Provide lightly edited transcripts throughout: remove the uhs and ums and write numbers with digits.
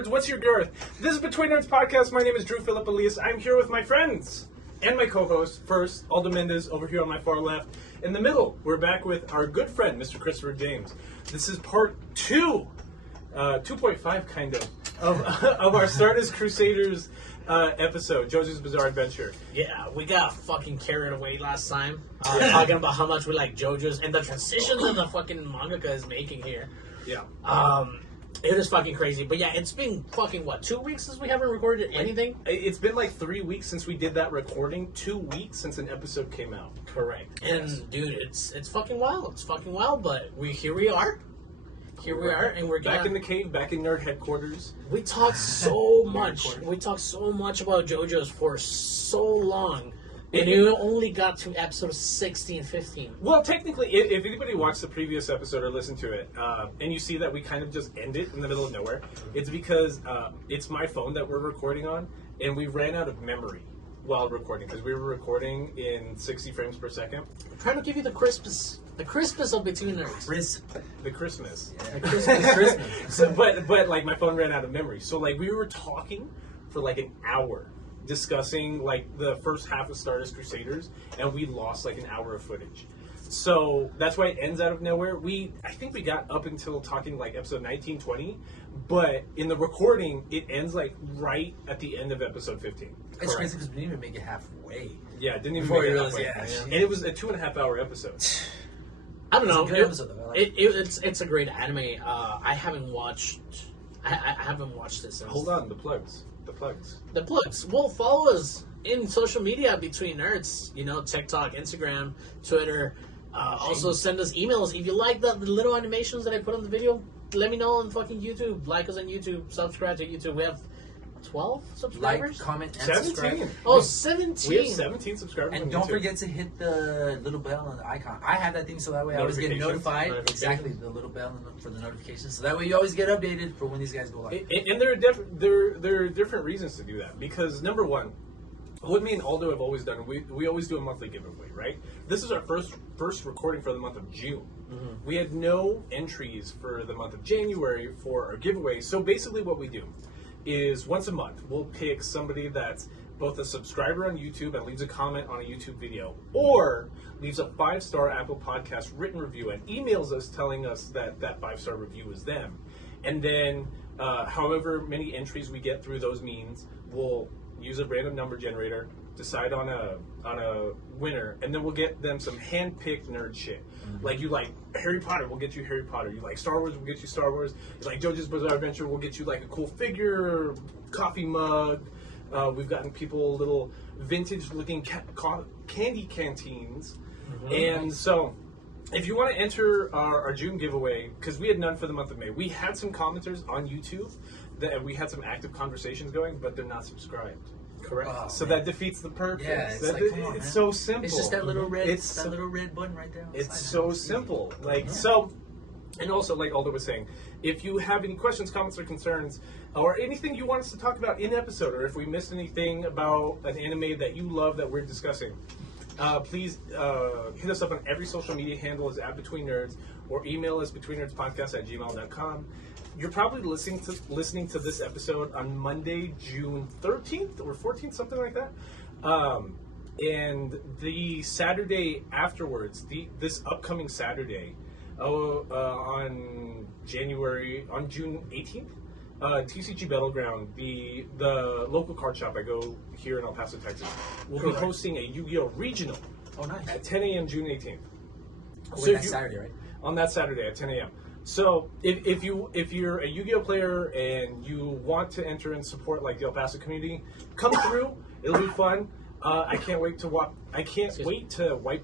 nerds? What's your girth? This is Between Nerds Podcast. My name is Drew Philip Elias. I'm here with my friends and my co-host. First, Aldo Mendez over here on my far left. In the middle, we're back with our good friend, Mr. Christopher James. This is part 2, 2.5 kind of our Stardust Crusaders episode, Jojo's Bizarre Adventure. Yeah, we got fucking carried away last time, talking about how much we like Jojo's and the transitions that the fucking mangaka is making here. Yeah. It is fucking crazy. But yeah, it's been fucking, 2 weeks since we haven't recorded anything? It's been like 3 weeks since we did that recording, 2 weeks since an episode came out. Correct. And dude, it's fucking wild. It's fucking wild, but here we are. Here we are, and we're back in the cave, back in nerd headquarters. We talked so much. We talked so much about JoJo's for so long, and you only got to episode 16, 15. Well, technically, if anybody watched the previous episode or listened to it, and you see that we kind of just end it in the middle of nowhere, it's because it's my phone that we're recording on, and we ran out of memory while recording because we were recording in 60 frames per second. I'm trying to give you the Christmas of Between Nerds. The Christmas. Yeah. The Christmas. So, but like my phone ran out of memory. So like we were talking for like an hour discussing like the first half of Stardust Crusaders, and we lost like an hour of footage. So that's why it ends out of nowhere. I think we got up until talking like episode 19, 20, but in the recording it ends like right at the end of episode 15. It's crazy because we didn't even make it halfway. Yeah, didn't even Before make it realized, halfway. And it was a 2.5 hour episode. I don't know. It's a good episode, though. It's a great anime. I haven't watched. I haven't watched this. Hold on, the plugs. The plugs. Well, follow us in social media Between Nerds. You know, TikTok, Instagram, Twitter. Also, send us emails if you like the little animations that I put on the video. Let me know on fucking YouTube. Like us on YouTube. Subscribe to YouTube. We have 12 subscribers? Like, comment, and 17. subscribe. Oh, 17. We have 17 subscribers. And on don't YouTube. forget to hit the little bell and the icon. I have that thing so that way I always get notified. Exactly, the little bell for the notifications. So that way you always get updated for when these guys go live. And there are different reasons to do that. Because number one, what me and Aldo have always done, we always do a monthly giveaway, right? This is our first recording for the month of June. Mm-hmm. We had no entries for the month of January for our giveaway. So basically what we do is once a month we'll pick somebody that's both a subscriber on YouTube and leaves a comment on a YouTube video, or leaves a 5-star Apple Podcast written review and emails us telling us that 5-star review is them. And then however many entries we get through those means, we'll use a random number generator, decide on a winner, and then we'll get them some hand-picked nerd shit. Mm-hmm. Like you like Harry Potter, we'll get you Harry Potter. You like Star Wars, we'll get you Star Wars. You like JoJo's Bizarre Adventure, we'll get you like a cool figure, coffee mug. We've gotten people little vintage-looking candy canteens. Mm-hmm. And so if you want to enter our June giveaway, because we had none for the month of May, we had some commenters on YouTube that we had some active conversations going, but they're not subscribed. Correct. Oh, so man, that defeats the purpose. Yeah, it's so simple. It's just that little red. Little red button right there. It's so simple. So, and also like Aldo was saying, if you have any questions, comments, or concerns, or anything you want us to talk about in episode, or if we missed anything about an anime that you love that we're discussing, please hit us up on every social media handle is @BetweenNerds, or email us betweennerdspodcast@gmail.com. You're probably listening to this episode on Monday, June 13th or 14th, something like that. And the Saturday afterwards, this upcoming Saturday, on June 18th, TCG Battleground, the local card shop I go here in El Paso, Texas, will be hosting a Yu-Gi-Oh! Regional. Oh, nice. At 10 a.m. June 18th. So that's Saturday, right? On that Saturday at 10 a.m. So if you're a Yu-Gi-Oh player and you want to enter and support like the El Paso community, come through. It'll be fun. I can't wait to wipe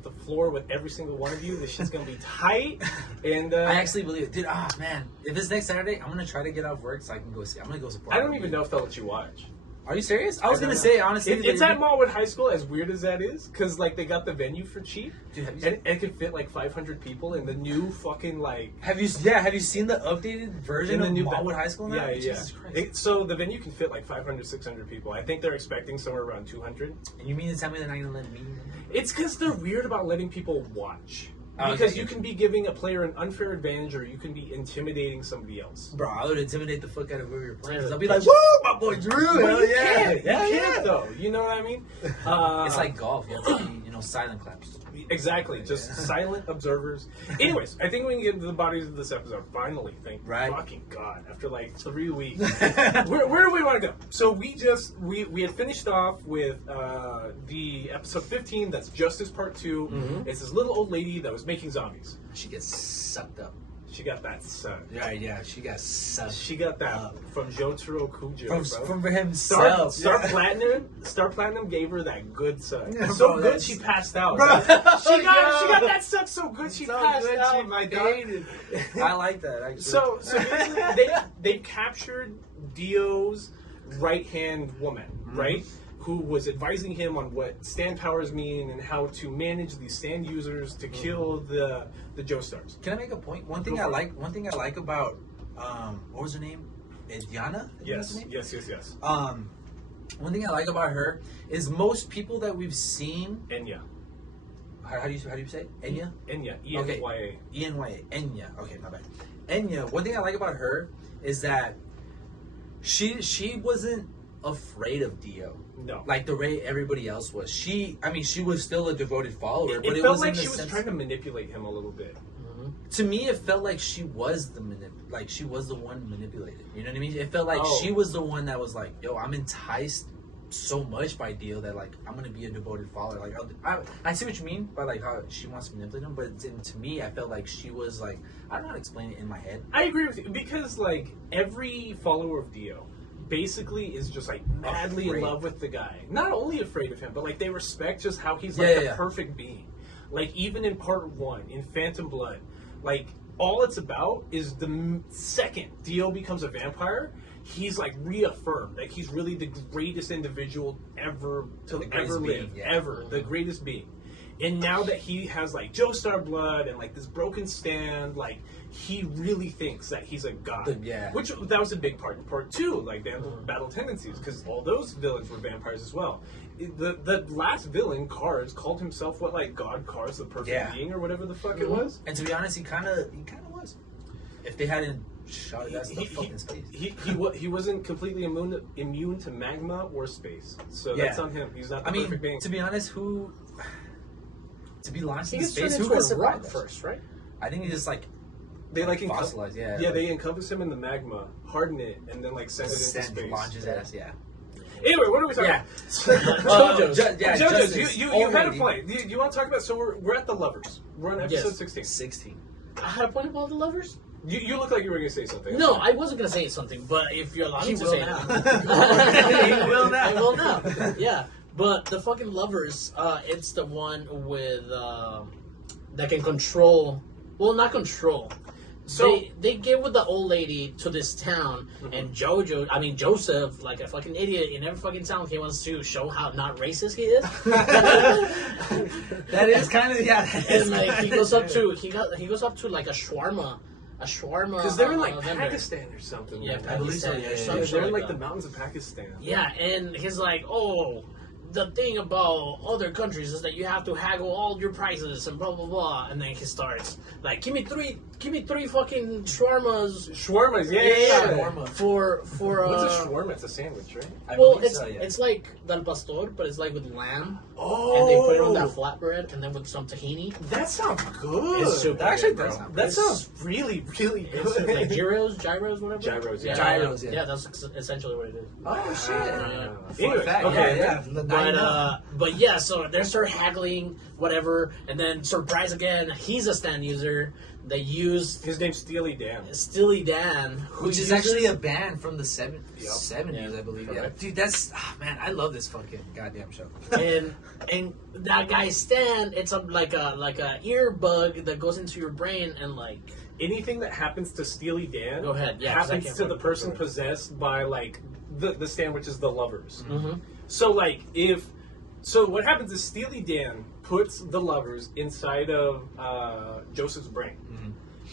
the floor with every single one of you. This shit's gonna be tight. And I actually believe it, dude. Man, if it's next Saturday, I'm gonna try to get off work so I can go see. I'm gonna go support. I don't even know if they'll let you watch. Are you serious? I was gonna say honestly, it's at Mallwood High School. As weird as that is, because like they got the venue for cheap, dude, and it can fit like 500 people in the new fucking like. Have you seen the updated version of the new Mallwood High School now? Yeah, Jesus Christ. So the venue can fit like 500, 600 people. I think they're expecting somewhere around 200. And you mean to tell me they're not gonna let me? It's because they're weird about letting people watch. Because you can be giving a player an unfair advantage, or you can be intimidating somebody else. Bro, I would intimidate the fuck out of whoever you're playing. I'll be like, "Woo, my boy Drew!" Well, you can't. Yeah, You can't, though. You know what I mean? It's like golf. You have to be, silent claps. Exactly. Just silent observers. Anyways, I think we can get into the bodies of this episode. Finally, thank fucking God. After like 3 weeks. Where do we want to go? So we had finished off with the episode 15, that's Justice Part 2. Mm-hmm. It's this little old lady that was making zombies. She gets sucked up. She got that sun. Yeah, she got sucked. She got that from Jotaro Kujo, from himself. Star Platinum gave her that good sun. Yeah, so bro, good she passed out. Bro. She got that sun so good she passed out. My God. I like that actually. So they captured Dio's right hand woman, right? Who was advising him on what stand powers mean and how to manage these stand users to kill the Joestars. Can I make a point? One thing I like about what was her name? Diana? Yes. One thing I like about her is most people that we've seen. Enya. How do you say it? Enya? Enya. E-N-Y-A. E-N-Y-A. Enya. Okay, my bad. Enya. One thing I like about her is that she wasn't afraid of Dio. No. Like the way everybody else was. She was still a devoted follower. It felt like she was trying to manipulate him a little bit. Mm-hmm. To me, it felt like she was the one manipulated. You know what I mean? It felt like she was the one that was like, yo, I'm enticed so much by Dio that like I'm gonna be a devoted follower. Like I see what you mean by like how she wants to manipulate him, but to me, I felt like she was like, I don't know how to explain it in my head. I agree with you because like every follower of Dio basically is just like madly in love with the guy. Not only afraid of him, but like they respect just how he's like a perfect being. Like even in part 1, in Phantom Blood, like all it's about is the second Dio becomes a vampire, he's like reaffirmed like he's really the greatest individual ever to ever live, the greatest being. And now that he has like Joestar blood and like this broken stand, like he really thinks that he's a god. Which that was a big part in part 2, like battle tendencies, because all those villains were vampires as well. The last villain, Kars, called himself what, like God Kars, the perfect being, or whatever the fuck it was. And to be honest, he kind of was. If they hadn't shot that stuff up in space, he wasn't completely immune to magma or space. So that's on him. He's not the perfect being. To be honest, to be launched in space, who could survive first, right? I think he just like they like fossilize, they encompass him in the magma, harden it, and then like send it into space. Launch his ass, Anyway, what are we talking about? Jojo's. You had a point. You want to talk about? So we're at the lovers. We're on episode 16. I had a point about the lovers. You look like you were going to say something. No, I wasn't going to say something, but if you're allowed to say it. He will now. I will now. Yeah. But the fucking lovers, it's the one with that can control. Well, not control. So they get with the old lady to this town, and Joseph, like a fucking idiot in every fucking town, he wants to show how not racist he is. That is kind of And like he goes up to like a shawarma. Because they're in like Pakistan or something. Yeah, I believe so. They're in like the mountains of Pakistan. Yeah, and he's like, oh, the thing about other countries is that you have to haggle all your prices and blah blah blah. And then he starts like, give me three fucking shawarmas. Shawarmas, yeah. Shawarma. For what's a shawarma? It's a sandwich, right? Well, it's like Dal Pastor, but it's like with lamb. Oh. And they put it on that flatbread, and then with some tahini. That sounds good. It's super good, bro. That sounds really, really good. Like gyros, whatever. Gyros, yeah. Gyros, yeah. That's essentially what it is. Oh shit. Anyway, okay, but yeah, so they start haggling, whatever, and then surprise again, he's a stand user. They use his name's Steely Dan. Which is actually a band from the 70s, I believe. Correct. Yeah, dude, that's man, I love this fucking goddamn show. and that guy's stand, it's like a ear bug that goes into your brain, and like anything that happens to Steely Dan, go ahead. Yeah, happens to the person possessed by like the stand, which is the lovers. Mm-hmm. So like what happens is Steely Dan puts the lovers inside of Joseph's brain.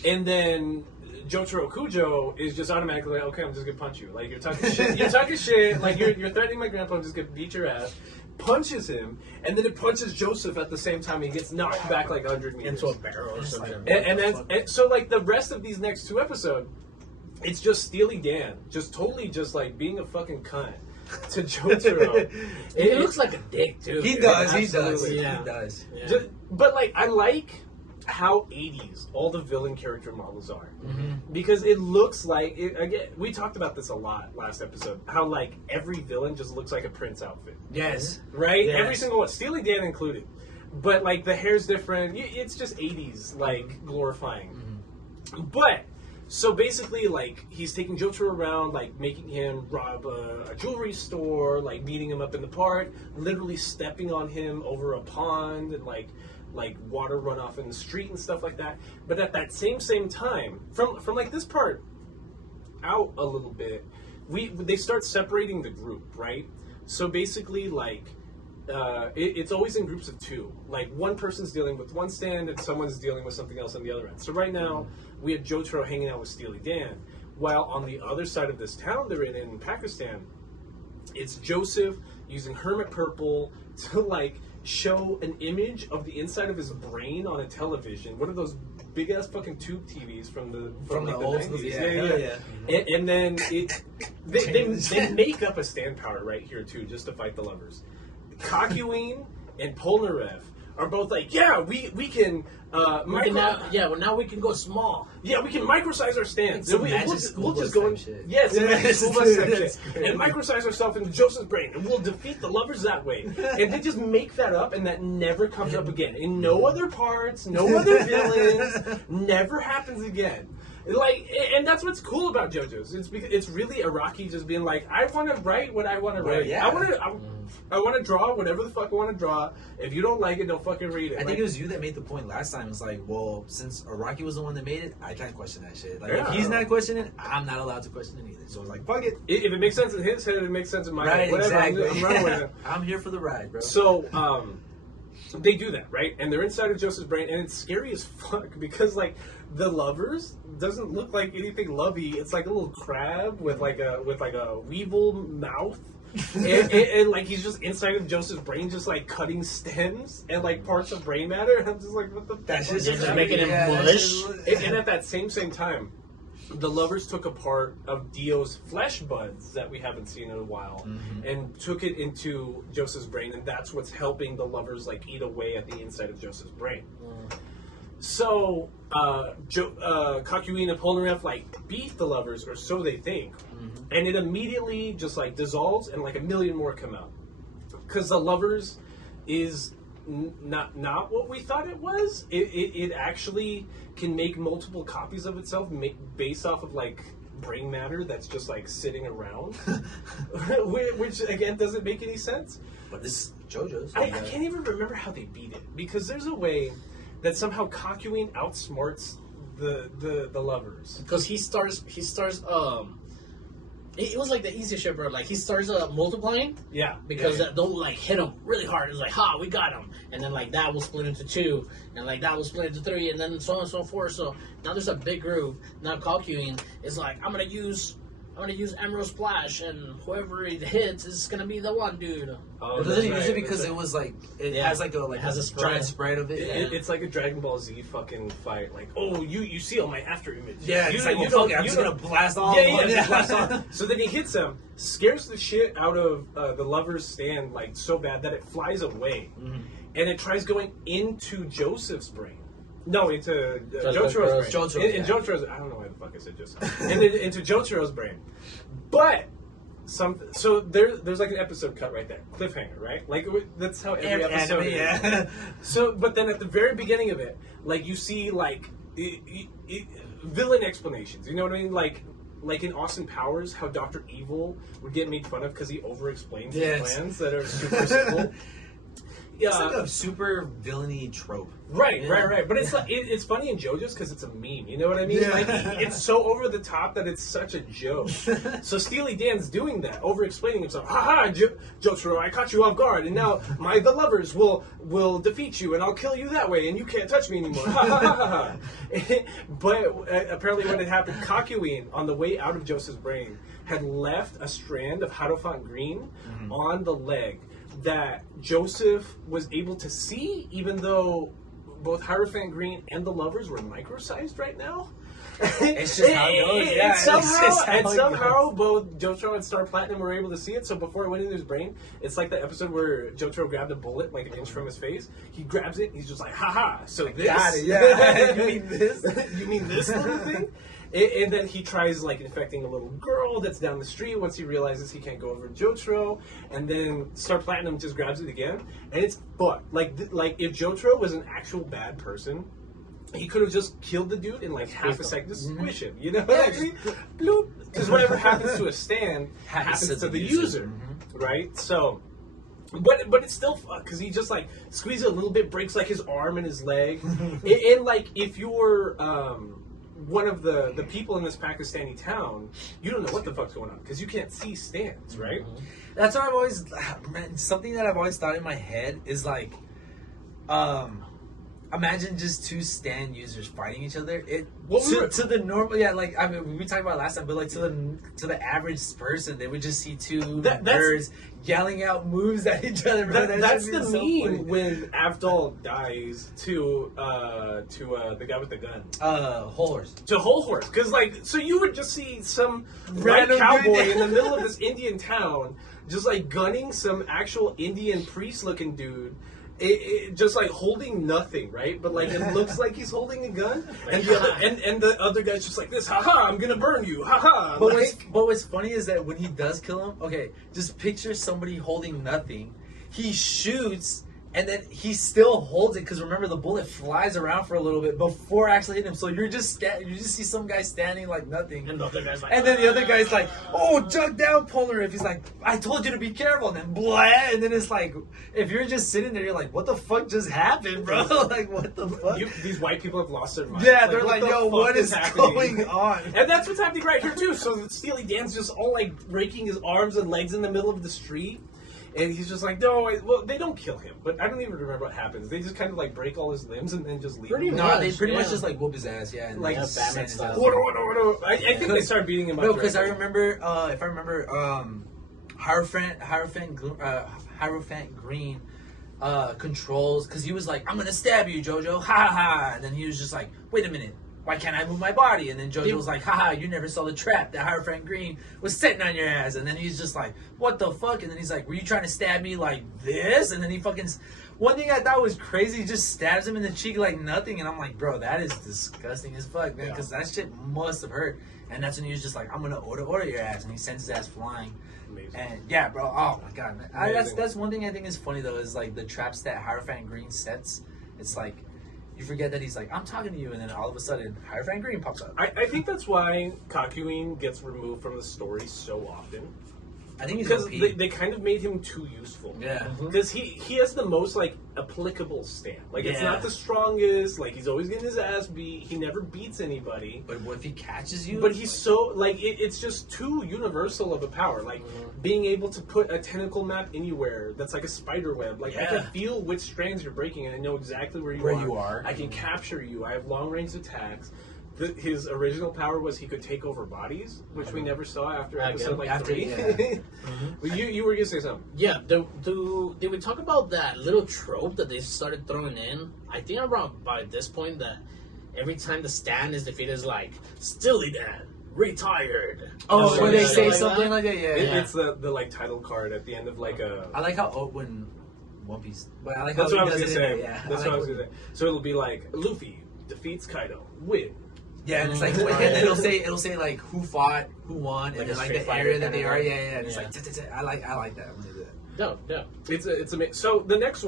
And then Jotaro Kujo is just automatically like, okay, I'm just gonna punch you. Like, you're talking shit. You're talking shit. Like, you're threatening my grandpa. I'm just gonna beat your ass. Punches him, and then it punches Joseph at the same time. He gets knocked back like 100 meters into a barrel or something. And so like the rest of these next 2 episodes, it's just Steely Dan, just totally just like being a fucking cunt to Jotaro. It looks like a dick, too. He does. Yeah. He does. Yeah. But like, I like how 80s all the villain character models are, because it looks like again, we talked about this a lot last episode, how like every villain just looks like a Prince outfit. Yes. Right? Yes. Every single one, Steely Dan included. But like the hair's different. It's just 80s like glorifying. But so basically, like, he's taking Jotaro around, like making him rob a jewelry store, like beating him up in the park, literally stepping on him over a pond, and like water runoff in the street and stuff like that. But at that same time, from like this part out a little bit, they start separating the group, right? So basically, like, it's always in groups of 2. Like, one person's dealing with one stand and someone's dealing with something else on the other end. So right now, we have Jotaro hanging out with Steely Dan, while on the other side of this town they're in Pakistan, it's Joseph using Hermit Purple to like show an image of the inside of his brain on a television. One of those big ass fucking tube TVs from the old 90s. Yeah. And then they make up a stand power right here too, just to fight the lovers. Kakyoin and Polnareff are both like, yeah, we can. Now we can go small. Yeah, we can microsize our stands. It's And we'll just go in. shit. Yes, magic school bus type shit. Great. And microsize ourselves into Joseph's brain, and we'll defeat the lovers that way. And they just make that up, and that never comes up again. In no other parts, no other villains, never happens again. Like, and that's what's cool about JoJo's. It's because it's really Araki just being like, I want to write what I want to write. Yeah. I want to draw whatever the fuck I want to draw. If you don't like it, don't fucking read it. I think it was you that made the point last time. It's like, well, since Araki was the one that made it, I can't question that shit. Like, Yeah. if he's not questioning it, I'm not allowed to question it either. So it's like, fuck it. If it makes sense in his head, it makes sense in my Right, head. Whatever, exactly. I'm running with it. I'm here for the ride, bro. So, they do that, right? And they're inside of Joseph's brain, and it's scary as fuck because, like, the lovers doesn't look like anything lovey. It's like a little crab with like a weevil mouth, and like he's just inside of Joseph's brain, just like cutting stems and like parts of brain matter. And I'm just like, what the? That's fuck? just making him mush. And at that same time, the lovers took a part of Dio's flesh buds that we haven't seen in a while and took it into Joseph's brain, and that's what's helping the lovers like eat away at the inside of Joseph's brain. So Kakyoin and Polnareff like beat the lovers, or so they think, and it immediately just like dissolves, and like a million more come out because the lovers is not what we thought it was. It actually can make multiple copies of itself based off of like brain matter that's just like sitting around, which again doesn't make any sense. But this JoJo's. I can't even remember how they beat it, because there's a way that somehow Kakyoin outsmarts the lovers. Because he starts it was like the easiest shit, bro. Like, he starts multiplying. Yeah. Because don't like hit him really hard. It's like, ha, we got him. And then like that will split into 2, and like that will split into 3, and then so on and so forth. So now there's a big group. Now Kakyoin is like, I'm gonna use Emerald Splash, and whoever it hits is gonna be the one, dude. Oh, It doesn't use it because it was like it has like a has a giant spread of it. It's like a Dragon Ball Z fucking fight. Like, oh, you see all my after image. Yeah, you it's like, you well, fuck don't- it, I'm you just don't- gonna blast all Yeah, of them. just blast off. So then he hits him, scares the shit out of the lover's stand like so bad that it flies away, and it tries going into Joseph's brain. No, into Jotaro's brain. Jotaro, In Jotaro's, I don't know why the fuck I said Joseph. And then into Jotaro's brain, but. So there's like an episode cut right there, cliffhanger, right? Like that's how every episode is. Yeah. So, but then at the very beginning of it, like you see like villain explanations. You know what I mean? Like in Austin Powers, how Dr. Evil would get made fun of because he over-explains his plans that are super simple. It's like a super villainy trope. Right. But it's like it's funny in JoJo's because it's a meme. You know what I mean? Yeah. Like it's so over the top that it's such a joke. So Steely Dan's doing that, over explaining himself. Ha Jotaro, I caught you off guard, and now the lovers will defeat you, and I'll kill you that way, and you can't touch me anymore. Ha. But apparently, when it happened, Kakyoin, on the way out of Joseph's brain, had left a strand of Hierophant Green on the leg that Joseph was able to see, even though both Hierophant Green and the lovers were micro-sized right now. It's just how it goes. Yeah, and somehow both Jotaro and Star Platinum were able to see it. So before it went into his brain, it's like the episode where Jotaro grabbed a bullet like an inch from his face. He grabs it. He's just like, haha. So this? Got it. Yeah. You mean this? You mean this little thing? And then he tries like infecting a little girl that's down the street once he realizes he can't go over Jotaro. And then Star Platinum just grabs it again, and it's fucked. Like if Jotaro was an actual bad person, he could have just killed the dude in like half a second to squish him. You know what I mean? Bloop. Because whatever happens to a stand happens to the user, right? So. But it's still fucked because he just like squeezes it a little bit, breaks like his arm and his leg, and like if you're one of the people in this Pakistani town, you don't know what the fuck's going on because you can't see stands, right? That's what I've always, man, something that I've always thought in my head is like, imagine just two stand users fighting each other. To the normal, like I mean, we talked about it last time, but like to the average person, they would just see two nerds yelling out moves at each other. Bro. That's the meme when Avdol dies to the guy with the gun. Whole Horse. To Whole Horse, because like so you would just see some random cowboy in the middle of this Indian town, just like gunning some actual Indian priest-looking dude. It just like holding nothing, right? But like it looks like he's holding a gun, and the other guy's just like this. Haha! I'm gonna burn you. Haha! But what's funny is that when he does kill him, okay, just picture somebody holding nothing. He shoots, and then he still holds it because remember the bullet flies around for a little bit before actually hitting him. So you just see some guy standing like nothing, and the other guy's like, and then the other guy's like, "Oh, duck down, Polar." If he's like, "I told you to be careful," and then blah, and then it's like, if you're just sitting there, you're like, "What the fuck just happened, bro?" Like, what the fuck? These white people have lost their mind. Yeah, they're like, "Yo, what is going on?" And that's what's happening right here too. So Steely Dan's just all like breaking his arms and legs in the middle of the street. And he's just like, no, well, they don't kill him. But I don't even remember what happens. They just kind of like break all his limbs and then just leave him. No, they pretty much just like whoop his ass, yeah. And like Batman style. I think they started beating him up. No, because I remember, Hierophant Green controls, because he was like, I'm going to stab you, Jojo, ha ha. And then he was just like, wait a minute. Why can't I move my body? And then Jojo was like, haha, you never saw the trap that Hierophant Green was setting on your ass. And then he's just like, what the fuck? And then he's like, were you trying to stab me like this? And then he fucking... One thing I thought was crazy, he just stabs him in the cheek like nothing. And I'm like, bro, that is disgusting as fuck, man. Because that shit must have hurt. And that's when he was just like, I'm going to order your ass. And he sends his ass flying. Amazing. And yeah, bro, oh my God, man. That's one thing I think is funny, though, is like the traps that Hierophant Green sets. It's like... You forget that he's like, I'm talking to you, and then all of a sudden, Hierophant Green pops up. I think that's why Kakyoin gets removed from the story so often. I think because they kind of made him too useful. Yeah. Because he has the most like applicable stand. Like it's not the strongest. Like he's always getting his ass beat. He never beats anybody. But what if he catches you? But he's so like it's just too universal of a power. Like being able to put a tentacle map anywhere that's like a spider web. Like I can feel which strands you're breaking and I know exactly where you are. I can capture you. I have long range attacks. His original power was he could take over bodies, which we never saw after episode 3. You were going to say something. Yeah, did we talk about that little trope that they started throwing in? I think around by this point that every time the stand is defeated is like, Steely Dan, retired. Oh, when they say something like that? Yeah. It's the like title card at the end of like a... I like how when One Piece... But I like that's how what I was going to say. That's what I was going to say. So it'll be like, Luffy defeats Kaido, win. Yeah, and it's like, and then it'll say like who fought, who won, and then like the area that they are. Yeah, and it's like, I like that when they do that. No. It's amazing. So the next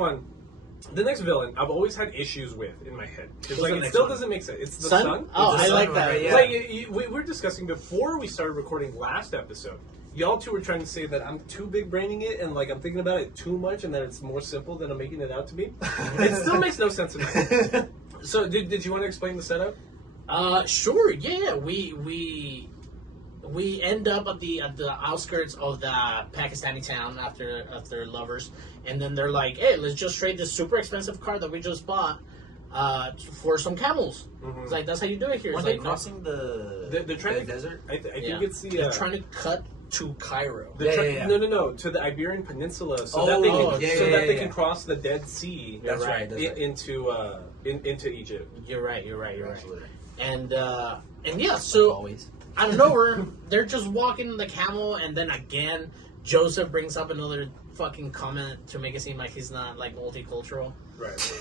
villain, I've always had issues with in my head because like it still one? doesn't make sense. It's the Sun. sun. Oh, I like that. Right? Yeah. Like we were discussing before we started recording last episode. y'all two are trying to say that I'm too big braining it and like I'm thinking about it too much and that it's more simple than I'm making it out to be. It still makes no sense to me. So did you want to explain the setup? Sure. Yeah. We end up at the outskirts of the Pakistani town after lovers, and then they're like, "Hey, let's just trade this super expensive car that we just bought for some camels." Mm-hmm. It's like that's how you do it here. Are It's they like, crossing They're trying the to desert? I think Yeah. it's the. They're trying to cut to Cairo. Yeah. No, to the Iberian Peninsula, so Oh, that they can, yeah, so yeah, that they yeah. can cross the Dead Sea. That's You're right. right. Into Egypt. You're right. Absolutely. And yeah, so Always. out of nowhere, they're just walking the camel, and then again, Joseph brings up another fucking comment to make it seem like he's not like multicultural. Right.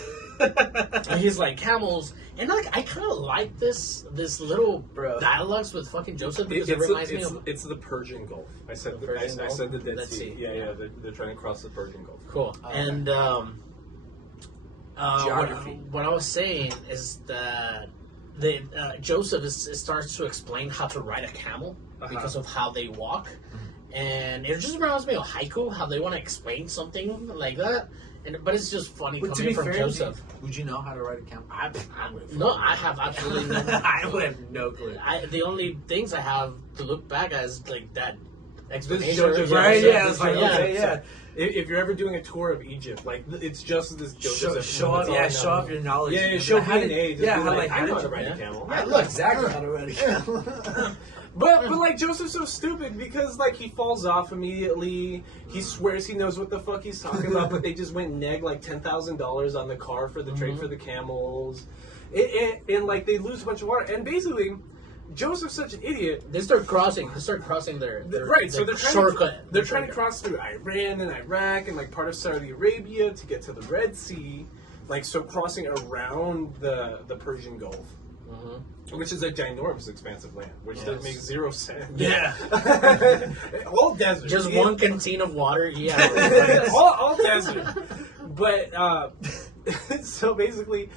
And he's like camels, and like I kind of like this little Bro. dialogues with fucking Joseph because it reminds me of it's the Persian Gulf. I said The the, Persian I Gulf? said the Dead Dead Sea. Sea. Yeah. They're trying to cross the Persian Gulf. cool. Oh, And Geography. what I was saying is that Joseph starts to explain how to ride a camel because of how they walk. And it just reminds me of haiku, how they want to explain something like that. But it's just funny But to coming be from fair, Joseph. would you know how to ride a camel? No, I have absolutely no. I would have no clue. The only things I have to look back at is like that This explanation. Jojo's Right, episode. yeah, it's like, Yeah. okay, yeah. If you're ever doing a tour of Egypt, like it's just this Jojo's Show off, episode. That's all I show know. off your knowledge. Yeah, But show how did- DNA. Just Yeah, be how like, like I how know did how to you ride a ride camel. I know exactly how to ride a camel. But like Joseph's so stupid because like he falls off immediately. He swears he knows what the fuck he's talking about, but they just went neg like $10,000 on the car for the trade for the camels, and like they lose a bunch of water. And basically, Joseph's such an idiot. They start crossing their Right, so they're trying shortcut. They're trying to cross through Iran and Iraq and like part of Saudi Arabia to get to the Red Sea, like so crossing around the Persian Gulf. Which is a ginormous expanse of land, which does make zero sense. Yeah. All desert. Just Yeah. one canteen of water. Yeah. all desert. But so basically,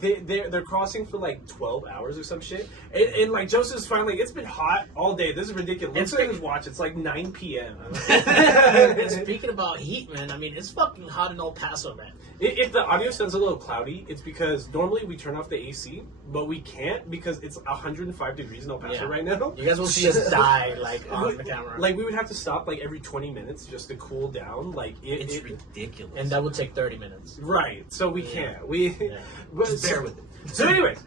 they're crossing for like 12 hours or some shit, and like Joseph's finally. It's been hot all day. This is ridiculous. Look at his watch. It's like 9 p.m. And speaking about heat, man, I mean, it's fucking hot in El Paso, man. If the audio sounds a little cloudy, it's because normally we turn off the AC, but we can't because it's 105 degrees in El Paso Yeah. right now. You guys will see us die, like, on the camera. Like we would have to stop like every 20 minutes just to cool down. Like It's ridiculous. And that would take 30 minutes. right. So we can't. We but Just bear with it. So anyways,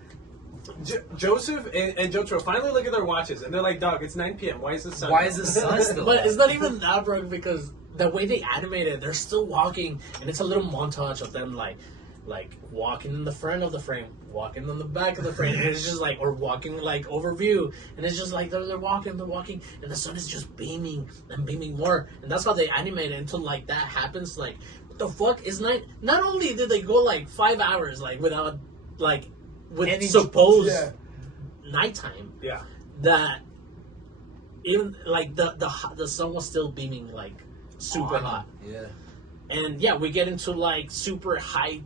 Joseph and Jojo finally look at their watches and they're like, "Dog, it's 9 p.m. Why is the sun? Why is the sun still? But it's not even that, bro, because the way they animate it, they're still walking, and it's a little montage of them, like walking in the front of the frame, walking on the back of the frame, and it's just like, or walking like overview, and it's just like they're walking, and the sun is just beaming and beaming more, and that's how they animate it until like that happens. Like, what the fuck is night? Not only did they go like 5 hours like without like with Any- supposed yeah. nighttime, Yeah. that even like the sun was still beaming like super hot. Yeah. And yeah, we get into like super high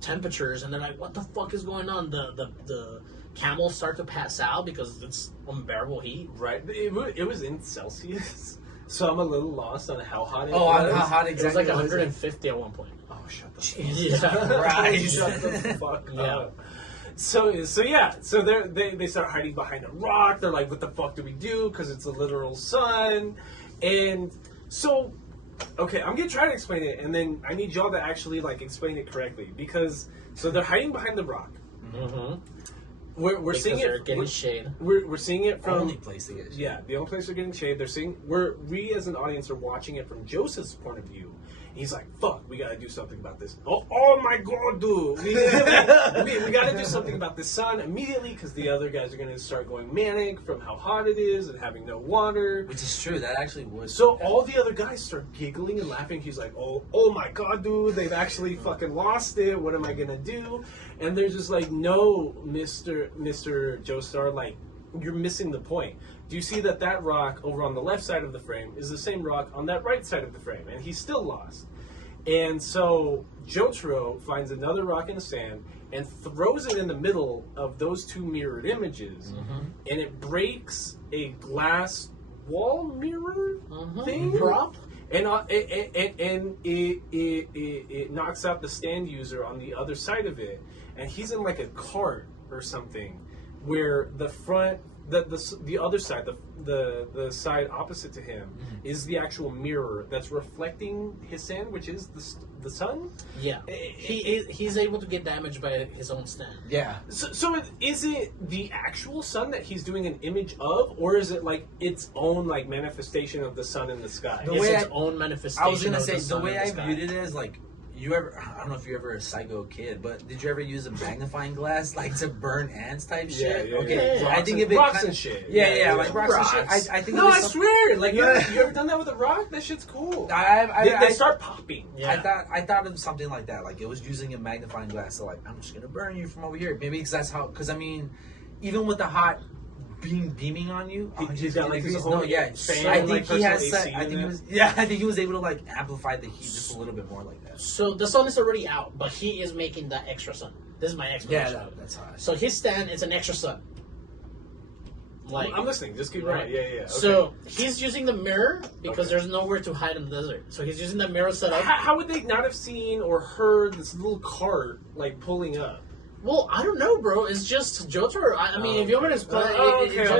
temperatures, and they're like, "What the fuck is going on?" The camels start to pass out because it's unbearable heat. Right. It was in Celsius, so I'm a little lost on how hot it Oh, was. how hot It was exactly? like was it? 150 at one point. Oh, shut the Yeah. Right. Shut the fuck Yeah. up. So yeah, so they start hiding behind a rock. They're like, "What the fuck do we do?" Because it's a literal sun, and so okay, I'm gonna try to explain it, and then I need y'all to actually like explain it correctly because so they're hiding behind the rock. Mm-hmm. We're seeing They're it. getting shade. We're seeing it from Only place to get shit. yeah, the only place they're getting shade. They're seeing we as an audience are watching it from Joseph's point of view. He's like, "Fuck, we gotta do something about this." Oh my god, dude, we gotta do something about this sun immediately because the other guys are gonna start going manic from how hot it is and having no water. Which is true. That actually was. So all the other guys start giggling and laughing. He's like, "Oh my god, dude, they've actually fucking lost it. What am I gonna do?" And they're just like, "No, Mr. Joestar, like you're missing the point. Do you see that rock over on the left side of the frame is the same rock on that right side of the frame?" And he's still lost. And so Jotaro finds another rock in the sand and throws it in the middle of those two mirrored images, and it breaks a glass wall mirror thing prop. And it knocks out the stand user on the other side of it, and he's in like a cart or something, where the front, the other side, the side opposite to him, is the actual mirror that's reflecting his stand, which is the sun. Yeah, he's able to get damaged by his own stand. Yeah. So is it the actual sun that he's doing an image of, or is it like its own like manifestation of the sun in the sky? It's its own manifestation. I was gonna say the way I viewed it is like. I don't know if you ever a psycho kid, but did you ever use a magnifying glass like to burn ants type shit? Yeah, okay, yeah. I think if it rocks kinda, and shit. Yeah, like rocks and shit. I think. No, I swear. Like you ever done that with a rock? That shit's cool. They start popping. Yeah. I thought of something like that. Like it was using a magnifying glass. So like I'm just gonna burn you from over here. Maybe because that's how. Because I mean, even with the hot beaming on you, he's got like his fan. I think like he has. AC I think he was able to like amplify the heat just a little bit more like that. So the sun is already out, but he is making that extra sun. This is my explanation. Yeah, that's hot. So his stand is an extra sun. Like I'm listening. Just keep going. Yeah. Okay. So he's using the mirror because there's nowhere to hide in the desert. So he's using the mirror setup. How would they not have seen or heard this little cart like pulling up? Well, I don't know, bro. It's just Jojo. I mean, if you want me to explain,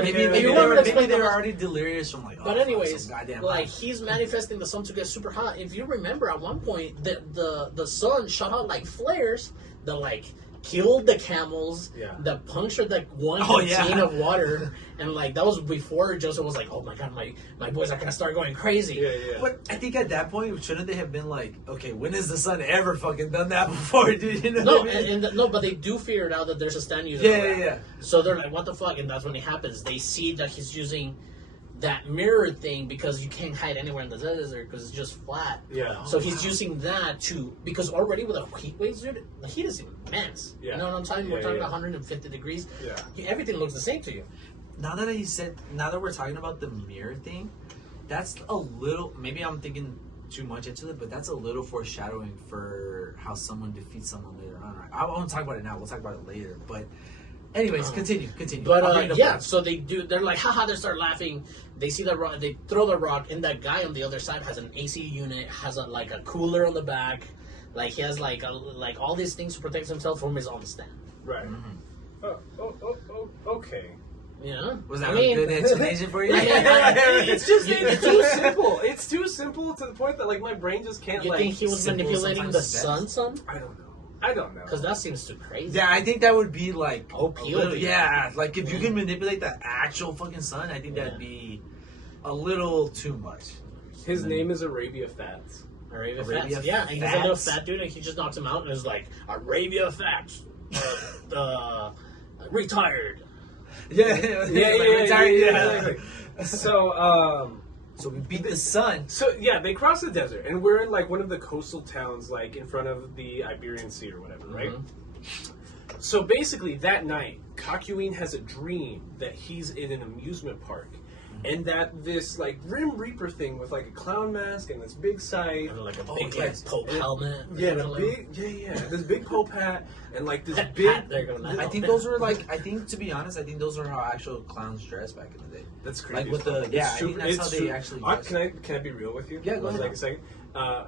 maybe they were already delirious from like. But anyways, like he's manifesting the sun to get super hot. If you remember, at one point, the sun shot out like flares that like killed the camels, that punctured like one container of water, and like that was before Jojo was like, oh my god, my boys are gonna start going crazy. Yeah. But I think at that point, shouldn't they have been like, okay, when has the sun ever fucking done that before, dude? You know no, what I mean? no, but they do figure it out that there's a stand user. Yeah. So they're like, what the fuck? And that's when it happens. They see that he's using that mirror thing because you can't hide anywhere in the desert because it's just flat. Yeah. So he's using that because already with the heat waves, dude, the heat is immense. Yeah. You know what I'm talking? We're talking 150 degrees. Yeah. Everything looks the same to you. Now that we're talking about the mirror thing, that's a little. Maybe I'm thinking too much into it, but that's a little foreshadowing for how someone defeats someone later on. Right? I won't talk about it now. We'll talk about it later. But anyways, continue. But so they're like, haha, they start laughing. They see the rock, they throw the rock, and that guy on the other side has an AC unit, has a cooler on the back, like he has like all these things to protect himself from his own stand. Right. Okay. You know? Was that a good explanation for you? It's too simple. It's too simple to the point that like my brain just can't. You think he was manipulating the sun? I don't know. Because that seems too crazy. Yeah, I think that would be like OP. Yeah, like if you can manipulate the actual fucking sun, I think that'd be a little too much. His name is Arabia Fats. Arabia Fats. Yeah, and he's a little fat dude, and he just knocks him out, and is like, Arabia Fats, retired. Yeah. So we beat the sun. So yeah, they cross the desert, and we're in like one of the coastal towns, like in front of the Iberian Sea or whatever, right? So basically, that night, Kakyoin has a dream that he's in an amusement park, and that this like Grim Reaper thing with like a clown mask and this big scythe, like a big Pope helmet. This big Pope hat and like this big. I think those were like. I think to be honest, I think those are how actual clowns dress back in the day. That's crazy. Like with the I think that's how they actually. Can I be real with you? Yeah, go ahead. Like a second.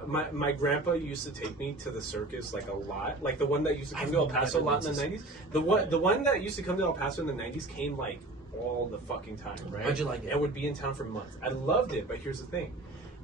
My grandpa used to take me to the circus like a lot, like the one that used to come to El Paso a lot in the 90s. The one that used to come to El Paso in the 90s came like all the fucking time, right? How'd you like it? And would be in town for months. I loved it, but here's the thing.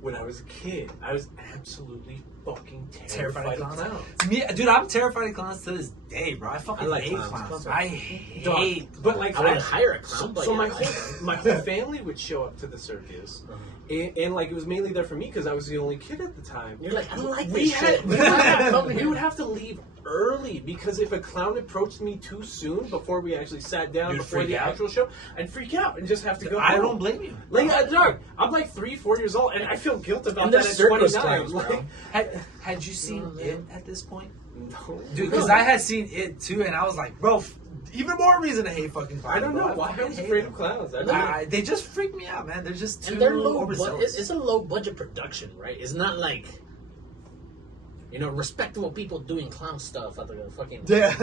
When I was a kid, I was absolutely fucking terrified of clowns. Me, dude, I'm terrified of clowns to this day, bro. I fucking hate clowns. I hate. But like, I would hire a clown. So my whole family would show up to the circus, and like it was mainly there for me because I was the only kid at the time. You're like, I don't like this shit. We would have to leave early because if a clown approached me too soon before we actually sat down before the actual show, I'd freak out and just have to go. I don't blame you. Like, dog, I'm like 3-4 years old and I feel guilt about that at 29. Like, had you seen it at this point? No, dude, because I had seen it too, and I was like, bro. Even more reason to hate fucking clowns. I don't know why I was afraid of clowns. They just freak me out, man. They're just too and they're low. overzealous. It's a low budget production, right? It's not like respectable people doing clown stuff at the fucking Yeah.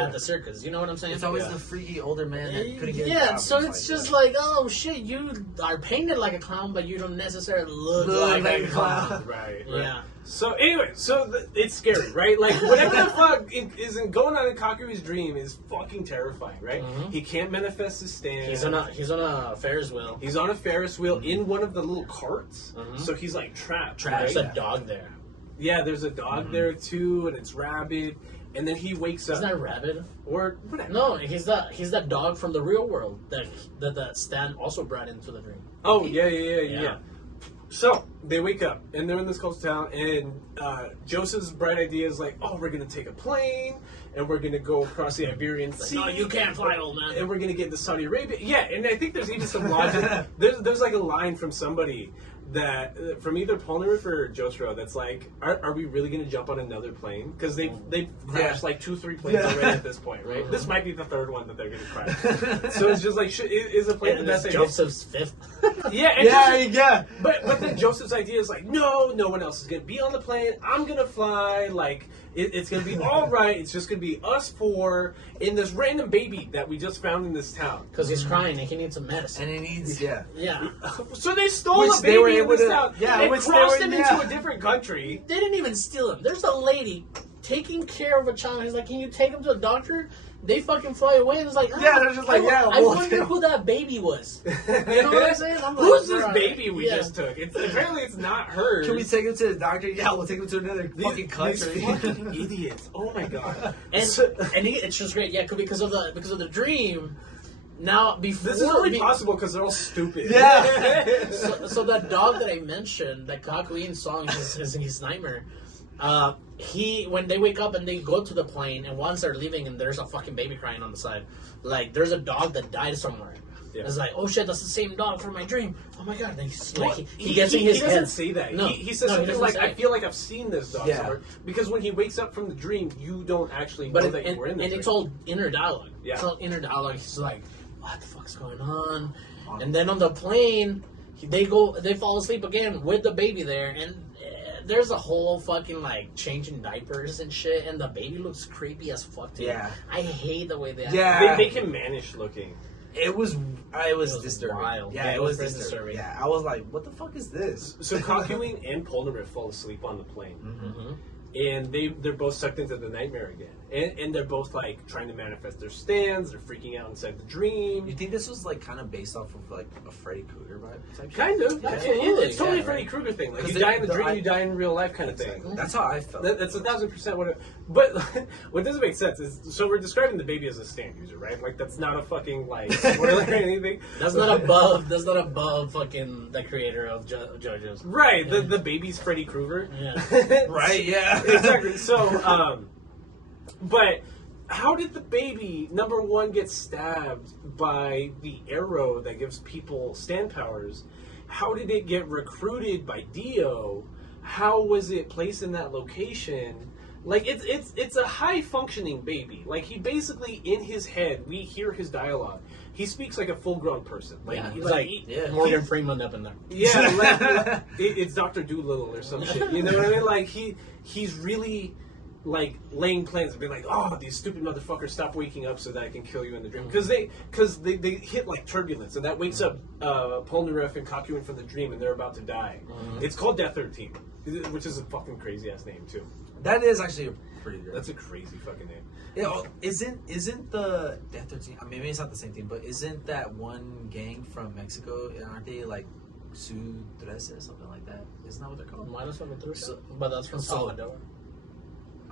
at the circus. You know what I'm saying? It's always the freaky older man that couldn't get a Yeah, job. so it's just like, oh shit, you are painted like a clown, but you don't necessarily look like a clown. Right. Yeah. So anyway, it's scary, right? Like whatever the fuck isn't going on in Kakui's dream is fucking terrifying, right? Mhm. He can't manifest his stand. He's on a Ferris wheel. He's on a Ferris wheel in one of the little carts, Mhm. so he's like trapped. There's right? a dog there. Yeah, there's a dog there too, and it's rabid. And then he wakes up. Isn't that rabbit? Or whatever. No, he's that dog from the real world that Stan also brought into the dream. Oh yeah. Yeah. So they wake up and they're in this coastal town, and Joseph's bright idea is like, oh, we're gonna take a plane and we're gonna go across the Iberian Sea. No, you can't fly, old man. And we're gonna get to Saudi Arabia. Yeah, and I think there's even some logic. There's like a line from somebody that from either Polnareff or Jotaro that's like, are we really gonna jump on another plane? Because they've crashed like 2-3 planes already at this point, right? This might be the third one that they're gonna crash. So it's just like, is a plane the best idea? Joseph's fifth. Yeah. But then Joseph's idea is like, no one else is gonna be on the plane. I'm gonna fly. Like it's gonna be all right. It's just gonna be us four and this random baby that we just found in this town. Because he's crying and he needs some medicine. And he needs, Yeah. So they stole Which a they were baby in able this to- town. yeah, They which they crossed were- him yeah. into a different country. They didn't even steal him. There's a lady taking care of a child. He's like, can you take him to a doctor? They fucking fly away, and it's like, Yeah, they're just like, yeah, I we'll wonder take- who that baby was. You know what I'm saying? I'm like, Who's this bruh, baby we yeah. just took? Apparently it's not hers. Can we take him to the doctor? Yeah, we'll take him to another fucking These country. fucking idiots. Oh my god. And So- it's just great, yeah, because of the dream. Now before this is only possible because they're all stupid. Yeah. so that dog that I mentioned, that Kakuin song, his nightmare. When they wake up and they go to the plane, and once they're leaving, and there's a fucking baby crying on the side, like there's a dog that died somewhere. Yeah. It's like, oh shit, that's the same dog from my dream. Oh my god! And he's like, Well, he gets in his he doesn't head. say that. No, he says no, he something doesn't like, say "I it. feel like I've seen this dog Yeah. somewhere." Because when he wakes up from the dream, you don't actually But know that you were in the and dream. it's all inner dialogue. Yeah. It's all inner dialogue. He's like, what the fuck's going on? And then on the plane, they fall asleep again with the baby there, and there's a whole fucking like changing diapers and shit, and the baby looks creepy as fuck. Too. Yeah. I hate the way they. Yeah. They make him mannish looking. It was was disturbing. wild. Yeah, It it was was very disturbing. disturbing. Yeah, I was like, what the fuck is this? So Kakuin and Polnareff fall asleep on the plane, Mm-hmm. and they're both sucked into the nightmare again, and they're both like trying to manifest their stands. They're freaking out inside the dream. You think this was like kind of based off of like a Freddy Krueger vibe type shit? Kind of. Absolutely, It's totally yeah, a Freddy right. Krueger thing. Like 'Cause you die in the the- dream, I- you die in real life kind of thing. Exactly. That's how I felt. That's 1,000% what it. But what doesn't make sense is, so we're describing the baby as a stand user, right? Like that's not a fucking like spoiler or anything. That's not above. That's not above fucking the creator of JoJo's. Right. Yeah. The baby's Freddy Krueger. Yeah. Right, yeah. Exactly. So, but how did the baby number one get stabbed by the arrow that gives people stand powers? How did it get recruited by Dio? How was it placed in that location? Like it's a high functioning baby. Like he basically in his head we hear his dialogue. He speaks like a full grown person. Like Yeah, he's it's like Morgan Freeman up in there. yeah, like, it's Dr. Doolittle or some shit. You know what I mean? Like he's really like laying plans and being like, oh, these stupid motherfuckers, stop waking up so that I can kill you in the dream. Because they hit like turbulence and that wakes up Polnareff and Kakuin from the dream and they're about to die. It's called Death 13, which is a fucking crazy ass name too. That is actually a pretty good. That's a crazy fucking name. Isn't the Death 13? I mean, maybe it's not the same thing, but isn't that one gang from Mexico? Aren't they like Sudrese or something like that? Isn't that what they're called? Minus one and three. But that's from So- Salvador.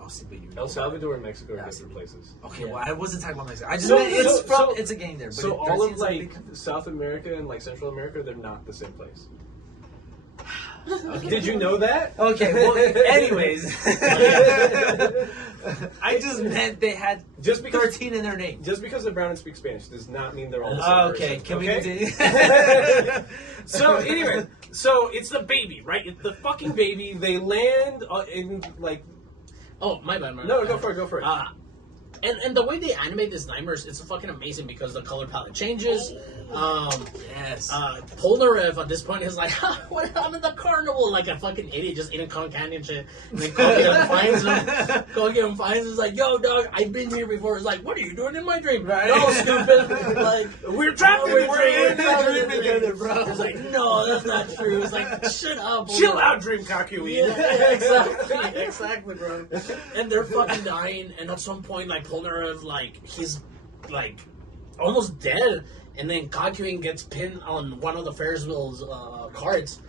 Oh, see, but you El Salvador and Mexico are Yeah, different places. Okay, Yeah. well, I wasn't talking about Mexico. I just So- meant it's so- it's a gang there. But So it all of seems like like South America and like Central America, they're not the same place. Okay. Did you know that? Okay, well, anyways. I just meant they had Just because 13 in their name. Just because they're brown and speak Spanish does not mean they're all the same Okay, person, can we okay? continue? So anyway, so it's the baby, right? It's the fucking baby. They land in like Oh, my bad. no, go for it. And the way they animate these nightmares, it's fucking amazing because the color palette changes. Yes. Polnareff at this point is like, I'm in the carnival, like a fucking idiot, just eating cotton candy and shit. And then Kogan finds him. Kogan finds him, is like, yo, dog, I've been here before. It's like, what are you doing in my dream? Right. No, stupid. Like, We're trapped in the dream. together, bro. It's like, no, that's not true. It's like, shut up. Chill Polnareff. out, Dream Kakyoin. Yeah, exactly, bro. And they're fucking dying, and at some point, like, Polnareff, like, he's, like, almost dead. And then Kakyoin gets pinned on one of the Ferris wheel's carts,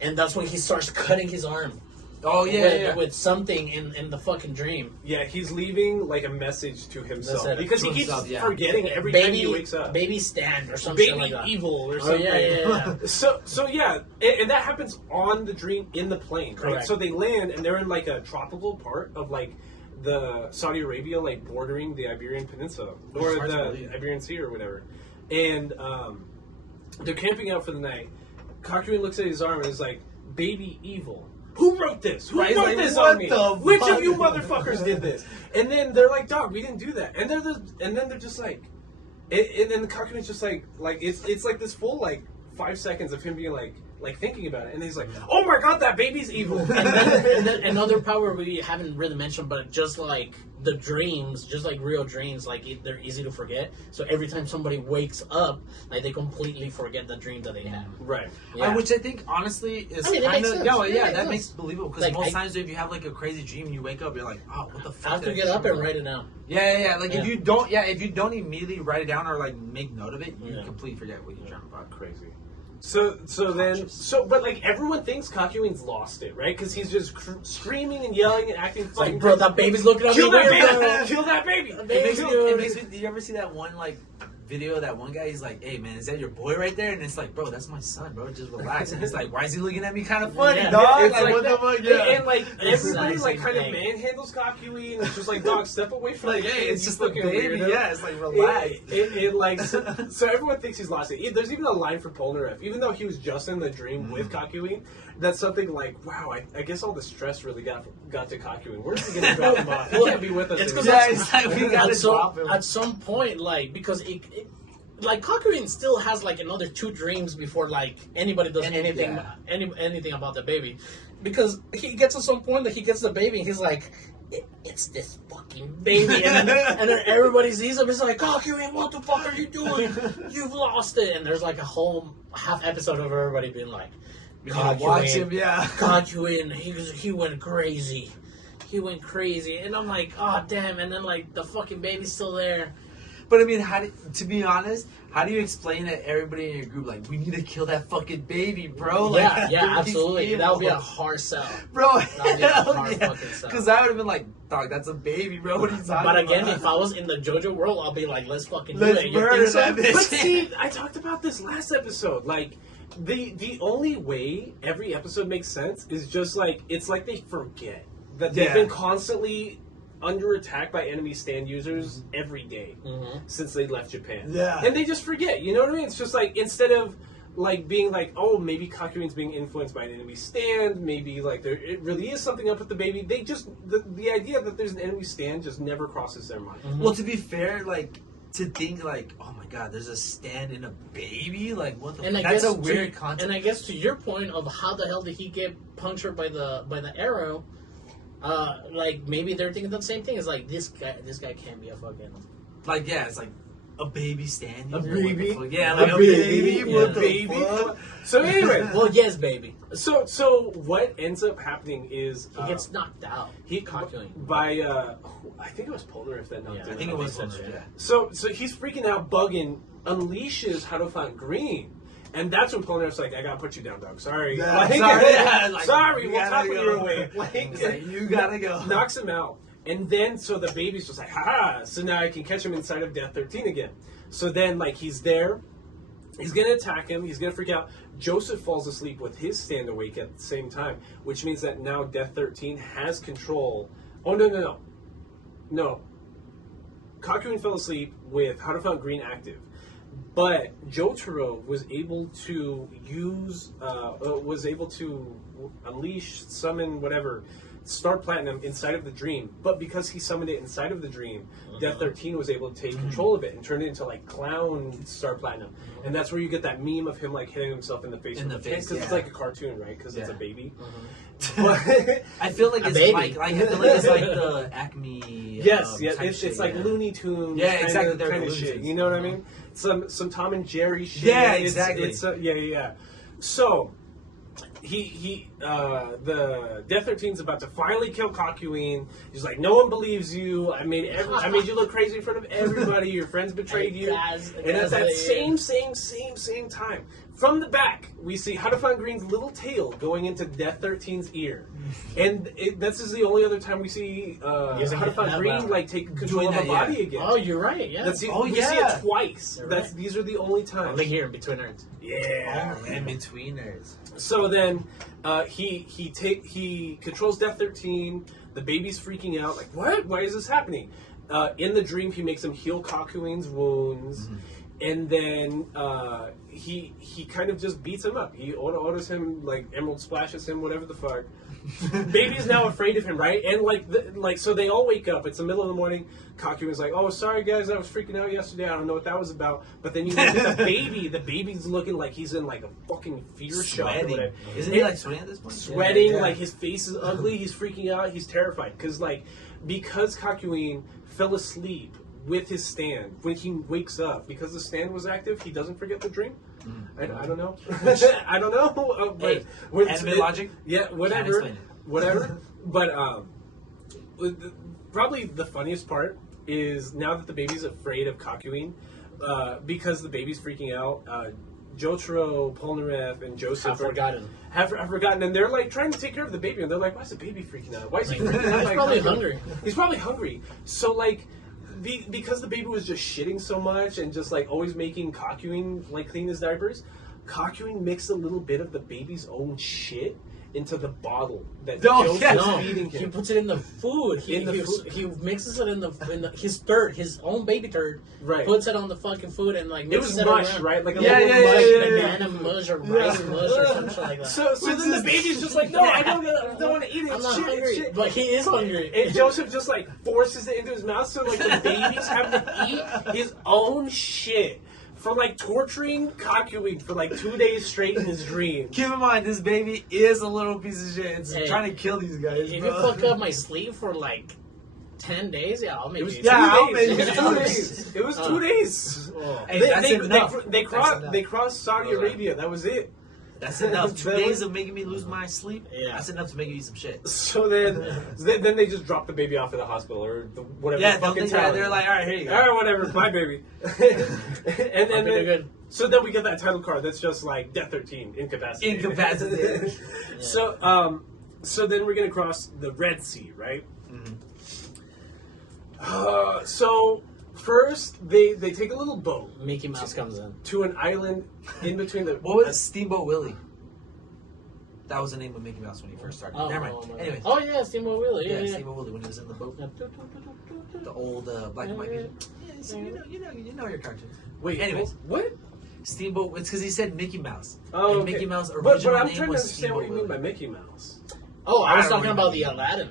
and that's when he starts cutting his arm. Oh yeah, with something in the fucking dream. Yeah, he's leaving like a message to himself That's it. because he To keeps himself, yeah. forgetting every time he wakes up. Baby stand or something Baby like that. evil or Oh, something. yeah. So yeah, and that happens on the dream in the plane, right? Correct. So they land and they're in like a tropical part of like the Saudi Arabia, like bordering the Iberian Peninsula or hard to the believe. Iberian Sea or whatever, and they're camping out for the night. Kakyoin looks at his arm and is like, "Baby evil." Who wrote this? Who Right, wrote like, this what on me? the Which fuck? of you motherfuckers did this? And then they're like, "Dog, we didn't do that." And then they're just like, and then the Kakyoin's just like it's like this full like 5 seconds of him being like thinking about it, and he's like, "Oh my god, that baby's evil." And then another power we haven't really mentioned, but just like the dreams, just like real dreams, like they're easy to forget. So every time somebody wakes up, like they completely forget the dream that they had. Right. Yeah. Which I think honestly is I mean, it kind makes of sense. yeah, Yeah, yeah, it that does. makes it believable because Like, most times if you have like a crazy dream and you wake up, you're like, oh, what the I fuck? have to did get I up dream and about? write it down. Yeah. Like Yeah. if you don't immediately write it down or like make note of it, you Yeah. completely forget what you dreamt about. Crazy. But like everyone thinks Kakyoin's lost it, right? Because he's just screaming and yelling and acting It's like, fucking. bro, that baby's looking at me Kill that weird, bro. baby! Kill that baby! It makes me. Did you ever see that one like video of that one guy? He's like, "Hey man, is that your boy right there?" And it's like, "Bro, that's my son, bro. Just relax." And it's like, "Why is he looking at me kind of funny, Yeah. dog? It's Like, like what that. the fuck?" Yeah. And like everybody It's like kind of like- manhandles Kakyoin and it's just like, dog, step away from Like, the hey, kid, it's you just a fucking baby. weirdo. Yeah, it's like relax. It like so everyone thinks he's lost it. There's even a line for Polnareff, even though he was just in the dream with Kakyoin. That's something like, wow, I guess all the stress really got to Kakyoin. Where's he gonna drop him off? He can't be with us. It's anymore. because Yeah, it's like we gotta drop him. at some point, like, because like Kakyoin still has like another 2 dreams before like anybody does anything Yeah. anything about the baby, because he gets to some point that he gets the baby and he's like, it's this fucking baby, and then everybody sees him. It's like, Kakyoin, what the fuck are you doing? You've lost it. And there's like a whole half episode of everybody being like, Watch him, yeah. Kakyoin, he went crazy. He went crazy, and I'm like, oh damn! And then like the fucking baby's still there. But I mean, to be honest, how do you explain to everybody in your group like we need to kill that fucking baby, bro? Like, Yeah, he's absolutely. evil. That would be a hard sell. bro. That'd be a hard fucking sell. Because I would have been like, dog, that's a baby, bro. What are you talking But about? again, if I was in the Jojo world, I'll be like, let's fucking Let's do it. You murder think so? that bitch. But see, I talked about this last episode. Like, the only way every episode makes sense is just like it's like they forget that they've Yeah. been constantly under attack by enemy stand users every day since they left Japan. Yeah. And they just forget. You know what I mean? It's just like instead of like being like, oh, maybe Kakyoin's being influenced by an enemy stand, maybe like there it really is something up with the baby. They just the idea that there's an enemy stand just never crosses their mind. Well, to be fair, like to think like, oh my god, there's a stand in a baby. Like, what the? And I That's guess a weird concept. And I guess to your point of how the hell did he get punctured by the arrow? Like maybe they're thinking the same thing. It's like this guy can't be a fucking Like, yeah, it's like a baby stand. A user? What the baby? fuck? Yeah, A like a baby? baby. Yeah. What the Baby? fuck? So anyway, well, yes, baby. so what ends up happening is He gets knocked out. he Kakyoin. by I think it was Polnareff that knocked Yeah, him I think out. it was so, Soldier, yeah. yeah. So he's freaking out, bugging, unleashes Hadofan Green. And that's when Polnareff's like, I gotta put you down, dog. Sorry. Yeah, Like, sorry, yeah, like, sorry, you we'll gotta top go. your way. Like, It's like, you gotta go. knocks him out. And then, so the baby's just like, ha! So now I can catch him inside of Death 13 again. So then, like, he's there. He's gonna attack him. He's gonna freak out. Joseph falls asleep with his stand awake at the same time, which means that now Death 13 has control. Oh, no. Kakyoin fell asleep with Hadofan Green active. But Jotaro was able to unleash, summon, whatever, Star Platinum inside of the dream, but because he summoned it inside of the dream, Death 13 was able to take control of it and turn it into like clown Star Platinum, and that's where you get that meme of him like hitting himself in the face with a pen, because it's like a cartoon, right? Because it's a baby. But I feel like it's like I feel like it's like the Acme. Yes, it's like Looney Tunes. Yeah, exactly. Kind of shit. You know what I mean? Some Tom and Jerry shit. Yeah, exactly. Yeah. So the Death 13's about to finally kill Cockeween. He's like, no one believes you. I made you look crazy in front of everybody. Your friends betrayed you. And at that same time, from the back, we see How to Find Green's little tail going into Death 13's ear. And this is the only other time we see How to Find Green like take control of a body again. Oh, you're right. Yeah. We see it twice. These are the only times. Only here in Between Nerds. Yeah, in Between Nerds. So then he controls Death 13. The baby's freaking out. Like, what? Why is this happening? In the dream, he makes him heal Cockeween's wounds. And then he kind of just beats him up. He orders him, like, Emerald splashes him, whatever the fuck. Baby is now afraid of him, right? And so they all wake up. It's the middle of the morning. Cockeween's like, "Oh, sorry guys, I was freaking out yesterday. I don't know what that was about." But then you look at the baby. The baby's looking like he's in like a fucking fear shock. Or whatever. Isn't he like sweating at this point? Sweating, like his face is ugly. He's freaking out. He's terrified because Cockeween fell asleep with his stand. When he wakes up, because the stand was active, he doesn't forget the dream. I don't know. I don't know. But anime logic. Yeah, whatever. But probably the funniest part is now that the baby's afraid of Cockeween, because the baby's freaking out. Jotaro, Polnareff, and Joseph have forgotten, and they're like trying to take care of the baby, and they're like, "Why is the baby freaking out? Why is he freaking out?" He's probably hungry. He's probably hungry. So like. Because the baby was just shitting so much and just like always making Cockeween like clean his diapers, Cockeween mixed a little bit of the baby's own shit into the bottle that Joseph was feeding him. He puts it in the food. He mixes it in his turd, his own baby turd. Right. Puts it on the fucking food and like it was mush, right? Like a little mush, banana mush or rice mush or something like that. So then the baby's just like, no, I don't want to eat it. I'm not hungry, but he is hungry. And Joseph just like forces it into his mouth, so like the baby's having to eat his own shit. For like torturing Cockeween for like 2 days straight in his dream. Keep in mind, this baby is a little piece of shit. It's trying to kill these guys. If you fuck up my sleep for like 10 days, I'll make it. It was 2 days. Oh. Hey, that's enough. They crossed Saudi Arabia. That was it. That's enough. 2 days of making me lose my sleep. Yeah, that's enough to make me eat some shit. So then they just drop the baby off at the hospital or whatever. Yeah, they're like, all right, here you go. All right, whatever, bye, baby. and then so then we get that title card that's just like Death 13 incapacitated. Yeah. So then we're gonna cross the Red Sea, right? So first they take a little boat. Mickey Mouse comes in to an island in between the. What was Steamboat Willie? That was the name of Mickey Mouse when he first started. Never mind. Anyways. Oh yeah, Steamboat Willie. Yeah, Steamboat Willie when he was in the boat. The old black and white music. Yeah, so you know your cartoons. Wait, anyways, what? Steamboat. It's because he said Mickey Mouse. Oh, and okay. Mickey Mouse original but I'm name trying to was understand what you Steamboat mean by Willie. Mickey Mouse. Oh, I was talking about the Aladdin.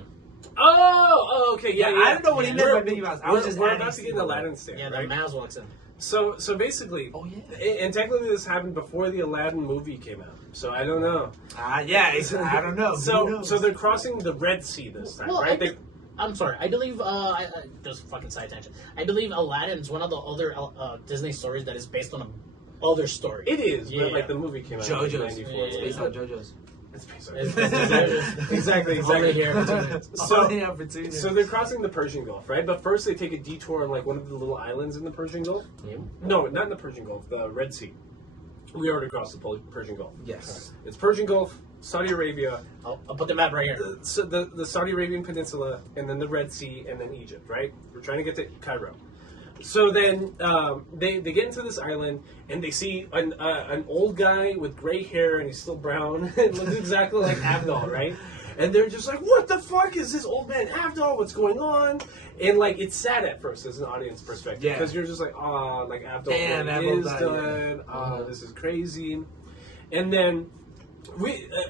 Oh, okay, yeah. I don't know what he meant by Mickey Mouse. I was just we're about to get an Aladdin stand. Yeah, right? the mouse walks in. So basically, and technically this happened before the Aladdin movie came out. So I don't know. I don't know. So they're crossing the Red Sea this time, right? I'm sorry. I believe just fucking side tangent. I believe Aladdin's one of the other Disney stories that is based on other story. It is, but like the movie came out in Jojo's. 1994. It's based on Jojo's. It's based on Jojo's. Exactly. So they're crossing the Persian Gulf, right? But first they take a detour on like one of the little islands in the Persian Gulf. No, not in the Persian Gulf. The Red Sea. We already crossed the Persian Gulf. Yes. It's Persian Gulf, Saudi Arabia. I'll put the map right here. So the Saudi Arabian Peninsula, and then the Red Sea, and then Egypt, right? We're trying to get to Cairo. So then they get into this island, and they see an old guy with gray hair, and he's still brown. It looks exactly like Abdul, right? And they're just like, what the fuck is this old man Abdul? What's going on? And like, it's sad at first as an audience perspective, because you're just like, oh, like Abdul is done. Oh, this is crazy. And then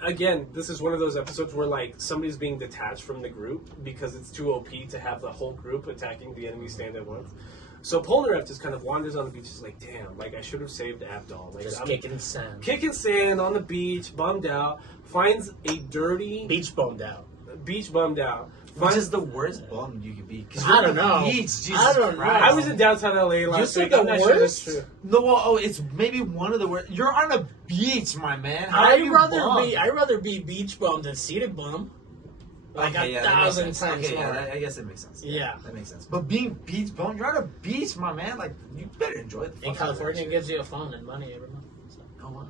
Again, this is one of those episodes where like somebody's being detached from the group because it's too OP to have the whole group attacking the enemy stand at once. So Polnareff just kind of wanders on the beach. He's like, "Damn! Like I should have saved Abdal. Like Just I'm kicking sand. kicking sand on the beach, bummed out. Finds a dirty Beach bummed out. beach, bummed out. Which is the worst bum you could be? 'Cause I you're don't on the know. beach, Jesus I don't know. Christ. I was in downtown LA last said week. the I'm not sure that's worst? true. No, well, it's maybe one of the worst. You're on a beach, my man. How are I'd you rather bummed? be beach bum than seated bum. Like Okay, a yeah, that makes 1,000 sense. times Okay, more. yeah, I guess it makes sense. Yeah. That makes sense. But being beach bum, you're on a beach, my man. Like, you better enjoy the fuck In out of California, that it shit. gives you a phone and money every month. So. Oh, wow.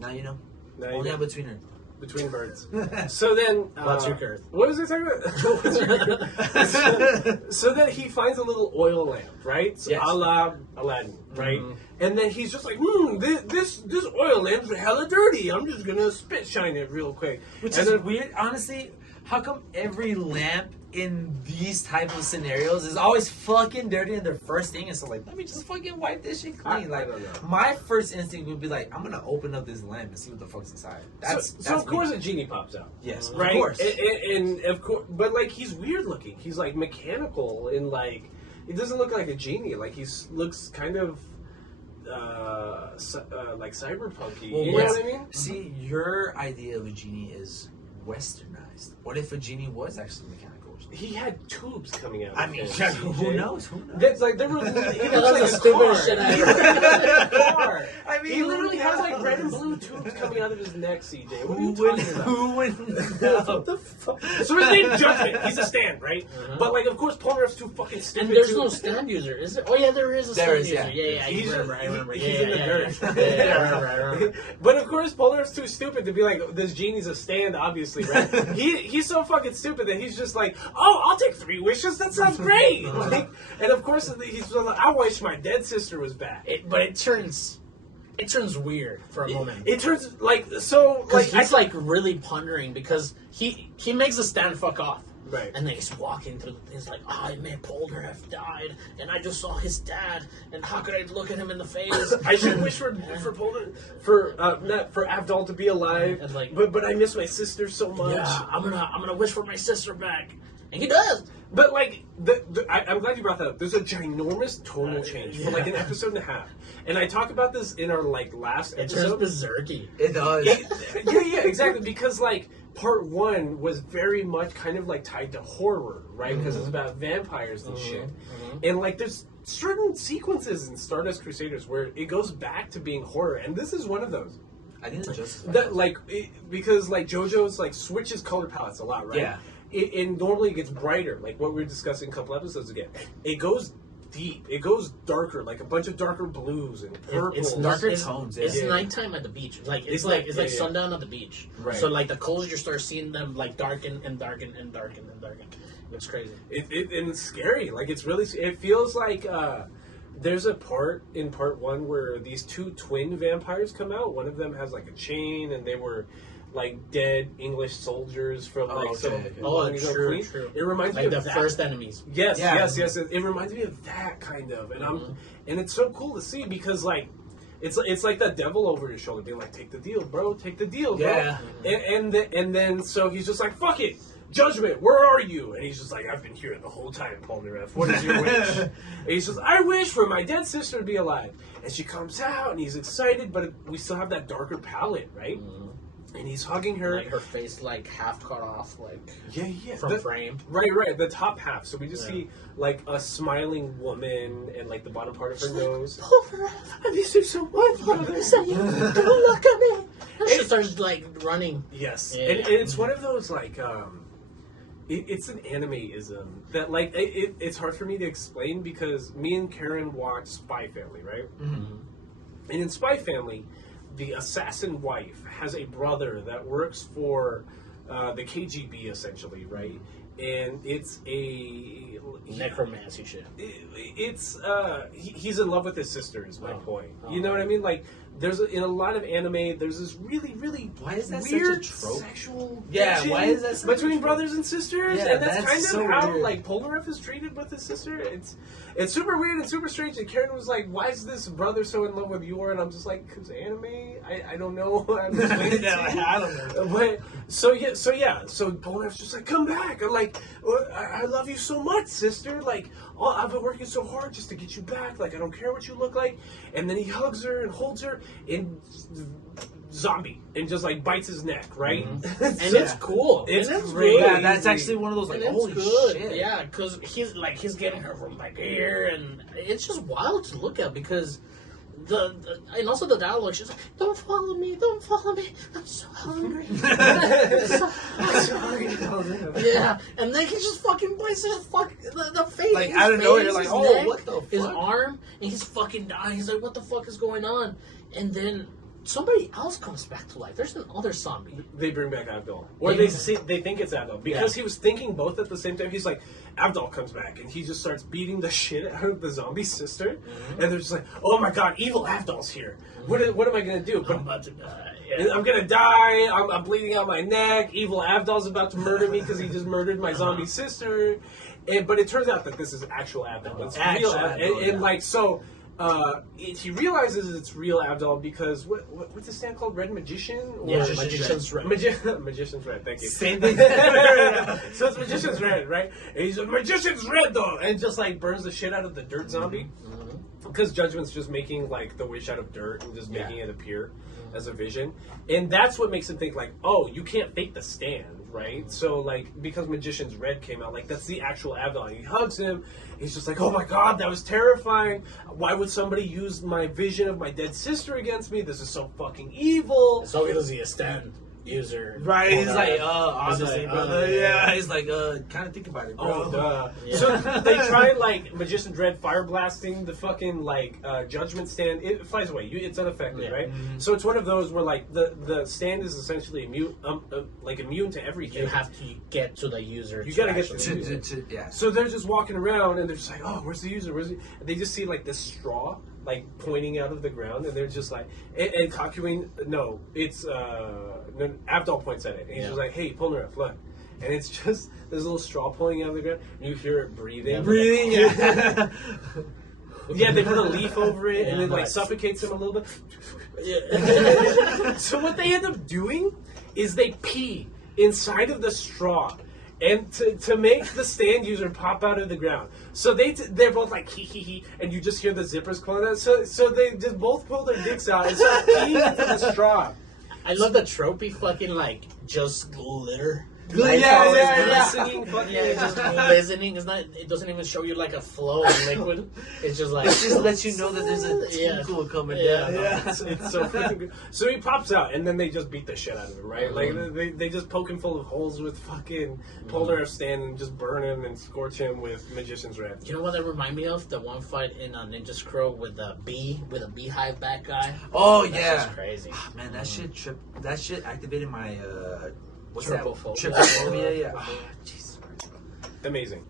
Now you know. Now you Only know. in between her. Between birds. So then, What's your girth? What was I talking about? What's your girth? So then he finds a little oil lamp, right? So Yes. a la Aladdin, right? And then he's just like, this oil lamp's hella dirty. I'm just gonna spit shine it real quick. Which And is then- weird. Honestly, how come every lamp in these type of scenarios is always fucking dirty and their first thing is like, let me just fucking wipe this shit clean. I Like, don't know. my first instinct would be like, I'm gonna open up this lamp and see what the fuck's inside. That's so of course me. a genie pops out. Yes, Right, of course. and of course, but like he's weird looking. He's like mechanical and like it doesn't look like a genie. Like looks kind of like cyberpunky. Well, You know what I mean? See, your idea of a genie is westernized. What if a genie was actually mechanical? He had tubes coming out. I of mean, him, who CJ. knows? Who knows? That's like there were. He That looks was like the a stupidest car. shit I He ever looks like a car. I mean, He literally who has like knows? red and blue tubes coming out of his neck, CJ. What are Who you would? talking about? Who would know? the fuck? So his name's Judgment. He's a stand, right? But like, of course, Polnareff's too fucking stupid. And there's too. no stand user, is there? Oh yeah, there is a There stand is, user. yeah. Yeah, I He's remember. he's Yeah, in the yeah, dirt. yeah. Yeah, I remember. But of course, Polnareff's too stupid to be like, this genie's a stand, obviously, right? He's so fucking stupid that he's just like, oh, I'll take 3 wishes. That sounds great. Like, and of course, he's just like, I wish my dead sister was back. But it turns weird for a moment. It turns like so Because like he's like really pondering because he makes the stand fuck off. Right. And then he's walking through the things like, oh, man, Polnareff died, and I just saw his dad, and how could I look at him in the face? I should wish for Avdol to be alive, And, like- but I miss my sister so much. Yeah, I'm gonna wish for my sister back, and he does. But like, I'm glad you brought that up. There's a ginormous tonal change for like an episode and a half, and I talk about this in our like last It turns episode. berserky. It does. Yeah, exactly. Because like part 1 was very much kind of like tied to horror, right? Because it's about vampires and shit, and like there's certain sequences in Stardust Crusaders where it goes back to being horror, and this is one of those. I think it's just That like because like JoJo's like switches color palettes a lot, right? Yeah. It normally gets brighter, like what we were discussing a couple episodes ago. It goes deep. It goes darker, like a bunch of darker blues and purples. It's darker it's- tones, It's yeah. nighttime at the beach. Like It's it's like yeah. sundown at the beach. Right. So like the colors, you start seeing them like darken and darken and darken and darken. It's crazy. And it's scary. Like it's really. It feels like there's a part in part 1 where these 2 twin vampires come out. One of them has like a chain, and they were like dead English soldiers from like some okay. long ago true, Queen. true. It reminds Like me the of that. first enemies. Yes, Yeah. yes. It reminds me of that kind of, and and it's so cool to see because like it's like that devil over your shoulder being like, take the deal, bro, take the deal, bro. Yeah. And then so he's just like, fuck it, Judgment, where are you? And he's just like, I've been here the whole time, Polnareff. What is your wish? And he's just, I wish for my dead sister to be alive. And she comes out, and he's excited, but we still have that darker palette, right? And he's hugging her. Like her face like half cut off, like Yeah. from frame. Right. The top half. So we just see like a smiling woman and like the bottom part of her nose. I miss you so much, brother. Don't look at me. And she starts like running. Yes, Yeah. and it's one of those like it's an anime-ism that like it's hard for me to explain because me and Karen watched Spy Family, right? And in Spy Family, the assassin wife has a brother that works for the KGB essentially, right? And it's a Necromancy shit. it's he's in love with his sister is my point. You know what I mean? Like in a lot of anime, there's this really, really Why is that weird such a trope? sexual Yeah, tension why is that such a between trope? brothers and sisters? Yeah, and that's kind of so how weird. like Polnareff is treated with his sister. It's super weird and super strange. And Karen was like, "Why is this brother so in love with Yor?" And I'm just like, "Cause anime. I don't know. I'm just waiting to see." I don't know. But so Polnareff's just like, "Come back." I'm like, I love you so much, sister. Like, I've been working so hard just to get you back. Like, I don't care what you look like. And then he hugs her and holds her and zombie and just like bites his neck, right? Mm-hmm. And it's cool. It's and it's great. good. Yeah, that's actually one of those like, And it's holy good. shit. Yeah, because he's getting her from like here, and it's just wild to look at because and also the dialogue. She's like, "Don't follow me, I'm so hungry." I'm so hungry. Yeah, and then he just fucking bites his the face. Like, his out of nowhere, face, you're like, his "Oh, neck, what the his fuck?" arm, and he's fucking dying. He's like, "What the fuck is going on?" And then somebody else comes back to life. There's another zombie. They bring back Abdul, or they think it's Abdul because he was thinking both at the same time. He's like, Abdul comes back, and he just starts beating the shit out of the zombie sister, and they're just like, "Oh my god, evil Abdul's here! What am I gonna do?" I'm But about to die. Yeah. I'm gonna die. I'm bleeding out my neck. Evil Abdul's about to murder me because he just murdered my zombie sister. But it turns out that this is actual Abdul. It's Actual real Abdul, and like so. He realizes it's real Abdul because what's this stand called? Red Magician? Or Yeah, Magician's Red. Magician's Red. Thank you. Same thing. So it's Magician's Red, right? And he's like, Magician's Red though, and just like burns the shit out of the dirt zombie. Because Judgment's just making like the wish out of dirt and just making it appear as a vision, and that's what makes him think like, oh, you can't fake the stand, right? So like because Magician's Red came out, like that's the actual Abdul. And he hugs him. He's just like, oh my god, that was terrifying. Why would somebody use my vision of my dead sister against me? This is so fucking evil. So is he a stand user? Right, he's like, obviously, obviously, brother. Yeah, he's like, kind of think about it, bro. Oh, duh. Yeah. So they try like Magician's Red fire blasting the fucking like Judgment stand. It flies away. It's unaffected, Yeah. right? So it's one of those where like the stand is essentially immune, immune to everything. You have to get to the user. You gotta get actually- to- Yeah. So they're just walking around and they're just like, oh, where's the user? Where's the? And they just see like this straw like pointing out of the ground, and they're just like, and Kakuin, no, it's Abdul points at it, and he's just like, hey, Polnareff, look. And it's just this little straw pulling out of the ground, and you hear it breathing. Yeah, Breathing, yeah. Yeah, they put a leaf over it, and Yeah, it like nice. suffocates him a little bit. Yeah. So what they end up doing is they pee inside of the straw, and to make the stand user pop out of the ground. So they're both like hee hee hee, and you just hear the zippers close out. So they just both pull their dicks out and start peeing into the straw. I love the tropey fucking like just glitter. Like, yeah. Glistening fucking. Yeah, it's just glistening. It's not. It doesn't even show you like a flow of liquid. It's just like It just lets you know that there's a Yeah. tinkle coming Yeah. down. It's so freaking good. So he pops out, and then they just beat the shit out of him, right? Like they just poke him full of holes with fucking Polnareff stand and just burn him and scorch him with Magician's Red. You know what that remind me of? The one fight in Ninja Scroll with the beehive back guy. Oh That's yeah. just crazy. Man, that shit activated my what's Trypophobia. that? Trypophobia, yeah. Oh, Jesus Christ. Amazing.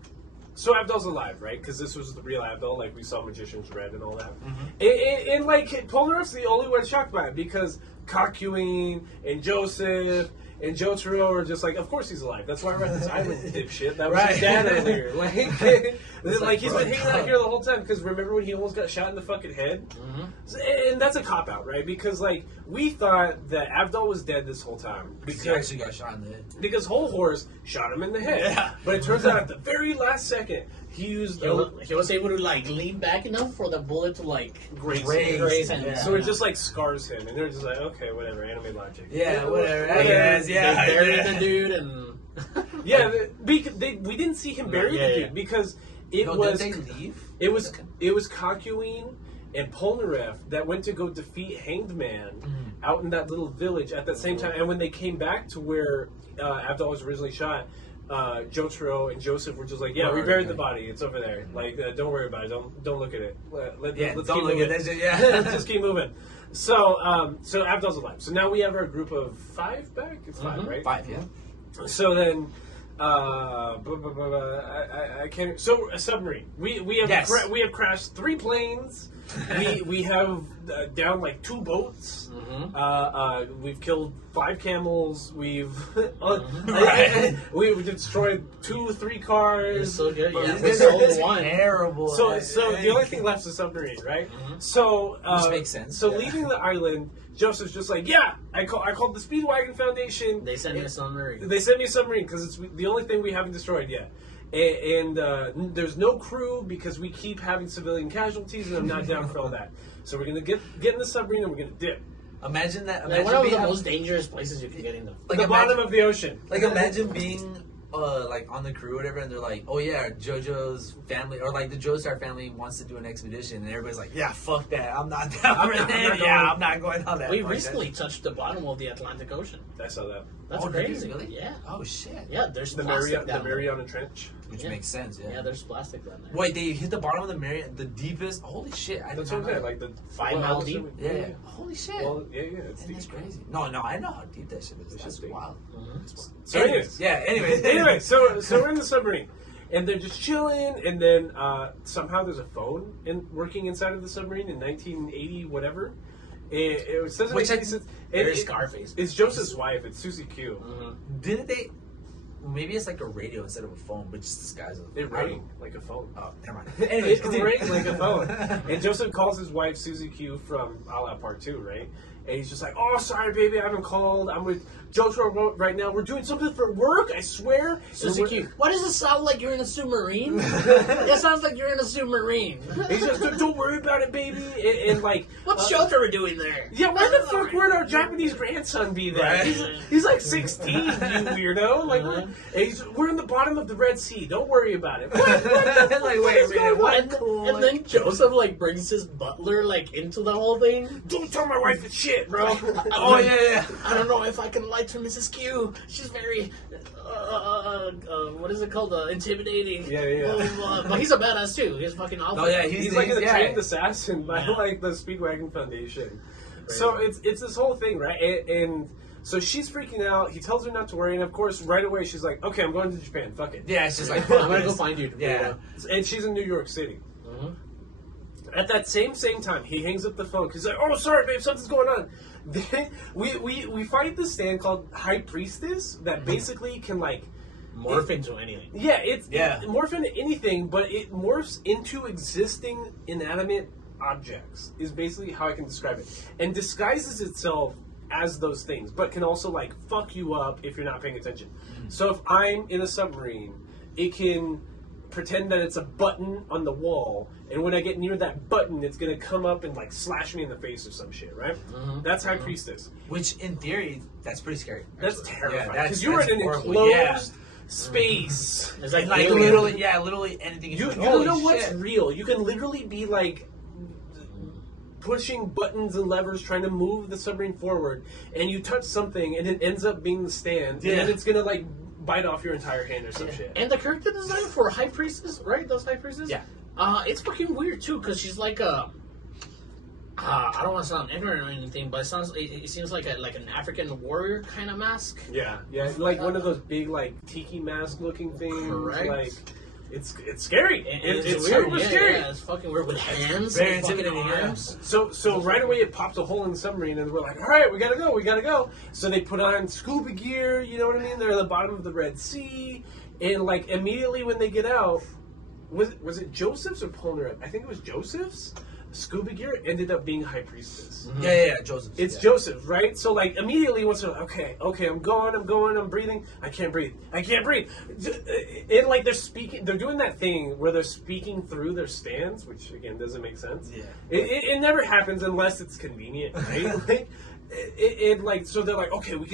So Abdul's alive, right? Because this was the real Abdul, like we saw Magician's Red and all that. And like Polnareff's the only one shocked by it because Kakuin and Joseph and Jotaro are just like, of course he's alive. That's why we're at this island, dipshit. That was his dad earlier. Like he's been hanging out here the whole time. Because remember when he almost got shot in the fucking head? And that's a cop out, right? Because like we thought that Abdul was dead this whole time He actually got shot in the head. because Whole Horse shot him in the head. Yeah. But it turns out at the very last second he used He was able to like lean back enough for the bullet to like grace. graze him. Yeah. So it just like scars him, and they're just like, okay, whatever, anime logic. Yeah, whatever. I Whatever. guess, yeah. They buried the dude and Yeah, we didn't see him bury Yeah, the yeah. dude because it No, was did they leave? it was Kakuin and Polnareff that went to go defeat Hanged Man out in that little village at that same time. And when they came back to where Abdul was originally shot, Jotaro and Joseph were just like, yeah, we buried the body. It's over there. Like, don't worry about it. Don't look at it. Let's Don't keep look moving. at that shit, yeah. Let's just keep moving. So, so Abdul's alive. So now we have our group of 5 back. It's 5, right? 5, yeah. So then, I can't. So a submarine. We have Yes. we have crashed 3 planes. We have down like 2 boats. We've killed 5 camels. We've we've destroyed 2-3 cars. It's so good. Yeah, These we guys are sold one. terrible. So the only thing left is submarine, right? So Which makes sense. So Yeah. leaving the island, Joseph's just like, yeah, I called the Speedwagon Foundation. They sent me a submarine. They sent me a submarine because it's the only thing we haven't destroyed yet. And there's no crew because we keep having civilian casualties, and I'm not down for all that. So we're gonna get in the submarine and we're gonna dip. Imagine that. Like, Imagine one of the being most dangerous places you can get into. Like the bottom of the ocean. Like imagine being like on the crew or whatever, and they're like, "Oh yeah, Jojo's family or like the Joestar family wants to do an expedition," and everybody's like, "Yeah, fuck that, I'm not down for that. Yeah, I'm not going on that." We Fuck recently touched the bottom of the Atlantic Ocean. I saw that. That's Oh, did you crazy. really? Yeah. Oh shit. Yeah, there's The plastic down there. Mariana Trench. Which Yeah. makes sense. Yeah. Yeah, there's plastic down there. Wait, they hit the bottom of the deepest. Holy shit! I That's did what not I'm saying. know. Like the 5 mile deep? Yeah. Holy shit. Well, yeah, it's Man, deep. that's crazy. No, I know how deep that shit is. It's That's just deep. wild. So anyways, Yeah. Anyways. anyway, so we're in the submarine, and they're just chilling, and then somehow there's a phone working inside of the submarine in 1980, whatever. It doesn't Which make any I- sense. There's Scarface. It's Joseph's wife. It's Susie Q. Didn't they? Maybe it's like a radio instead of a phone, but just disguises. It rang like a phone. Oh, never mind. It Anyways, continue. rang like a phone. And Joseph calls his wife Susie Q from All Out Part 2, right? And he's just like, "Oh, sorry, baby, I haven't called. I'm with Jojo right now. We're doing something for work, I swear." Susie Q. Why does it sound like you're in a submarine? It sounds like you're in a submarine. He's just, "Don't worry about it, baby." And like, What shows are we doing there? yeah, why the fuck would our Japanese grandson be there? Right. He's like 16, you weirdo. Like, we're in the bottom of the Red Sea. Don't worry about it. What the Like, fuck wait a is minute, going what? on? And then Joseph like brings his butler like into the whole thing. Don't tell my wife it's shit, bro. Oh yeah. I don't know if I can lie to Mrs. Q. She's very, what is it called? Intimidating. Yeah. But he's a badass too. He's fucking awful. Oh yeah, He's like a yeah. trained assassin by Yeah. like the Speedwagon Foundation. So it's this whole thing, right? And so she's freaking out. He tells her not to worry, and of course, right away she's like, "Okay, I'm going to Japan. Fuck it." Yeah, it's just like I'm gonna go find you. Yeah. And she's in New York City. At that same time, he hangs up the phone because he's like, "Oh, sorry, babe, something's going on." Then we find this stand called High Priestess that basically can like Morph into anything. it Yeah. morph into anything, but it morphs into existing inanimate objects. Is basically how I can describe it, and disguises itself as those things, but can also like fuck you up if you're not paying attention. So if I'm in a submarine, it can pretend that it's a button on the wall, and when I get near that button, it's gonna come up and like slash me in the face or some shit, right? That's High Priestess. Which in theory, that's pretty scary. That's actually. terrifying Yeah, because you're in an horrible. enclosed space. It's like, Like alien. literally anything. You like, don't holy know what's shit. real. You can literally be like pushing buttons and levers trying to move the submarine forward, and you touch something and it ends up being the stand, and then it's gonna like bite off your entire hand or some shit. And the character design for High Priestess, right? Those High Priestess? Yeah. It's fucking weird too, because she's like a. I don't want to sound ignorant or anything, but it seems like an African warrior kind of mask. Yeah, like one of those big like tiki mask looking things. Correct. Like it's scary. And It's weird. super Yeah, scary. yeah, it's fucking weird with hands, very and fucking intimidating, yeah. arms. So right away it pops a hole in the submarine, and we're like, all right, we gotta go. So they put on scuba gear. You know what I mean? They're at the bottom of the Red Sea, and like immediately when they get out, was it Joseph's or Polnareff? I think it was Joseph's. Scuba gear ended up being High Priestess. Yeah, Joseph. It's Joseph, right? So like immediately once they're like, okay, I'm going, I'm breathing. I can't breathe. And like they're doing that thing where they're speaking through their stands, which again doesn't make sense. Yeah. It never happens unless it's convenient, right? Like so they're like, okay, we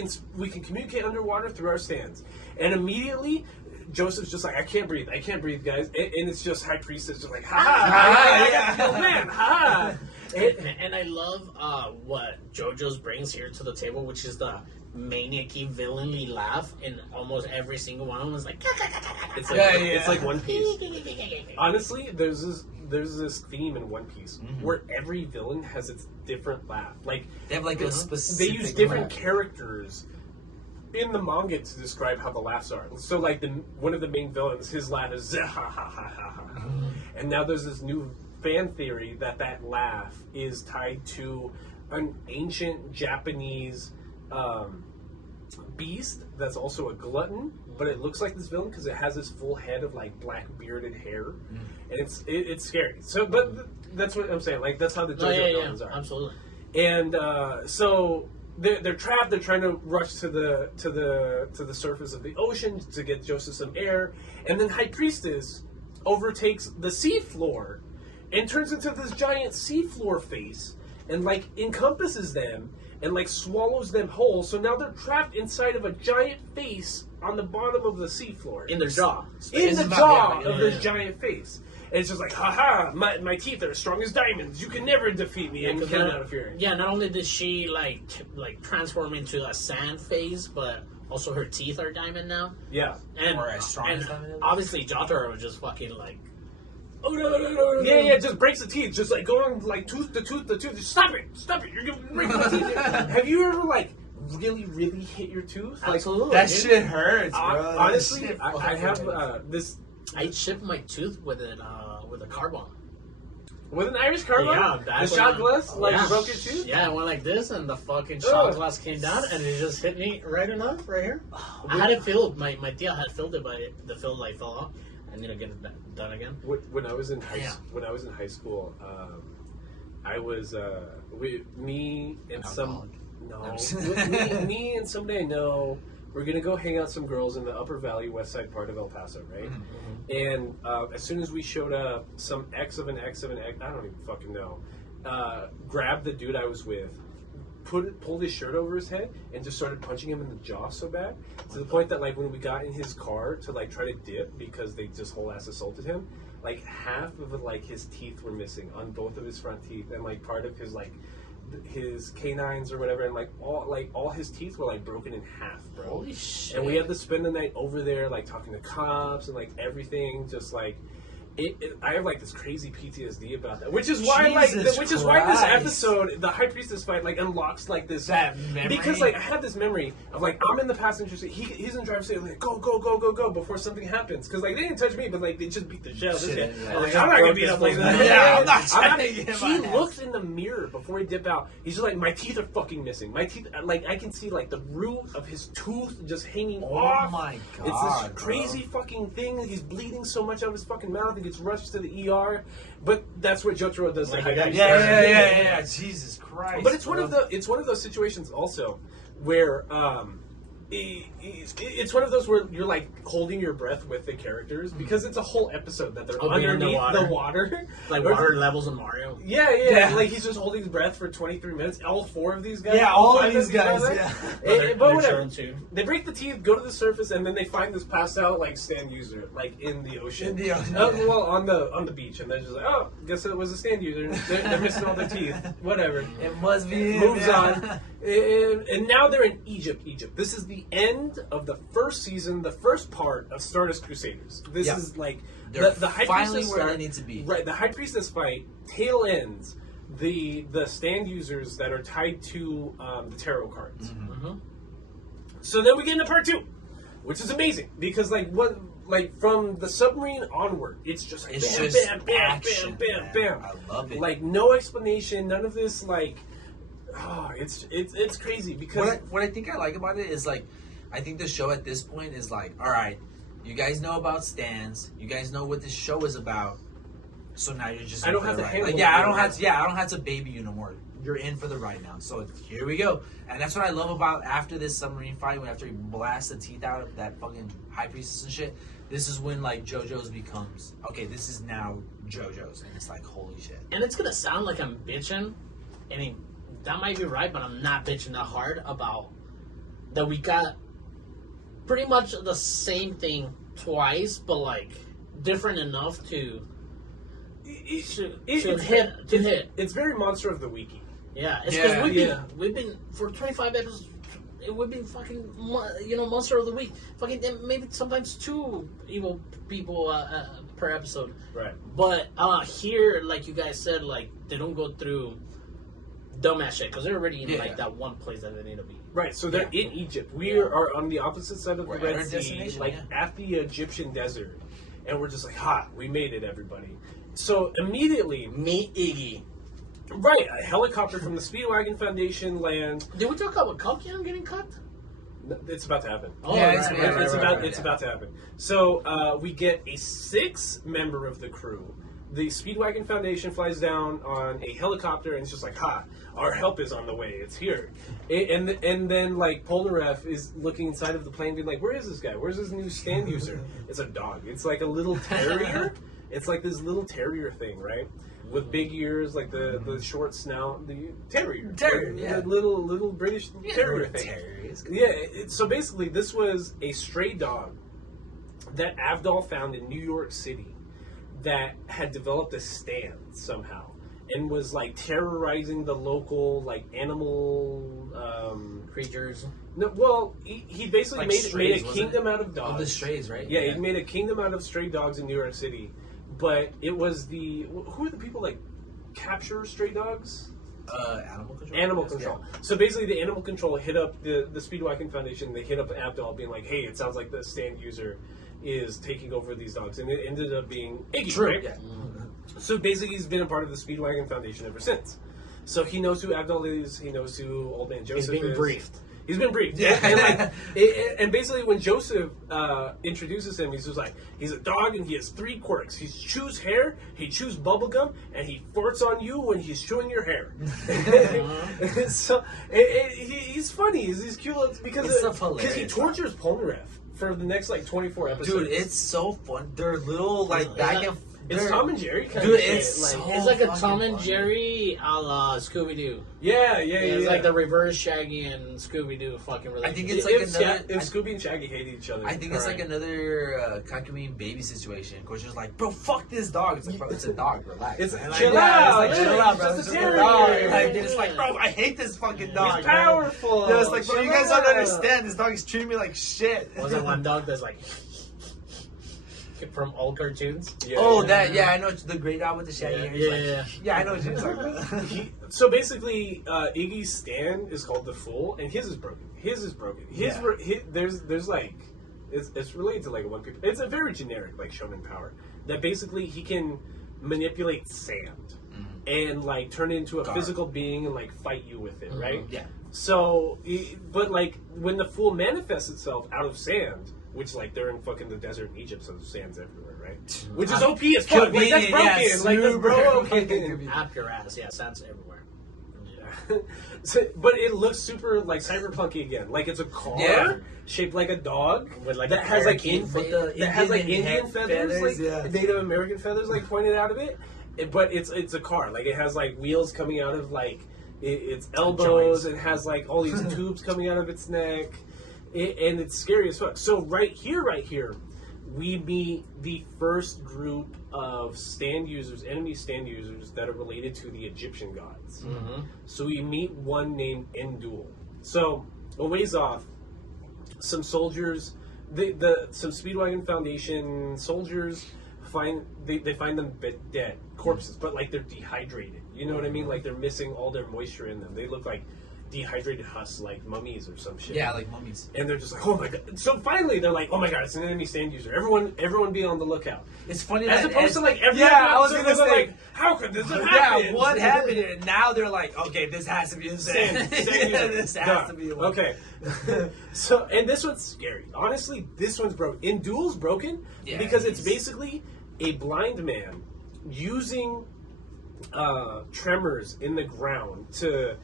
can communicate underwater through our stands, and immediately Joseph's just like, I can't breathe, guys, and it's just High Priestess just like, I got killed, man, ha. And I love what JoJo's brings here to the table, which is the maniacy, villainly laugh, and almost every single one of them is like. It's like it's like One Piece. Honestly, there's this theme in One Piece where every villain has its different laugh. Like They have like a they specific. use different laugh. characters in the manga to describe how the laughs are. So like one of the main villains, his laugh is ha ha ha ha ha. And now there's this new fan theory that laugh is tied to an ancient Japanese beast that's also a glutton, but it looks like this villain because it has this full head of like black bearded hair, and it's scary. So, but that's what I'm saying. Like that's how the JoJo villains are. Absolutely. And so they're trapped. They're trying to rush to the surface of the ocean to get Joseph some air, and then High Priestess overtakes the seafloor and turns into this giant seafloor face and like encompasses them and like swallows them whole. So now they're trapped inside of a giant face on the bottom of the seafloor. In their jaw. In the jaw of this giant face. And it's just like, haha, my teeth are as strong as diamonds. You can never defeat me. And came out of fury. Yeah, not only did she like transform into a sand face, but also her teeth are diamond now. Yeah. And, Or as strong as diamond. Obviously, Jotaro was just fucking like, Yeah, just breaks the teeth, just like going like tooth to tooth to tooth. Just stop it, you're gonna break my teeth. Have you ever like really hit your tooth? Like, absolutely. That shit hurts, bro. Honestly, I have this. I chipped my tooth with it with a car bomb. With an Irish car bomb? Yeah, the shot glass like broke your tooth? Yeah, I went like this, and the fucking shot glass came down, and it just hit me right enough, right here. I had it filled. My tia had filled it, but the fill like fell off. I need to get it done again. When I was in high school, I was me and somebody I know. We're gonna go hang out some girls in the Upper Valley, West Side part of El Paso, right? Mm-hmm. And as soon as we showed up, some ex of an ex, I don't even fucking know, grabbed the dude I was with, pulled his shirt over his head, and just started punching him in the jaw so bad, to the point that like when we got in his car to like try to dip because they just whole ass assaulted him, like half of like his teeth were missing on both of his front teeth, and like part of his like his canines or whatever, and like all his teeth were like broken in half, bro. Holy shit! And we had to spend the night over there, like talking to cops and like everything, just like. I have like this crazy PTSD about that, which is why why this episode, the High Priestess fight, like unlocks like this memory. Because like I had this memory of like I'm in the passenger seat, he's in the driver's seat, like go before something happens, because like they didn't touch me, but like they just beat the shit out of this guy. Like, I'm not gonna beat up like that. Yeah, I'm not trying to get He looks in the mirror before he dip out. He's just like, my teeth are fucking missing. My teeth, like I can see like the root of his tooth just hanging off. Oh my god! It's this crazy fucking thing. He's bleeding so much out of his fucking mouth. He gets rushed to the ER, but that's what Jotaro does. Like, yeah. Jesus Christ! But it's one of those situations also where it's one of those where you're like holding your breath with the characters, because it's a whole episode that they're underneath the water. Like water levels in Mario. Yeah. Like he's just holding his breath for 23 minutes. All four of these guys. Yeah, all of five these guys. Yeah. But whatever. They break the teeth, go to the surface, and then they find this passed out like stand user, like in the ocean. Well, on the beach, and they're just like, oh, guess it was a stand user. They're missing all their teeth. Whatever. It must be. Moves on. And now they're in Egypt. This is the end of the first season, the first part of Stardust Crusaders. This is like the High finally Priestess where they need to be. Right, the High Priestess fight tail ends the stand users that are tied to the tarot cards. Mm-hmm. So then we get into part 2, which is amazing because from the submarine onward, it's just like bam. I love it. Like no explanation, none of this like. Oh, it's crazy because what I think I like about it is like, I think the show at this point is like, all right, you guys know about stands, you guys know what this show is about, so now you're just. I don't have to handle. Like, I don't have to baby you no more. You're in for the ride now. So here we go, and that's what I love about after this submarine fight, after he blasts the teeth out of that fucking High Priestess and shit. This is when like JoJo's becomes okay. This is now JoJo's, and it's like holy shit. And it's gonna sound like I'm bitching, that might be right, but I'm not bitching that hard about that we got pretty much the same thing twice, but like different enough to hit. It's very Monster of the Weeky. Yeah, it's because we've been for 25 episodes. We've been fucking, Monster of the Week. Fucking maybe sometimes 2 evil people per episode. Right. But here, like you guys said, like they don't go through dumbass shit because they're already in like that one place that they need to be. Right, so they're in Egypt. We are on the opposite side of the Red Sea, like at the Egyptian desert, and we're just like, ha, we made it, everybody. So immediately, Meet Iggy. right, a helicopter from the Speedwagon Foundation lands. Did we talk about Cokian getting cut? It's about to happen. Oh, Yeah, right, it's- right, yeah, right, It's right, about right. it's about to happen. So we get a 6th member of the crew. The Speedwagon Foundation flies down on a helicopter, and it's just like, ha, our help is on the way. It's here. And then like Polnareff is looking inside of the plane, being like, where is this guy? Where's this new stand user? It's a dog. It's like a little terrier. It's like this little terrier thing, right? With big ears, like the short snout, the terrier. Terrier, Like, yeah. the little British terrier thing. Terriers. Yeah, so basically, this was a stray dog that Avdol found in New York City that had developed a stand somehow and was like terrorizing the local like animal Creatures. no, well, he basically Like made strays, a wasn't kingdom it? out of dogs. Of the strays, right? Yeah, he made a kingdom out of stray dogs in New York City, but it was who are the people like capture stray dogs? Animal control. Animal Yes, control. So basically, the animal control hit up the Speedwagon Foundation. They hit up Abdul, being like, "Hey, it sounds like the stand user is taking over these dogs," and it ended up being Iggy. True. Right? Yeah. So basically, he's been a part of the Speedwagon Foundation ever since. So he knows who Abdul is. He knows who Old Man Joseph He's being is. briefed. He's been briefed. Yeah. And, and basically, when Joseph introduces him, he's just like, he's a dog and he has 3 quirks. He chews hair, he chews bubblegum, and he farts on you when he's chewing your hair. So he's funny. He's cute because It's so he hilarious. tortures Polnareff for the next like 24 episodes. Dude, it's so fun. They're little like back and. It's they're- Tom and Jerry kind Dude, of shit. it's like, so- It's like a fucking Tom and funny. Jerry a la Scooby Doo. yeah. It's like the reverse Shaggy and Scooby Doo fucking relationship. I think it's like another. if Scooby and Shaggy hate each other. I think it's like correct. another Kakumi baby situation. Coach is like, bro, fuck this dog. It's like, bro, it's a dog. Relax. It's And chill yeah, out, It's like, yeah, chill out, it's bro. just It's a just a terrier. dog. Like, dude, it's like, bro, I hate this fucking dog. He's man. powerful. Yeah, it's like, bro, you guys don't Chill out. understand. This dog is treating me like shit. Wasn't one dog that's like from old cartoons? Yeah, Oh, yeah. that, yeah, I know. It's the great dog with the shaggy hair. He's Yeah, like, yeah, I know what you're talking about. So basically, Iggy's stand is called the Fool, and his is broken. Yeah. There's like, it's related to like one people. It's a very generic like shonen power that basically he can manipulate sand and like turn it into a Guard. physical being and like fight you with it, right? Yeah. So, but like when the Fool manifests itself out of sand. Which, like, they're in fucking the desert in Egypt, so the sand's everywhere, right? Which is OP as fuck. Like, that's Convenient, broken. yeah, Like, that's super broken. fucking convenient. Up your ass, yeah, sounds everywhere. So, but it looks super, like, cyberpunky again. Like, it's a car Yeah. shaped like a dog With, like, that a has, like, parakeet Indian, with the that has, like, Indian Indian head feathers, like, feathers, yeah. Native American feathers, like, pointed out of it. But it's a car. Like, it has, like, wheels coming out of, like, its elbows. Joints. It has, like, all these tubes coming out of its neck. And it's scary as fuck. So right here, we meet the first group of enemy stand users that are related to the Egyptian gods. Mm-hmm. So we meet one named Endul. So a ways off, some soldiers, some Speedwagon Foundation soldiers they find them dead, corpses, but like they're dehydrated. You know what I mean? Like they're missing all their moisture in them. They look like dehydrated husks, like mummies or some shit. Yeah, like mummies. And they're just like, oh my god. So finally, they're like, oh my god, it's an enemy stand user. Everyone be on the lookout. It's funny As that opposed to like every yeah, I was episode, gonna they're say, like, how could this have happened? yeah, what happened? And now they're like, okay, this has to be the same. Stand Yeah, user. this has Duh. to be the one. Okay. So, and this one's scary. Honestly, this one's broken. In Duel's broken Yeah, because it's he's- basically a blind man using tremors in the ground to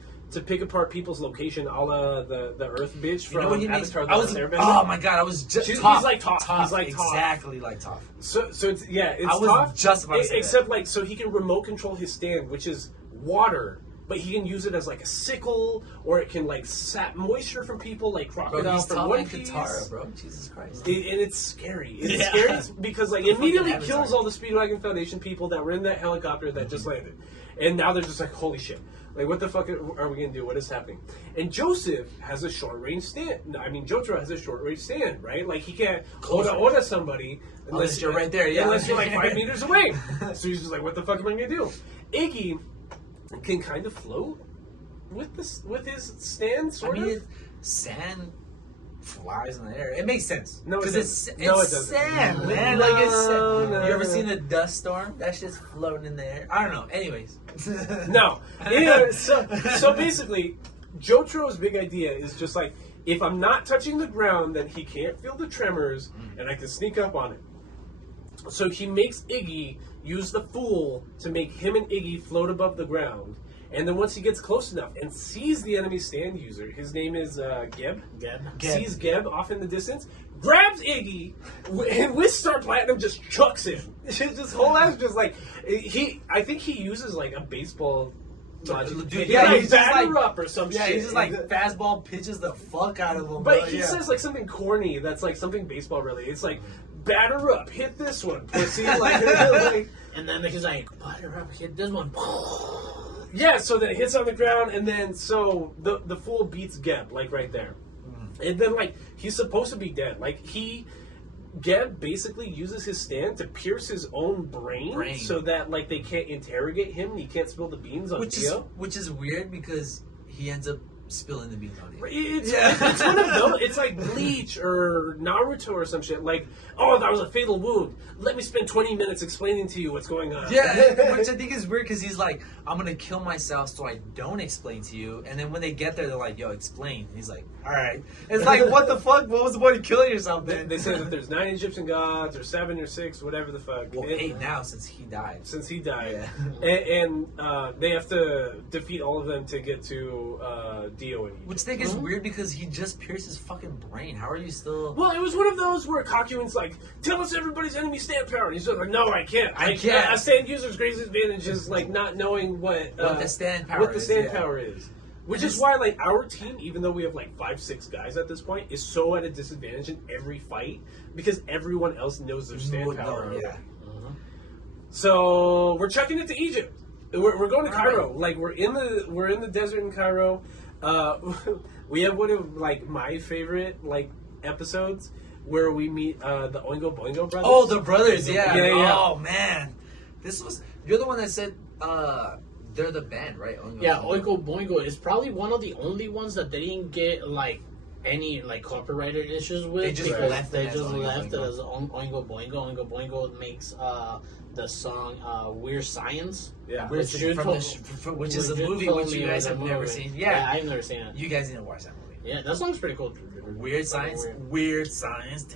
pick apart people's location, a la the Earth bitch You know from what he means? Avatar: The I was, Last Airbender. oh my god, I was just He's Toph. like Toph. He's like Toph. exactly like Toph. So it's it's I was tough. just about to say except like so he can remote control his stand, which is water, but he can use it as like a sickle, or it can like sap moisture from people, like Bro, Crocodile he's from Toph One and Piece. Katara, bro. Jesus Christ. And it's scary. It's Yeah. scary because like it immediately Avatar. kills all the Speedwagon Foundation people that were in that helicopter that just landed, and now they're just like, holy shit. Like, what the fuck are we gonna do? What is happening? And Joseph has a short range stand. I mean, Jojo has a short range stand, right? Like, he can't order somebody Unless you're right there, yeah. Unless you're like 5 meters away. So he's just like, what the fuck am I gonna do? Iggy can kind of float with his stand, I sort mean, of. sand flies in the air. It makes sense. No, it because doesn't. it's No, it doesn't. sand, man. No, Like it's sand. no, You ever no. seen a dust storm? That shit's floating in the air. I don't know. Anyways. No. Yeah, so basically, Jotro's big idea is just like, if I'm not touching the ground, then he can't feel the tremors, and I can sneak up on him. So he makes Iggy use the Fool to make him and Iggy float above the ground. And then once he gets close enough and sees the enemy stand user, his name is Geb. Geb. Sees Geb off in the distance, grabs Iggy, and with Star Platinum just chucks him. Just whole ass just like I think he uses like a baseball. Dude, He yeah, like he's just batter like- up or some Yeah, shit. he's just like fastball pitches the fuck out of him. But bro. he Yeah. says like something corny that's like something baseball related. It's like batter up, hit this one, pussy. like And then he's like, "Butter up, hit this one." yeah. So then it hits on the ground, and then so the Fool beats Geb like right there, and then like he's supposed to be dead. Like Geb basically uses his stand to pierce his own brain. So that like they can't interrogate him. And he can't spill the beans on Dio. Which is weird because he ends up spilling the beans on you. It's one of those. It's like Bleach or Naruto or some shit. Like, oh, that was a fatal wound. Let me spend 20 minutes explaining to you what's going on. Yeah, which I think is weird because he's like, I'm gonna kill myself so I don't explain to you. And then when they get there, they're like, yo, explain. And he's like, all right. It's like, what the fuck? What was the point of killing yourself then? They say that there's 9 Egyptian gods or 7 or 6, whatever the fuck. Well, 8 now since he died. Since he died. Yeah. And they have to defeat all of them to get to Dio and Eve. Which I think is weird because he just pierced his fucking brain. How are you still... Well, it was one of those where Kakuin's like, tell us everybody's enemy stand power. And he's just like, no, I can't. I can't. A stand user's greatest advantage is like not knowing what the stand power what the is, stand yeah. power is. Which is why, like, our team, even though we have like 5-6 guys at this point, is so at a disadvantage in every fight because everyone else knows their stand power. already. Yeah. So we're chucking it to Egypt. We're going to All Cairo. right. Like we're in the desert in Cairo. We have one of like my favorite like episodes where we meet the Oingo Boingo brothers. Oh, the brothers, yeah. Yeah. Oh, man. You're the one that said they're the band, right? Yeah, Oingo Boingo is probably one of the only ones that they didn't get like any like copyrighted issues with. They just because left they it as just Oingo left it Boingo. as Oingo Boingo. Oingo Boingo makes the song Weird Science. Yeah. Which you told- which is a you movie told which me you guys was a have never movie. seen. Yeah, Yeah. I've never seen it. You guys need to watch that movie. Yeah, that song's pretty cool. Weird Science. Weird Science.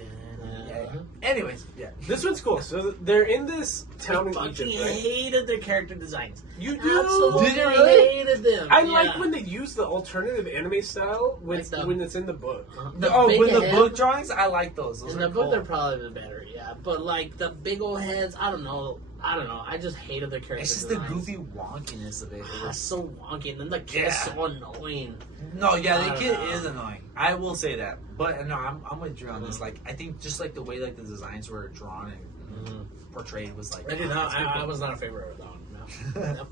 Yeah. Anyways, yeah. This one's cool. So they're in this town I in fucking Egypt, right? hated their character designs. You do? Absolutely Did you really? hated them. I Yeah. like when they use the alternative anime style when, Like the- when it's in the book. big With the head- book drawings, I like those. Those In are the book, cool. they're probably the better, yeah. But like the big old heads, I don't know. I just hated their character It's just the designs. goofy wonkiness of it. Ah, so wonky, and then the kid's Yeah. so annoying. No, yeah, I the don't kid know. is annoying. I will say that. But no, I'm with Drew on this. Like, I think just like the way like the designs were drawn and portrayed was like. I did not. it's good. I was not a favorite of that one. No.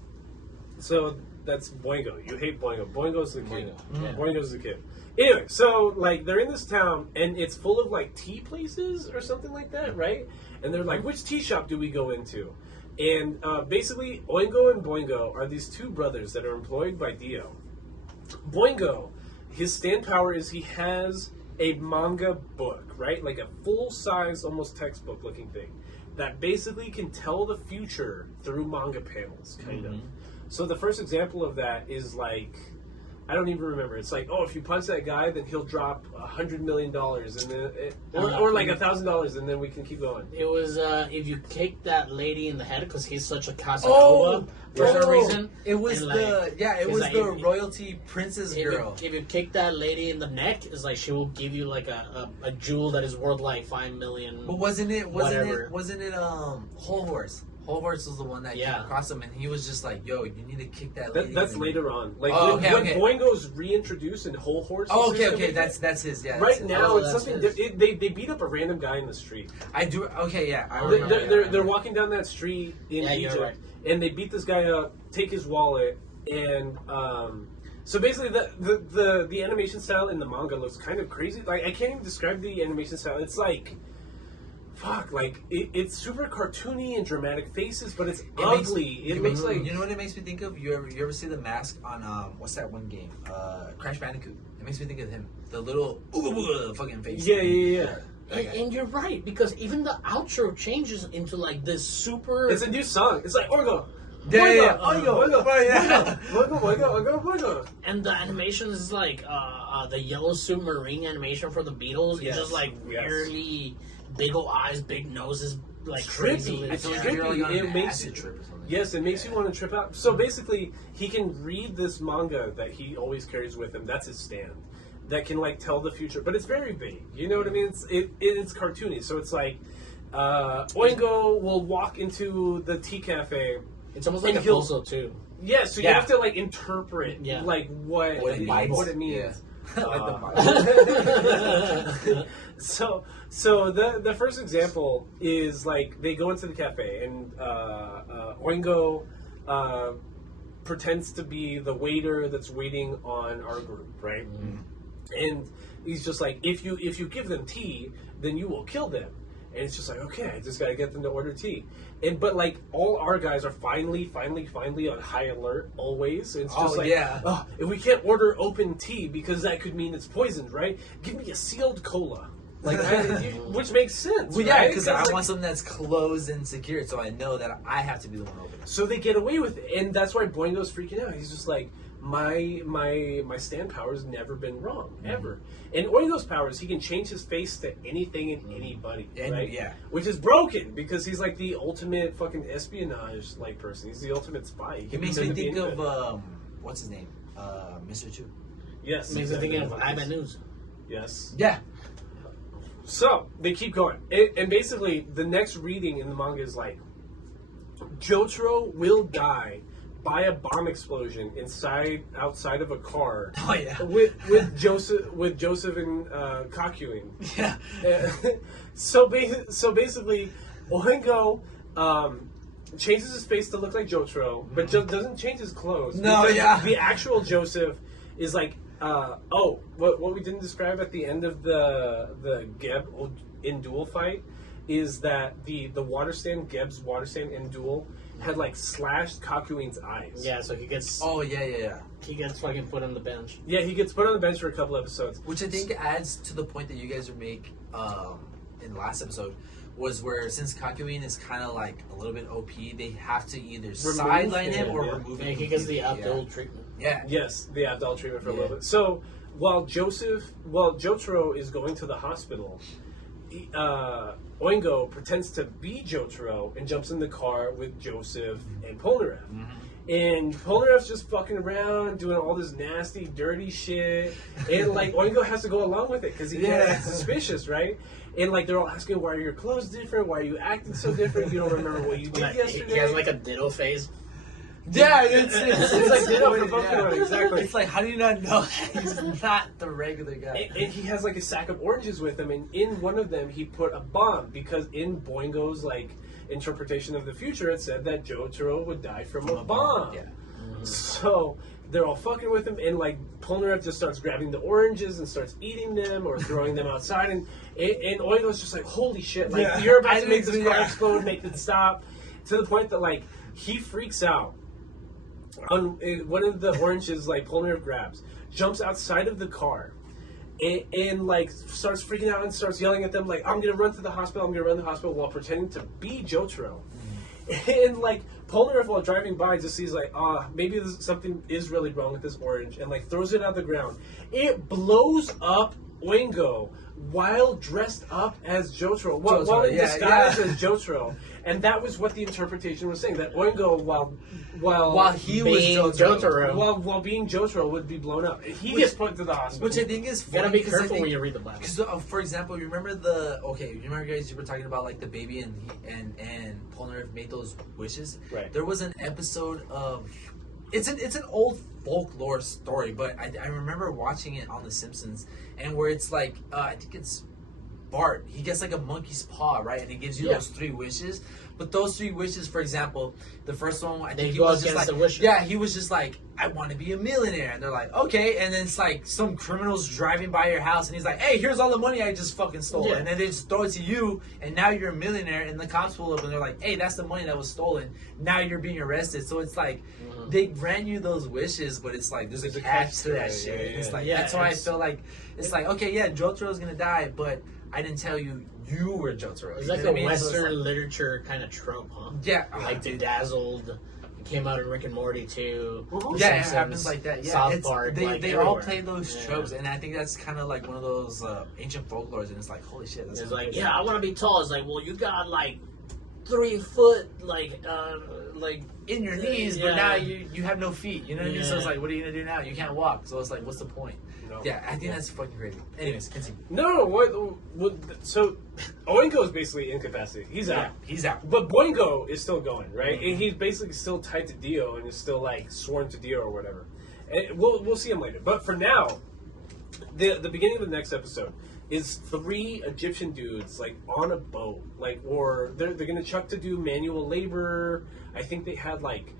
So that's Boingo. You hate Boingo. Boingo's the kid. Boingo, yeah. Boingo's the kid. Anyway, so like they're in this town and it's full of like tea places or something like that, right? And they're like, which tea shop do we go into? And basically, Oingo and Boingo are these two brothers that are employed by Dio. Boingo, his stand power is he has a manga book, right? Like a full-size, almost textbook-looking thing that basically can tell the future through manga panels, kind of. So the first example of that is like, I don't even remember. It's like, oh, if you punch that guy, then he'll drop $100 million, and then or like $1,000, and then we can keep going. It was if you kick that lady in the head because he's such a Casanova Oh, for some reason. It was And, it it's was like, the if- royalty princess girl. If you kick that lady in the neck, it's like she will give you like a jewel that is worth like $5 million. But wasn't it whatever. Whole Horse? Whole Horse was the one that came across him, and he was just like, "Yo, you need to kick that lady." That's later on. Like Oh, when okay. Boingo's reintroduced in Whole Horse. Oh, system, okay, that's his. Yeah. Right that's his. now, Oh, it's that's something. his. They beat up a random guy in the street. I do. Okay, yeah. I They're- remember. They're walking down that street in Yeah, you're Egypt, right. and they beat this guy up, take his wallet, and so basically the animation style in the manga looks kind of crazy. Like I can't even describe the animation style. It's like fuck, like it's super cartoony and dramatic faces, but it's It ugly. makes- It looks like you know what it makes me think of. You ever see the mask on what's that one game? Crash Bandicoot. It makes me think of him. The little fucking face. yeah. And you're right, because even the outro changes into like this super. It's a new song. It's like Oingo. Yeah. Oingo. And the animation is like the yellow submarine animation for the Beatles. Yes. It's just like Yes. weirdly big ol' eyes, big noses, like Trippy. crazy. It's Like trippy. you're like on It an makes acid you- trip or something. Yes, it makes you want to trip out. So basically, he can read this manga that he always carries with him. That's his stand. That can like tell the future, but it's very vague. You know what I mean? It's cartoony. So it's like Oingo will walk into the tea cafe. It's almost like And a he'll- puzzle too. Yeah, so you Yeah. have to like interpret like what it means. Like the So the first example is like they go into the cafe and Oingo pretends to be the waiter that's waiting on our group, right? And he's just like, if you give them tea, then you will kill them. And it's just like, okay, I just gotta get them to order tea. But like all our guys are finally on high alert always. It's just oh, if we can't order open tea because that could mean it's poisoned, right? Give me a sealed cola, like which makes sense. Well, yeah, right? because I want something that's closed and secured, so I know that I have to be the one opening. So they get away with it, and that's why Boingo's freaking out. He's just like, my stand power's never been wrong ever. And Oingo's powers, he can change his face to anything and anybody, right? Yeah. Which is broken because he's like the ultimate fucking espionage like person. He's the ultimate spy. He It can makes me pretend to be think anything. of what's his name, Mr. Chu. Yes, Makes me think of iBad News. Yes. Yeah. So they keep going, and basically the next reading in the manga is like, Jotaro will die by a bomb explosion outside of a car. Oh yeah. with Joseph and Kakuin. Yeah. So basically, Oingo changes his face to look like Jotaro, but doesn't change his clothes. No, because yeah. The actual Joseph is like, what we didn't describe at the end of the Geb in Duel fight is that the water stand, Geb's water stand in Duel, had like slashed Kakuin's eyes. Yeah, so he gets Oh yeah. he gets fucking put on the bench. Yeah, he gets put on the bench for a couple episodes. Which I think adds to the point that you guys make in the last episode, was where since Kakuin is kind of like a little bit OP, they have to either sideline him or remove him. Yeah, he gets the Abdul treatment. Yeah. Yes, the Abdal treatment for a little bit. So while Jotaro is going to the hospital, Oingo pretends to be Jotaro and jumps in the car with Joseph and Polnareff. And Polnareff's just fucking around doing all this nasty, dirty shit. And like Oingo has to go along with it because he gets suspicious, right? And like they're all asking, why are your clothes different? Why are you acting so different? You don't remember what you did yesterday. He has like a ditto face. Yeah, it's like Ditto from Pokemon, exactly. It's like, how do you not know that he's not the regular guy? And he has like a sack of oranges with him, and in one of them he put a bomb because in Boingo's like interpretation of the future, it said that Jotaro would die from a bomb. Yeah. So they're all fucking with him, and like Polnareff just starts grabbing the oranges and starts eating them or throwing them outside, and Oingo's just like, holy shit, like you're about to make this car explode, make it stop, to the point that like he freaks out. On one of the oranges, like Polnareff grabs, jumps outside of the car, and like starts freaking out and starts yelling at them like, I'm gonna run to the hospital, while pretending to be Jotaro. And like Polnareff, while driving by, just sees like, maybe something is really wrong with this orange, and like throws it out the ground. It blows up Oingo while dressed up as Jotaro, while in disguise as Jotaro. And that was what the interpretation was saying, that Oingo, while he was Jotaro. while being Jotaro, would be blown up. He gets put to the hospital. Which I think is You funny. gotta be because I careful think- when you read the Bible. Because, for example, you remember guys, you were talking about like the baby and Polnareff made those wishes. Right. There was an episode of, it's an old folklore story, but I remember watching it on The Simpsons, and where it's like I think it's Bart, he gets like a monkey's paw, right? And he gives you those 3 wishes. But those 3 wishes, for example, the first one, I think he was just like, he was just like, I want to be a millionaire. And they're like, okay. And then it's like some criminals driving by your house, and he's like, hey, here's all the money I just fucking stole. And then they just throw it to you, and now you're a millionaire. And the cops pull up, and they're like, hey, that's the money that was stolen. Now you're being arrested. So it's like, they grant you those wishes, but it's like, there's a catch to that shit. It's like, that's why I feel like, it's like, okay, yeah, Jotaro's gonna die, but I didn't tell you were Jotaro. It's like a Western literature kind of trope, huh? Yeah. Like Bedazzled. Came out in Rick and Morty too. Yeah, it happens like that. Yeah, South Park. They all play those tropes, and I think that's kind of like one of those ancient folklores, and it's like, holy shit. That's it's like, crazy. I want to be tall. It's like, well, you got like 3 foot, like in your knees, but now you have no feet. You know what I mean? So it's like, what are you gonna do now? You can't walk. So it's like, what's the point? No. Yeah, I think that's fucking crazy. Anyways, continue. No, what so Oingo is basically incapacitated. He's out. He's out. But Boingo is still going, right? And he's basically still tied to Dio and is still like sworn to Dio or whatever. And we'll see him later. But for now, the beginning of the next episode is 3 Egyptian dudes like on a boat, like, or they're gonna chuck to do manual labor. I think they had like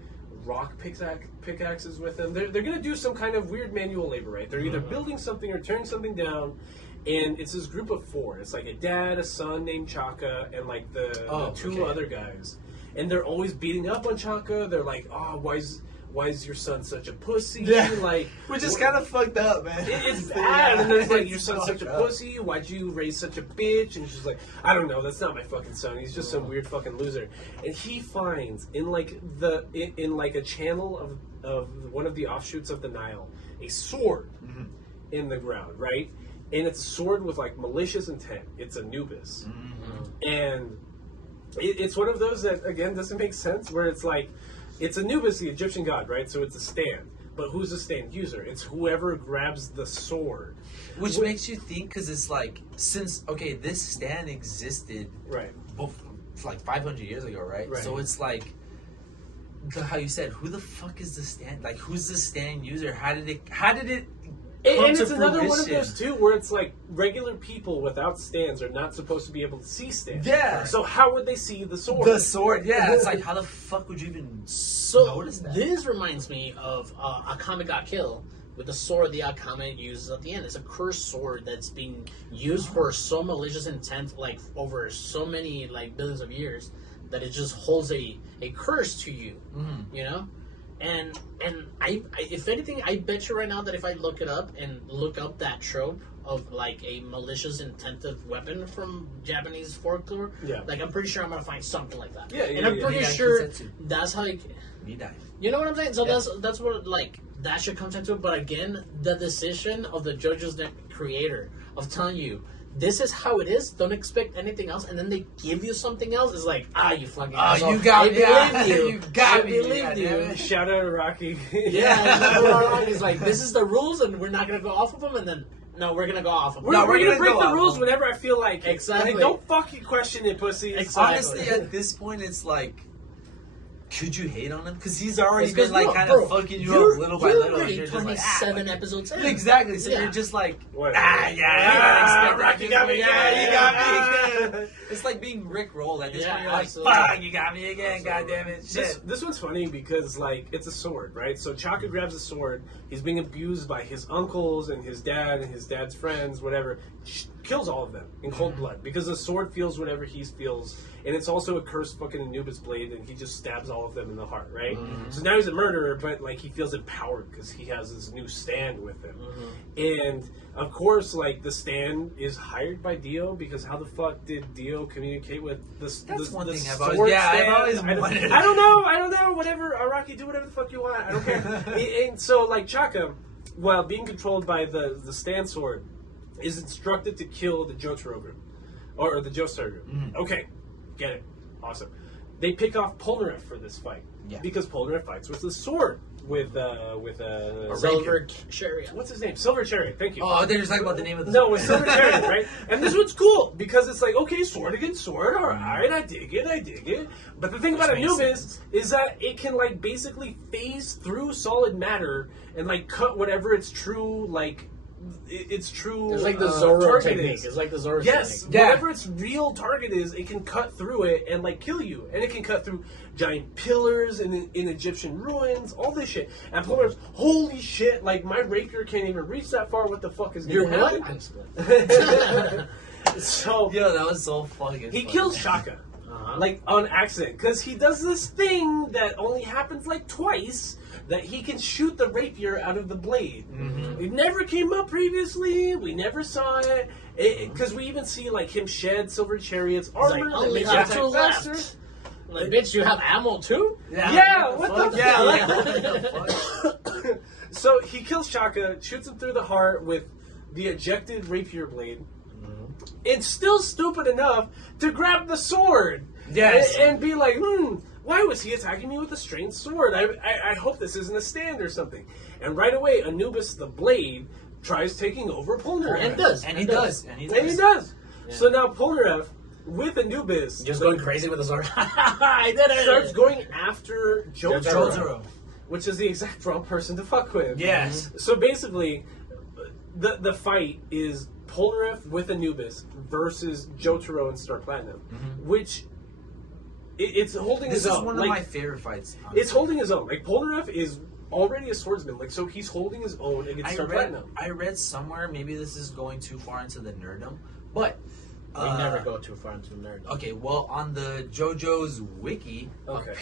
rock pickaxes with them. They're going to do some kind of weird manual labor, right? They're either building something or tearing something down, and it's this group of 4. It's like a dad, a son named Chaka, and like the 2 other guys. And they're always beating up on Chaka. They're like, oh, why is your son such a pussy? Yeah. Like, which is kind of fucked up, man. It's bad. And there's like, your son's such a pussy. Why'd you raise such a bitch? And she's like, I don't know. That's not my fucking son. He's just some weird fucking loser. And he finds in like a channel of one of the offshoots of the Nile a sword in the ground, right? And it's a sword with like malicious intent. It's Anubis, and it's one of those that again doesn't make sense. Where it's like, it's Anubis, the Egyptian god, right? So it's a stand. But who's the stand user? It's whoever grabs the sword. Which makes you think, because it's like, since, this stand existed like 500 years ago, right? So it's like, how you said, who the fuck is the stand? Like, who's the stand user? How did it and it's another one of those too, where it's like regular people without stands are not supposed to be able to see stands. Yeah. So how would they see the sword? The sword, yeah. It's like, how the fuck would you even notice that? This reminds me of Akame ga Kill with the sword the Akame uses at the end. It's a cursed sword that's being used for so malicious intent, like over so many like billions of years, that it just holds a curse to you. You know. And I, if anything, I bet you right now that if I look it up and look up that trope of like a malicious intentive weapon from Japanese folklore, like I'm pretty sure I'm gonna find something like that. And I'm pretty sure that's how you know what I'm saying? So that's what like that should come into it. But again, the decision of the JoJo's creator of telling you, this is how it is. Don't expect anything else, and then they give you something else. It's like, you fucking asshole. You got me. I believe you. You got me. I believe you. Shout out to Rocky. Rocky's like, this is the rules, and we're not gonna go off of them. And then, no, we're gonna go off of them. We're gonna break the rules whenever I feel like it. Exactly. Like, don't fucking question it, pussy. Exactly. Honestly, at this point, it's like, could you hate on him? Because he's already been like kind of fucking you up little by little. And you're 27 episodes in. Exactly. So you're just like, Rocky got me. Yeah, you got me. It's like being Rick rolled at this point. You're like, fuck, you got me again. God damn it. Shit. This one's funny because like it's a sword, right? So Chaka grabs a sword. He's being abused by his uncles and his dad and his dad's friends, whatever. Kills all of them in cold blood because the sword feels whatever he feels, and it's also a cursed fucking Anubis blade, and he just stabs all of them in the heart, right? So now he's a murderer, but like he feels empowered because he has this new stand with him, and of course, like the stand is hired by Dio because how the fuck did Dio communicate with this? That's one thing I've sword always, stand? I've always wondered. I don't know. Whatever, Araki, do whatever the fuck you want. I don't care. And so, like Chaka, while being controlled by the stand sword, is instructed to kill the Jotaro group or the Joestar group. Okay, get it. Awesome. They pick off Polnareff for this fight because Polnareff fights with the sword with Silver Chariot. What's his name? Silver Chariot. Thank you. Oh, they're just talking about the name of the No, it's Silver Chariot, right? And this one's cool because it's like, okay, sword against sword. All right, I dig it. But the thing about Anubis is that it can like basically phase through solid matter and like cut whatever its true like its true. It's like the Zorro target technique. is. It's like the Zorro Yes, technique. Yeah. whatever its real target is, it can cut through it and like kill you, and it can cut through giant pillars in Egyptian ruins, all this shit. And Polnareff's, holy shit! Like my rapier can't even reach that far. What the fuck is You're gonna what? happen? I'm split. So Yo, that was so fucking. he funny. kills Shaka. Like on accident, because he does this thing that only happens like twice, that he can shoot the rapier out of the blade. It never came up previously. We never saw it because we even see like him shed silver chariot's It's like, armor that only makes him have attack two faster. left. Like, bitch, you have ammo too? Yeah, what the Yeah, fuck? So he kills Shaka, shoots him through the heart with the ejected rapier blade. It's still stupid enough to grab the sword. Yes. And be like, why was he attacking me with a strange sword? I hope this isn't a stand or something. And right away, Anubis the Blade tries taking over Polnareff. And does. And he does. And he does. And he does. Yeah. So now Polnareff, with Anubis, Just going crazy with the sword. I did it! starts going after Jotaro, Jotaro. which is the exact wrong person to fuck with. Yes. So basically, the fight is Polnareff with Anubis versus Jotaro and Star Platinum, which it's holding This his is own. one of Like, my favorite fights. honestly. it's holding his own. Like Polnareff is already a swordsman, like so he's holding his own against Star Platinum. I read somewhere, maybe this is going too far into the nerddom, but We never go too far into nerd. Okay, well, on the JoJo's wiki, Okay.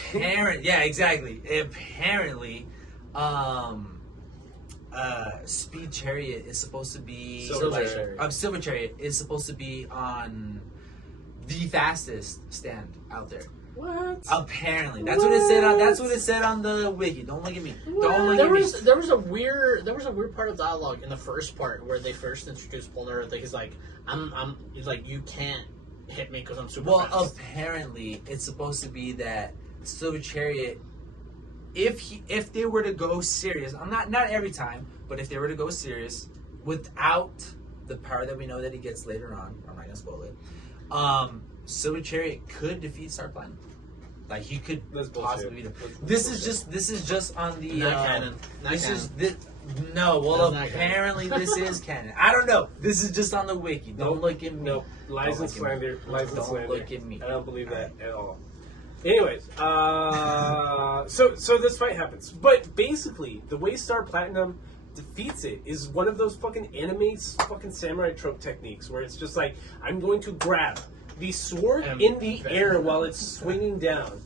exactly. Apparently, Speed Chariot is supposed to be Silver Chariot. Silver Chariot is supposed to be on the fastest stand out there. What? Apparently, that's what it said. That's what it said on the wiki. Don't look at me. Don't look at me. There was a weird part of dialogue in the first part where they first introduced Polnareff. That he's like, he's like, you can't hit me because I'm super Well, fast. apparently, it's supposed to be that Silver Chariot, if they were to go serious, I'm not every time, but if they were to go serious without the power that we know that he gets later on, I'm not gonna spoil it. Silver Chariot could defeat Star Platinum. Like he could That's possibly. bullshit. This is just on the. Not canon. Not this canon. is this. No, well, That's not apparently this is canon. I don't know. This is just on the wiki. Don't look at me. Nope. Lies and Don't look at me. slander. Lies and Don't slander. look at me. I don't believe that at all. Anyways, so this fight happens, but basically the way Star Platinum defeats it is one of those fucking anime fucking samurai trope techniques where it's just like, I'm going to grab the sword in the air while it's swinging down,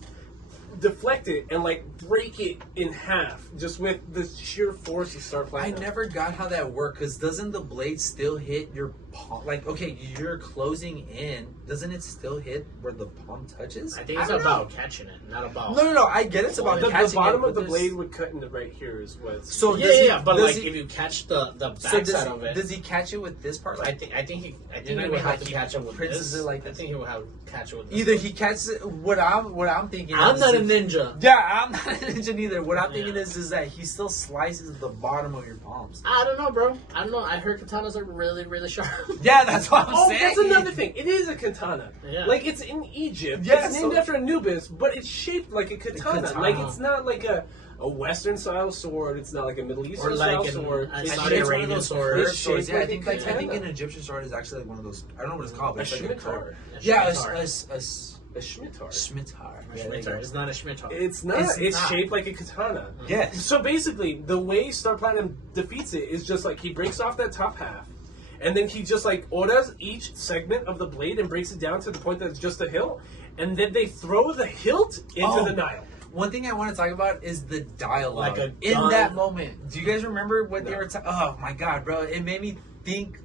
deflect it, and like break it in half just with the sheer force of Star I Platinum. never got how that worked because doesn't the blade still hit your palm? Like, okay, you're closing in. Doesn't it still hit where the palm touches? I think it's don't about know. catching it, not about. No. I get it's about The catching bottom it, of the but blade would cut into right here is what's... So Yeah, does he, yeah, but does like he- if you catch the so backside of it, does he catch it with this part? I Like, think he You know would what I have mean? to He catch it with princes this. it like I this. think he would have to catch it with this. either he catches it. What I'm thinking. I'm is not a if- ninja. Yeah, I'm not a ninja either. What I'm thinking Yeah. is that he still slices the bottom of your palms. I don't know, bro. I don't know. I heard katanas are really, really sharp. Yeah, that's what I'm Oh, saying. that's another thing. It is a katana. Yeah. Like, it's in Egypt. Yeah, it's named so- after Anubis, but it's shaped like a katana. katana. Like, it's not like a Western style sword. It's not like a Middle Eastern Or style like sword. a It's Saudi It's one of Arabian those sword. curved It's swords. shaped Yeah, I like think a I think katana. an Egyptian sword is actually like one of those. I don't know what it's called, but A it's like a scimitar. curve. Yeah, Scimitar. a A scimitar. scimitar. Yeah, there you Scimitar. go. It's not a scimitar. It's not. It's It's, not. shaped like a katana. Yes. So basically, the way Star Platinum defeats it is just like he breaks off that top half, and then he just like auras each segment of the blade and breaks it down to the point that it's just a hilt, and then they throw the hilt into Oh. the Nile. One thing I want to talk about is the dialogue. Like a in gun. that moment. Do you guys remember what they No. were talking? Oh my god, bro! It made me think.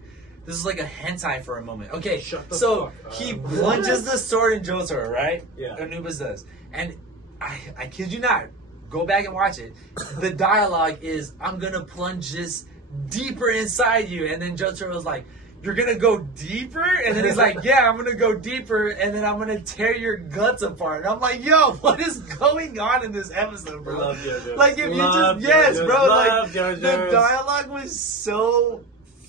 This is like a hentai for a moment. Okay, Shut the so fuck up. he What? plunges the sword in Jotaro, right? Yeah. Anubis does, and I kid you not. Go back and watch it. The dialogue is, "I'm gonna plunge this deeper inside you," and then Jotaro's like, "You're gonna go deeper?" And then he's like, "Yeah, I'm gonna go deeper, and then I'm gonna tear your guts apart." And I'm like, "Yo, what is going on in this episode, bro?" Love Jojo. Like if Love you just yes, Jojo. bro. Love Like the Jojo. dialogue was so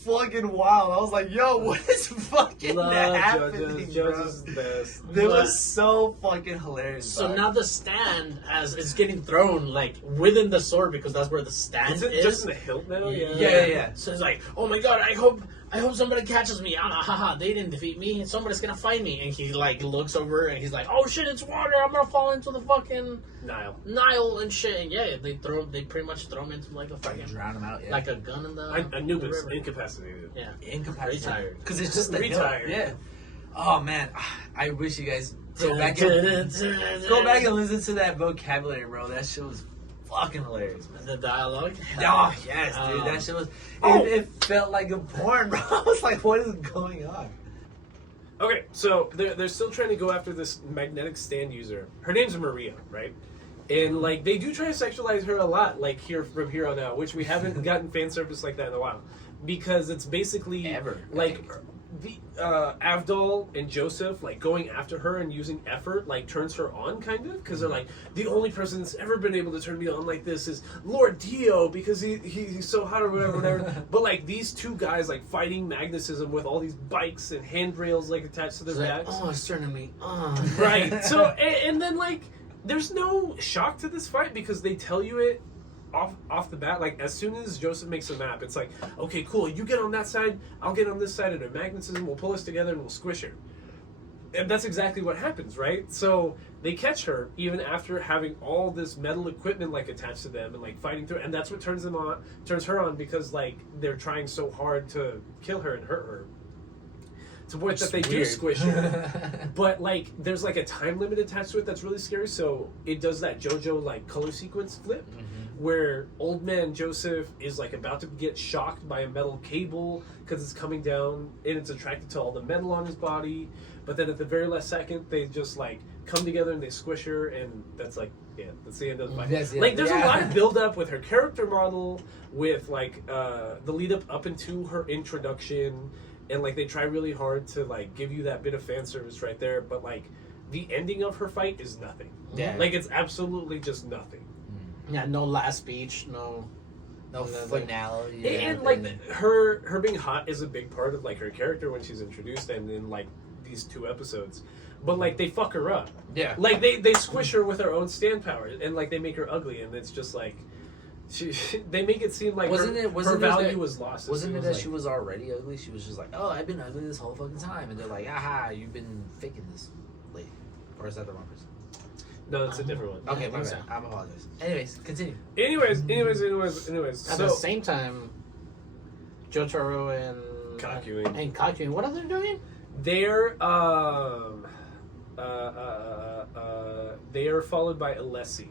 fucking wild. I was like, yo, what is fucking Love happening, JoJo's. bro? JoJo's the best. It was so fucking hilarious. So dog. now the stand as it's getting thrown like within the sword because that's where the stand Is it is. just in the hilt now? Yeah. So it's like, oh my god, I hope somebody catches me. Haha, they didn't defeat me. Somebody's gonna find me. And he like looks over and he's like, oh shit, it's water. I'm gonna fall into the fucking Nile and shit. And yeah, they pretty much throw him into like a fucking Drown him out. Yeah. like a gun in the Anubis, river. incapacitated. Yeah, incapacitated. Retired. Because it's just the Retired. hill. Yeah. Oh man, I wish you guys go back and listen to that vocabulary, bro. That shit was fucking hilarious, man. The dialogue. Oh yes, dude. That shit was. It felt like a porn, bro. I was like, what is going on? Okay, so they're still trying to go after this magnetic stand user. Her name's Maria, right? And like they do try to sexualize her a lot, like from here on out, which we haven't gotten fan service like that in a while, because it's basically Ever, I like think. the Avdol and Joseph like going after her and using effort like turns her on kind of because they're like the only person that's ever been able to turn me on like this is Lord Dio because he's so hot or whatever. But like these two guys like fighting magnetism with all these bikes and handrails like attached to their It's like, backs. oh, it's turning me on. Right. So and then like there's no shock to this fight because they tell you it off the bat. Like as soon as Joseph makes a map, it's like, okay, cool, you get on that side, I'll get on this side, and a magnetism will pull us together and we'll squish her. And that's exactly what happens, right? So they catch her even after having all this metal equipment like attached to them and like fighting through, and that's what turns her on because like they're trying so hard to kill her and hurt her. To the point that they do squish her. But like there's like a time limit attached to it that's really scary, so it does that Jojo like color sequence flip where old man Joseph is like about to get shocked by a metal cable because it's coming down and it's attracted to all the metal on his body, but then at the very last second they just like come together and they squish her, and that's like that's the end of the fight. Like there's a lot of build up with her character model, with like the lead up into her introduction. And like they try really hard to like give you that bit of fan service right there, but like the ending of her fight is nothing. Yeah. Like it's absolutely just nothing. Yeah, no last speech, no finale. Yeah. And like her being hot is a big part of like her character when she's introduced and in like these 2 episodes. But like they fuck her up. Yeah. Like they squish her with her own stand power and like they make her ugly, and it's just like they make it seem like her value was lost. Wasn't it that she was already ugly? She was just like, oh, I've been ugly this whole fucking time. And they're like, aha, you've been faking this lady. Or is that the wrong person? No, that's a different one. Okay, my bad. I'm apologize. Anyways, continue. Anyways. At the same time, Jotaro and Kakuin, what are they doing? They're they are followed by Alessi,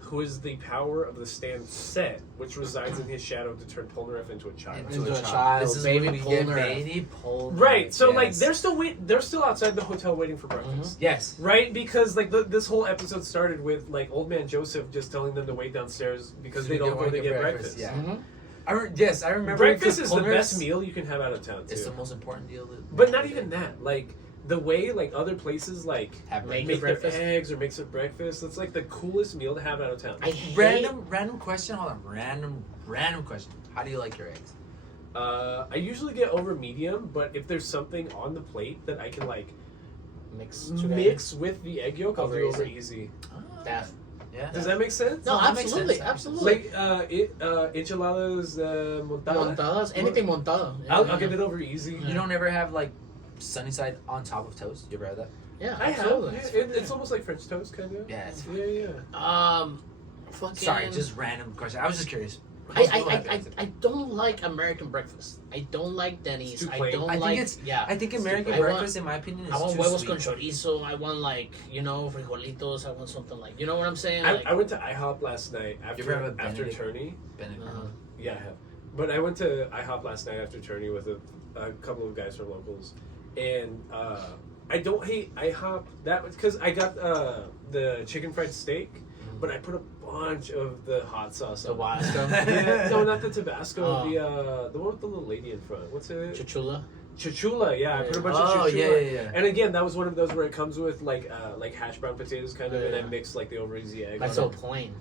who is the power of the stand set, which resides in his shadow to turn Polnareff into a child. Into a child. This is baby when we get Polnareff. baby Polnareff. Right. So yes. like they're still outside the hotel waiting for breakfast. Yes. Right, because like this whole episode started with like old man Joseph just telling them to wait downstairs because they don't go to get breakfast. Yeah. Mm-hmm. I remember. Breakfast is the best meal you can have out of town too. It's the most important deal. But not even that. Like the way like other places like Make their breakfast. eggs or make some breakfast. It's like the coolest meal to have out of town. I hate Random question. Hold on. Random question. How do you like your eggs? I usually get over medium, but if there's something on the plate that I can like mix with the egg yolk, I'll do over easy. That. Yeah. Does that make sense? No, that makes absolutely, sense. absolutely. Like enchiladas montada. Montadas, anything montado. Yeah, I'll get it over easy. You don't ever have like sunny side on top of toast. You ever had that? Yeah, I have. absolutely. Yeah, it's almost like French toast, kind of. Yeah. It's Yeah. Fucking. Sorry, just random question. I was just curious. I don't like American breakfast. I don't like Denny's. It's too I plain. don't I think like. it's. Yeah. I think American I want- breakfast, in my opinion, is I want too huevos sweet. con chorizo. I want like frijolitos. I want something like what I'm saying. Like, I went to IHOP last night You ever have a after Benedict? tourney. Benedict. Yeah, I have. But I went to IHOP last night after tourney with a couple of guys from locals, and I don't hate IHOP that much because I got the chicken fried steak, but I put a bunch of the hot sauce on. Tabasco. Yeah, no, not the Tabasco. Oh. The one with the little lady in front. What's it? Chichula. Chichula. Yeah, I put a bunch of Oh, chichula. yeah. And again, that was one of those where it comes with like hash brown potatoes kind of, and I Yeah. mixed like the over easy egg. That's on so it. plain.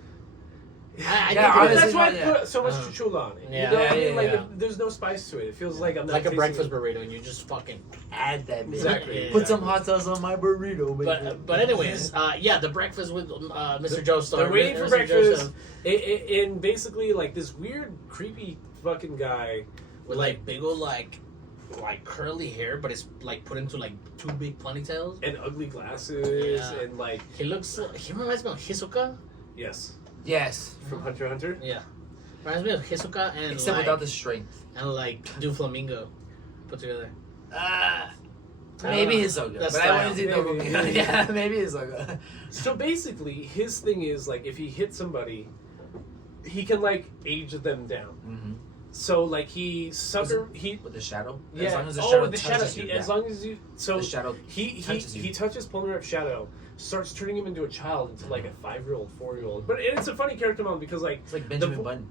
I Yeah, think honestly, that's why I yeah. put so much Uh-huh. chuchula on it. Yeah. You know what I Yeah, mean? yeah, Like, yeah. there's no spice to it. It feels like I'm not like a tasting breakfast it. burrito, and you just fucking. Add that bitch. Exactly. Put some hot sauce on my burrito, baby. But anyways, yeah, the breakfast with Mr. Joestar. They're waiting for Mr. breakfast, Joseph, and basically, like, this weird, creepy fucking guy. with like big old like curly hair, but it's like put into like two big ponytails. And ugly glasses, Yeah. and like, He reminds me of Hisoka. yes, Yes. from Hunter x Hunter. Yeah, reminds me of Hisoka and Except like, without the strength. and like Doflamingo put together. Maybe know. Hisoka. That's But I wouldn't style. see Maybe. Doflamingo. Yeah, maybe Hisoka. So basically, his thing is, like, if he hits somebody, he can, like, age them down. Mm-hmm. So, like, he he With the shadow? yeah. As long as the oh, shadow the shadow. touches you. As long as you so The shadow he touches you. he touches Polnareff's shadow, starts turning him into a child, into like a 5-year-old, 4-year-old. But it's a funny character moment because, like, It's like Benjamin the, Button.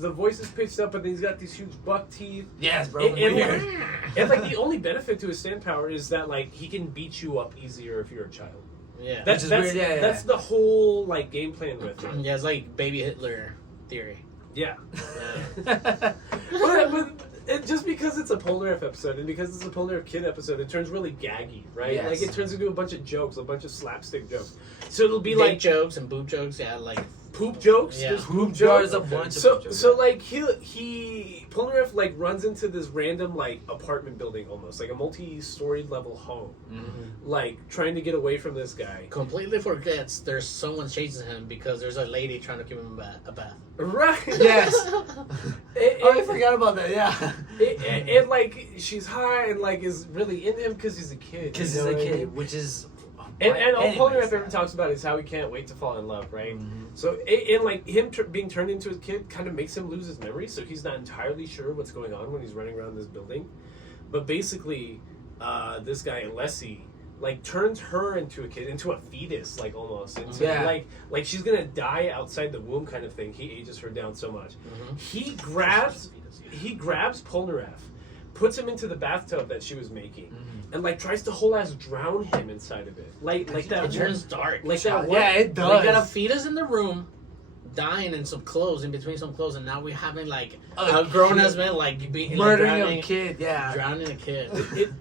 the voice is pitched up, but then he's got these huge buck teeth. Yes, bro. And, Weird. and like the only benefit to his stand power is that, like, he can beat you up easier if you're a child. Yeah, That's is that's, weird, yeah, yeah. that's the whole, like, game plan with it. yeah, it's like baby Hitler theory. Yeah. Yeah. but just because it's a Polnareff episode and because it's a Polnareff kid episode, it turns really gaggy, right? Yes. Like, it turns into a bunch of jokes, a bunch of slapstick jokes. So it'll be Dick like jokes and boob jokes. Yeah, like poop jokes. Yeah. There's Poop poop jars, jokes. a bunch of So poop jokes, so yeah. like he Polnareff, like, runs into this random, like, apartment building, almost like a multi-storied level home, like, trying to get away from this guy. completely forgets there's someone chasing him because there's a lady trying to give him a bath. Right. Yes. It- Oh, I it- forgot about that, yeah. and like, she's high and, like, is really into him because he's a kid. Because you he's know a what I kid, mean? which is... And all Anyways, Polnareff ever talks about is how he can't wait to fall in love, right? Mhm. So, and like him being turned into a kid kind of makes him lose his memory, so he's not entirely sure what's going on when he's running around this building. But basically, this guy, Alessi, like, turns her into a kid, into a fetus, like, almost. Into, Yeah. like she's gonna die outside the womb kind of thing. He ages her down so much. He grabs Polnareff, puts him into the bathtub that she was making, and, like, tries to whole ass drown him inside of it. Like that. It turns dark. Like that. Yeah, it They got a does. fetus in the room, dying in some clothes, in between some clothes, and now we're having like A a grown kid. ass man like being Murdering like, a kid, yeah. drowning a kid,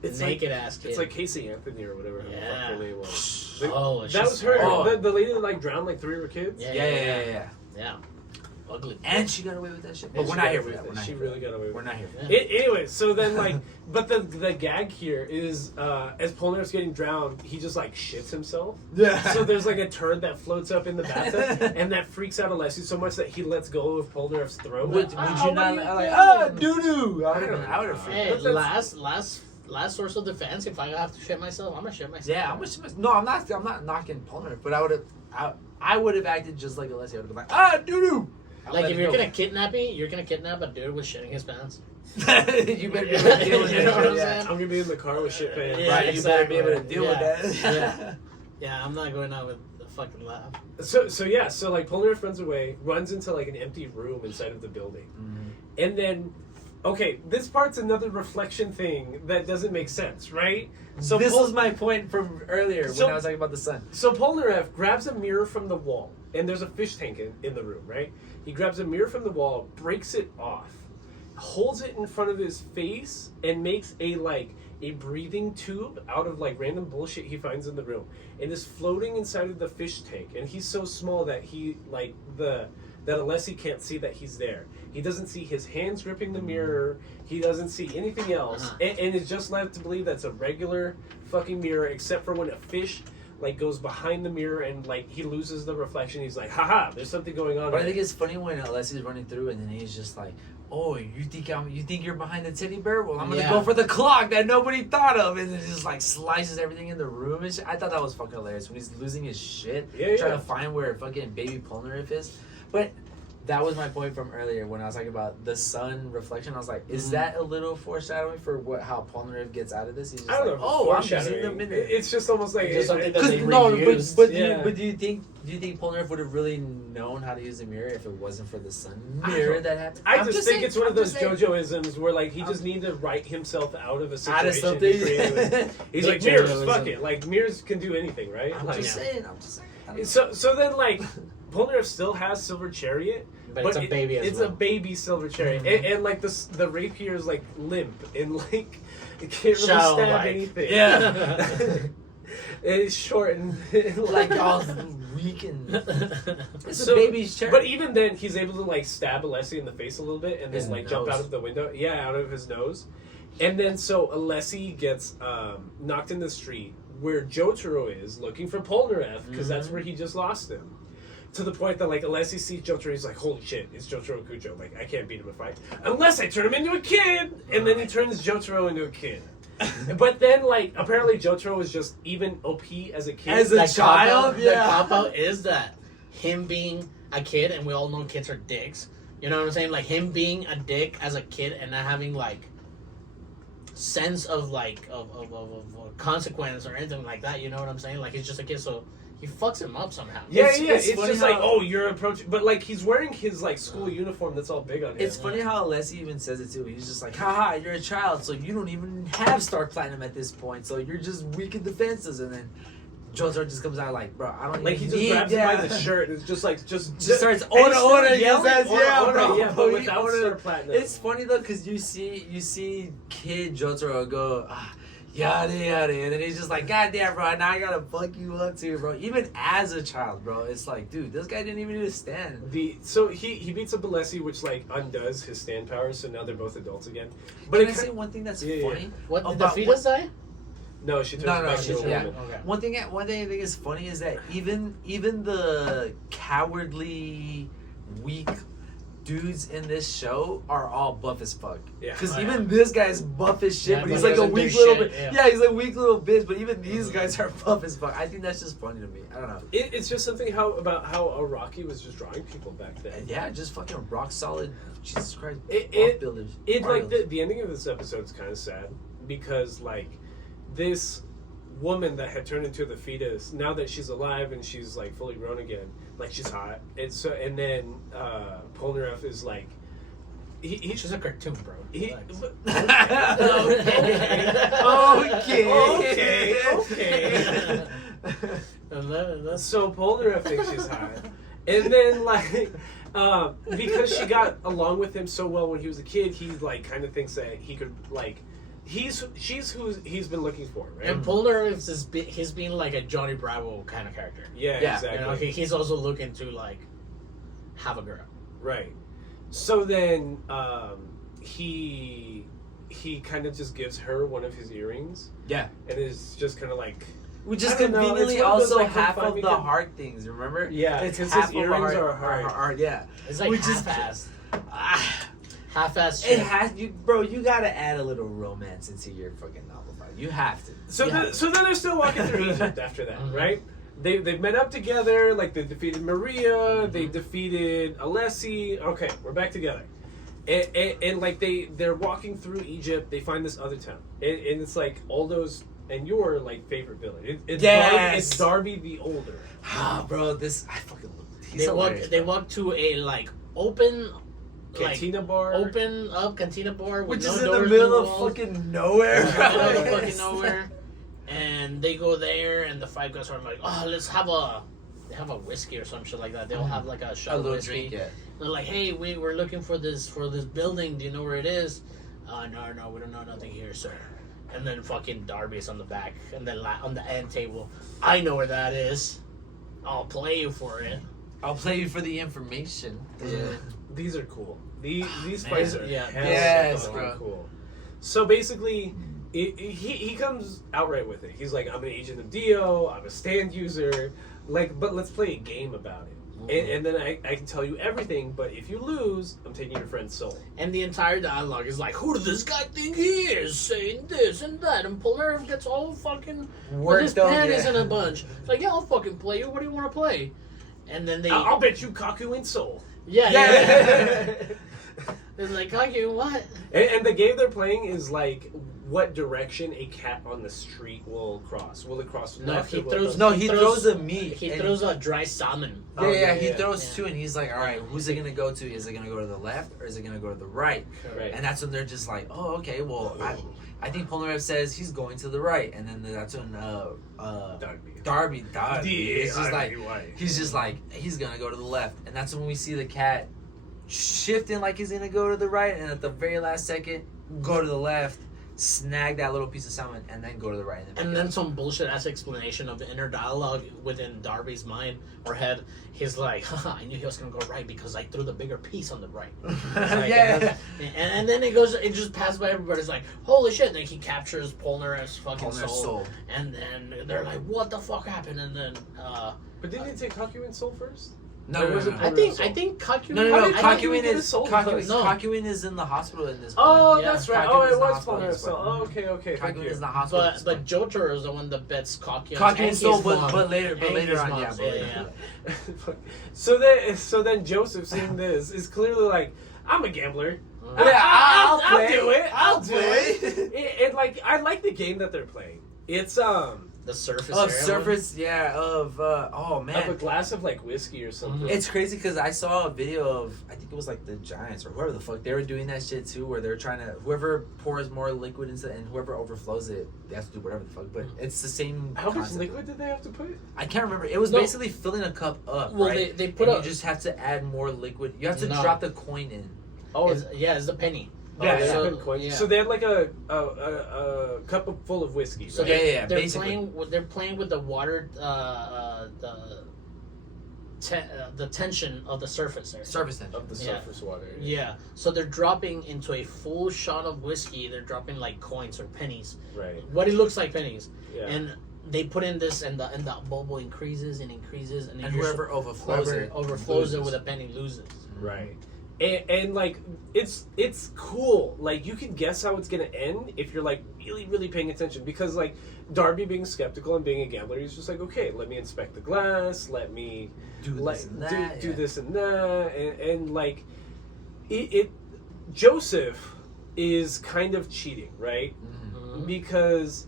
It's naked ass kid. It's like Casey Anthony or whatever her Yeah. fucking name was. Oh, That she's was her. Oh. The lady that, like, drowned like 3 of her kids. Yeah. Ugly. And she got away with that shit. But And we're she not got here away for that. with We're it. not She here for really that. got away with We're not here for that. Yeah. Anyway, so then, like, but the gag here is, as Polnareff's getting drowned, he just, like, shits himself. Yeah. So there's, like, a turd that floats up in the bathtub, and that freaks out Alessi so much that he lets go of Polnareff's throat. Would Oh, you what not are you like, doing? doo-doo? I don't know. would have freaked Hey, out. But that's- last source of defense. If I have to shit myself, I'm gonna shit myself. Yeah, no, I'm not knocking Polnareff, but I would have acted just like Alessi. I would have been like, doo-doo. Like if you're gonna kidnap me, you're gonna kidnap a dude with shitting his pants. You better be able to deal with You know what I'm that. saying? I'm gonna be in the car with shit pants. Yeah, Right, you better be able to exactly. deal with that. Yeah. Yeah, I'm not going out with a fucking laugh. So like, Polnareff runs away, runs into, like, an empty room inside of the building. And then, okay, this part's another reflection thing that doesn't make sense, right? So This was my point from earlier So- when I was talking about the sun. So Polnareff grabs a mirror from the wall, and there's a fish tank in the room, right? He grabs a mirror from the wall, breaks it off, holds it in front of his face, and makes a breathing tube out of, like, random bullshit he finds in the room, and is floating inside of the fish tank. And he's so small that that Alessi can't see that he's there. He doesn't see his hands gripping the mirror. He doesn't see anything else, Uh-huh. and is just led to believe that's a regular fucking mirror, except for when a fish, like, goes behind the mirror and, like, he loses the reflection. He's like, haha, there's something going on. But I here." think it's funny when Alessi's running through and then he's just like, "Oh, you think you're behind the teddy bear? Well, I'm gonna Yeah. go for the clock that nobody thought of," and then just like slices everything in the room and shit. I thought that was fucking hilarious when he's losing his shit, Yeah, trying yeah. to find where fucking baby Polnareff is. But that was my point from earlier when I was talking about the sun reflection. I was like, is that a little foreshadowing for how Polnareff gets out of this? He's just I don't like, know. "Oh, I'm foreshadowing. using the minute." It's just almost like Just something that they No, reused. but Yeah. do you think Polnareff would have really known how to use the mirror if it wasn't for the sun I mirror don't- that happened? I I'm just think saying- it's one of I'm those just saying. JoJo-isms where, like, he just needs to write himself out of a situation. Out of he something. created. He's Big like, mirrors, JoJo-ism. fuck it. Like, mirrors can do anything, right? I'm Like, just saying. So then, like, Polnareff still has Silver Chariot, But it's a baby as it's well. a baby Silver Chariot, and like the rapier is like limp and like it can't really stab Childlike. anything. Yeah. It's short and Like all weak and it's So- a baby's chair. But even then, he's able to like stab Alessi in the face a little bit and His then like jump nose. out of the window. Yeah, out of his nose. And then so Alessi gets knocked in the street where Jotaro is looking for Polnareff because that's where he just lost him. To the point that like Alessi sees Jotaro, he's like, "Holy shit, it's Jotaro Kujo! Like I can't beat him in a fight unless I turn him into a kid." And then he turns Jotaro into a kid. But then like apparently Jotaro is just even OP as a kid. As a child, The yeah. cop out is that him being a kid, and we all know kids are dicks. You know what I'm saying? Like him being a dick as a kid and not having like sense of like of consequence or anything like that. You know what I'm saying? Like he's just a kid, so he fucks him up somehow. Yeah, It's it's funny just like, how- oh, you're approaching, but like he's wearing his like school uniform that's all big on him. It's funny how Alessi even says it too. He's just like, haha, you're a child, so you don't even have Star Platinum at this point, so you're just weak in defenses. And then Jotaro just comes out like, bro, I don't like he even just need grabs him by the shirt and it's just like just starts and he's order, still order, he yelling, says, yeah, order, bro, yeah, but he without ordered- Star Platinum. It's funny though, because you see kid Jotaro go, yada yada, and then he's just like, God damn, bro, now I gotta fuck you up too, bro. Even as a child, bro, it's like, dude, this guy didn't even need to stand. So he beats up Alessi, which like undoes his stand powers, so now they're both adults again. But Can it I say one thing that's Yeah, funny? What did the About fetus die? no, she turns No, back she's- into a yeah. woman. Okay. One thing I think is funny is that even the cowardly, weak dudes in this show are all buff as fuck. Yeah. Because Oh, even this guy's buff as shit, Yeah, but but he's he like a doesn't do weak little shit, bit. yeah. Yeah, he's a weak little bitch. But even these guys are buff as fuck. I think that's just funny to me. I don't know. It's just something about how Araki was just drawing people back then. And yeah, just fucking rock solid. Jesus Christ, It- buff builders. It like Builders. the ending of this episode is kind of sad because like this woman that had turned into the fetus, now that she's alive and she's like fully grown again, like she's hot. And then Polnareff is like She's a cartoon, bro. he Relax. okay. And that's So Polnareff thinks she's hot, and then like because she got along with him so well when he was a kid, he like kind of thinks that he could like she's who he's been looking for, right? and Polnareff he's being like a Johnny Bravo kind of character. Yeah, Yeah, exactly. You know, he's also looking to like have a girl. Right. So then he kind of just gives her one of his earrings, Yeah. and is just kind of like. Which is I don't know, conveniently it's one of those, also like, half high-fiving of the him. heart things, remember? Yeah, it's 'cause half his of earrings the are hard. Yeah. It's like Which is- half-assed. Ah, Half-assed it shit. has you, bro. You gotta add a little romance into your fucking novel. You have to. So Yeah. so then they're still walking through Egypt after that, Mhm. right? They've met up together. Like they defeated Maria. They defeated Alessi. Okay, we're back together. And like they're walking through Egypt. They find this other town, and it's like all those and your like favorite village. It's Yes! Darby the Older. Ah, bro, this I fucking love. He's They walk. hilarious, They bro. walk to a like open, Cantina bar. open up cantina bar, with Which no is in the doors, middle no of walls. fucking nowhere, In the bro. middle of fucking nowhere. And they go there, and the fight goes on. Like, oh, let's have a. They have a whiskey or some shit like that. They'll have like a shot A of little whiskey. drink, yeah. They're like, hey, we're looking for this building. Do you know where it is? No, we don't know nothing here, sir. And then fucking Darby's on the back, and then on the end table. I know where that is. I'll play you for it. I'll play you for the information. Yeah. These are cool. These Man, fights are yeah. hella Yes, fucking bro. cool. So basically, he comes outright with it. He's like, I'm an agent of Dio. I'm a stand user. Like, but let's play a game about it. And then I can tell you everything. But if you lose, I'm taking your friend's soul. And the entire dialogue is like, who does this guy think he is? Saying this and that. And Polnareff gets all fucking with his Worked up, panties yeah. in a bunch. It's like, yeah, I'll fucking play you. What do you want to play? And then they... I'll bet you Kaku and soul. yeah. Yeah. It's like, okay, what? And the game they're playing is like what direction a cat on the street will cross. Will it cross No, left he or will it throws... cross- No, he throws a meat. He and- throws a dry salmon. Oh, Yeah, he yeah. throws Yeah. two, and he's like, "All right, who's it gonna go to? Is it gonna go to the left or is it gonna go to the right?" Right. And that's when they're just like, "Oh, okay. Well, I think Polnareff says he's going to the right, and then that's when Darby is just like he's just like he's gonna go to the left, and that's when we see the cat shifting like he's gonna go to the right, and at the very last second go to the left, snag that little piece of salmon, and then go to the right. And then some bullshit ass explanation of the inner dialogue within Darby's mind or head. He's like, haha, I knew he was gonna go right because I threw the bigger piece on the right. Like, Yeah. And then it just passed by everybody's like, holy shit. Then he captures Polnareff's fucking soul. And then they're like, what the fuck happened? And then But didn't he take Kakuin's soul first? No, Or was it I think Kakuin. No. Kakuin get his soul Kakuin is in the hospital in this. Oh, Yeah. that's right. Kakuin Oh, is it in the was hospital Polnareff's this soul. point. Oh, okay. Thank Kakuin you. is in the hospital. But Jojo is the one that bets Kakuin's soul, but later on, yeah. So then Joseph, seeing this, is clearly like, I'm a gambler. Yeah, I'll play. do it. I'll do play. it. And like, I like the game that they're playing. It's the surface Of area surface, yeah. Of oh of a man, glass of like whiskey or something. it's crazy because I saw a video of I think it was like the Giants or whoever the fuck they were doing that shit too, where they're trying to whoever pours more liquid into and whoever overflows it, they have to do whatever the fuck. But it's the same. How much concept. liquid did they have to put? I can't remember. It was No. basically filling a cup up. Well, right? they put and up. you just have to add more liquid. You have to No. drop the coin in. Oh, It's the penny. yeah, Oh, so- coins. yeah. So they had like a cup full of whiskey. So Right? Yeah, they're basically. playing with the water, the tension of the surface there. Surface tension. Of the Yeah. surface water. Yeah, so they're dropping into a full shot of whiskey. They're dropping like coins or pennies. Right. What it looks like pennies, Yeah. and they put in this, and the bubble increases, and And whoever overflows it overflows it loses. with a penny loses. Right. And like it's cool. Like you can guess how it's gonna end if you're like really paying attention, because like Darby being skeptical and being a gambler, he's just like, okay, let me inspect the glass, let me do this and that. do this and that, and like it Joseph is kind of cheating, right? Mhm. Because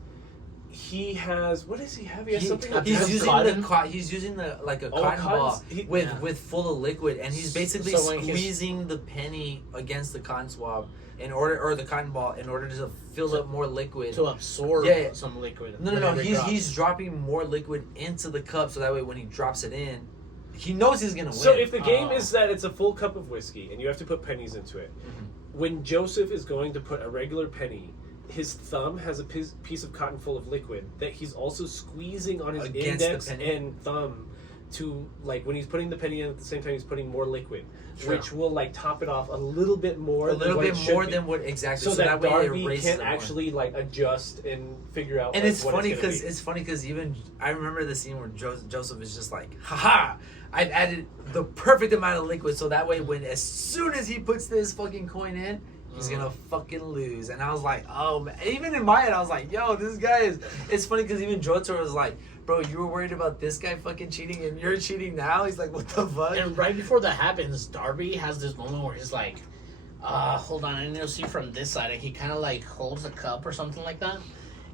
he has, what does he have? He has something. he's He's He's using cotton? he's using the like a Oh, cotton ball cottons? He- with full of liquid, and he's basically So when he's- squeezing the penny against the cotton swab or the cotton ball in order to fill up more liquid. To absorb Yeah. some liquid. No. whenever it drops. He's dropping more liquid into the cup, so that way when he drops it in, he knows he's gonna win. So if the game Oh. is that it's a full cup of whiskey and you have to put pennies into it, when Joseph is going to put a regular penny, his thumb has a piece of cotton full of liquid that he's also squeezing on his Against the index penny? and thumb to, like, when he's putting the penny in at the same time he's putting more liquid, Sure. which will like top it off a little bit more a than little what bit it should more be. than what exactly. so that way it Darby erases can it more. actually like adjust and figure out. And like, it's what funny gonna because even I remember the scene where Joseph is just like, haha, I've added the perfect amount of liquid, so that way when as soon as he puts this fucking coin in, he's gonna fucking lose. And I was like, oh man. Even in my head I was like, yo, this guy is. It's funny because even Jojo was like, bro, you were worried about this guy fucking cheating and you're cheating now. He's like, what the fuck? And right before that happens, Darby has this moment where he's like, hold on, I need to see from this side. And he kind of like holds a cup or something like that.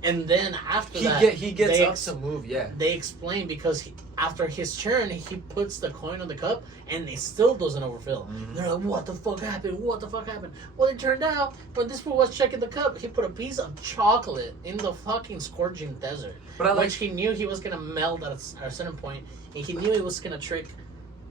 And then after he gets they up to move, yeah. They explain because after his turn, he puts the coin on the cup and it still doesn't overfill. Mm-hmm. They're like, what the fuck happened? What the fuck happened? Well, it turned out when this fool was checking the cup, he put a piece of chocolate in the fucking scorching desert. But I like- which he knew he was going to melt at a certain point, and he knew it was going to trick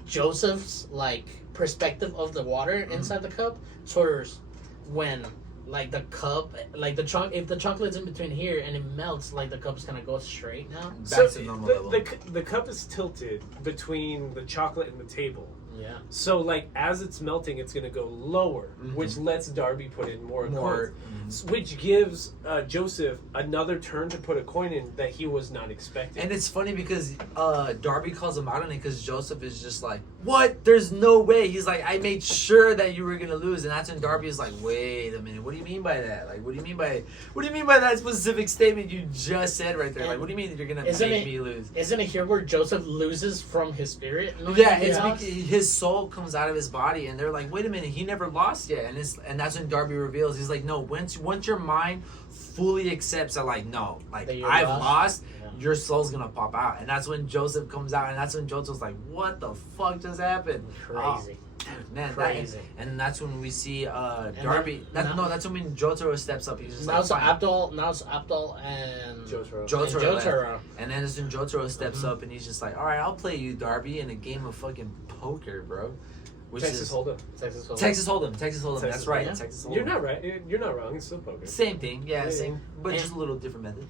Joseph's like perspective of the water inside the cup towards when like the cup, like if the chocolate's in between here and it melts, like the cup's gonna go straight now. Back to normal level. the cup is tilted between the chocolate and the table. Yeah. So, like, as it's melting, it's going to go lower, which lets Darby put in more coins, which gives Joseph another turn to put a coin in that he was not expecting. And it's funny because Darby calls him out on it because Joseph is just like, what? There's no way. He's like, I made sure that you were gonna lose, and that's when Darby is like, wait a minute, what do you mean by that? Like, what do you mean by that specific statement you just said right there? Like, what do you mean that you're gonna make me lose? Isn't it here where Joseph loses from his spirit? Yeah, it's because his soul comes out of his body, and they're like, wait a minute, he never lost yet, and that's when Darby reveals, he's like, no, once your mind fully accepts that, like, no, like, I've lost, your soul's gonna pop out, and that's when Joseph comes out, and that's when Jojo's like, what the fuck just happened? Crazy. Man, Crazy. and that's when we see Darby. That's when Jotaro steps up. He's just Now like, it's Abdul. Now it's Abdul and Jotaro. Jotaro. And then as soon Jotaro steps up and he's just like, all right, I'll play you, Darby, in a game of fucking poker, bro. Which Texas is Hold'em. Texas Hold'em. Texas Hold'em. That's right. yeah. Texas Hold'em. You're not right. You're not wrong. It's still poker. Same thing. Yeah, Yeah, same. But And- just a little different method.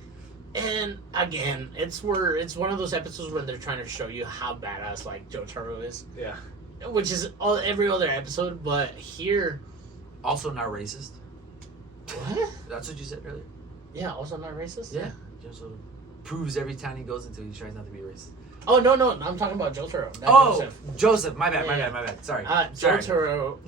And again, it's one of those episodes when they're trying to show you how badass like Jotaro is, Yeah. which is every other episode. But here, Also not racist. what? That's what you said earlier. Yeah, also not racist. Yeah. Jotaro proves every town he goes into, he tries not to be racist. Oh no, I'm talking about Jotaro. Not Oh, Joseph. Joseph. My bad. Yeah. My bad. Sorry. Sorry. Jotaro,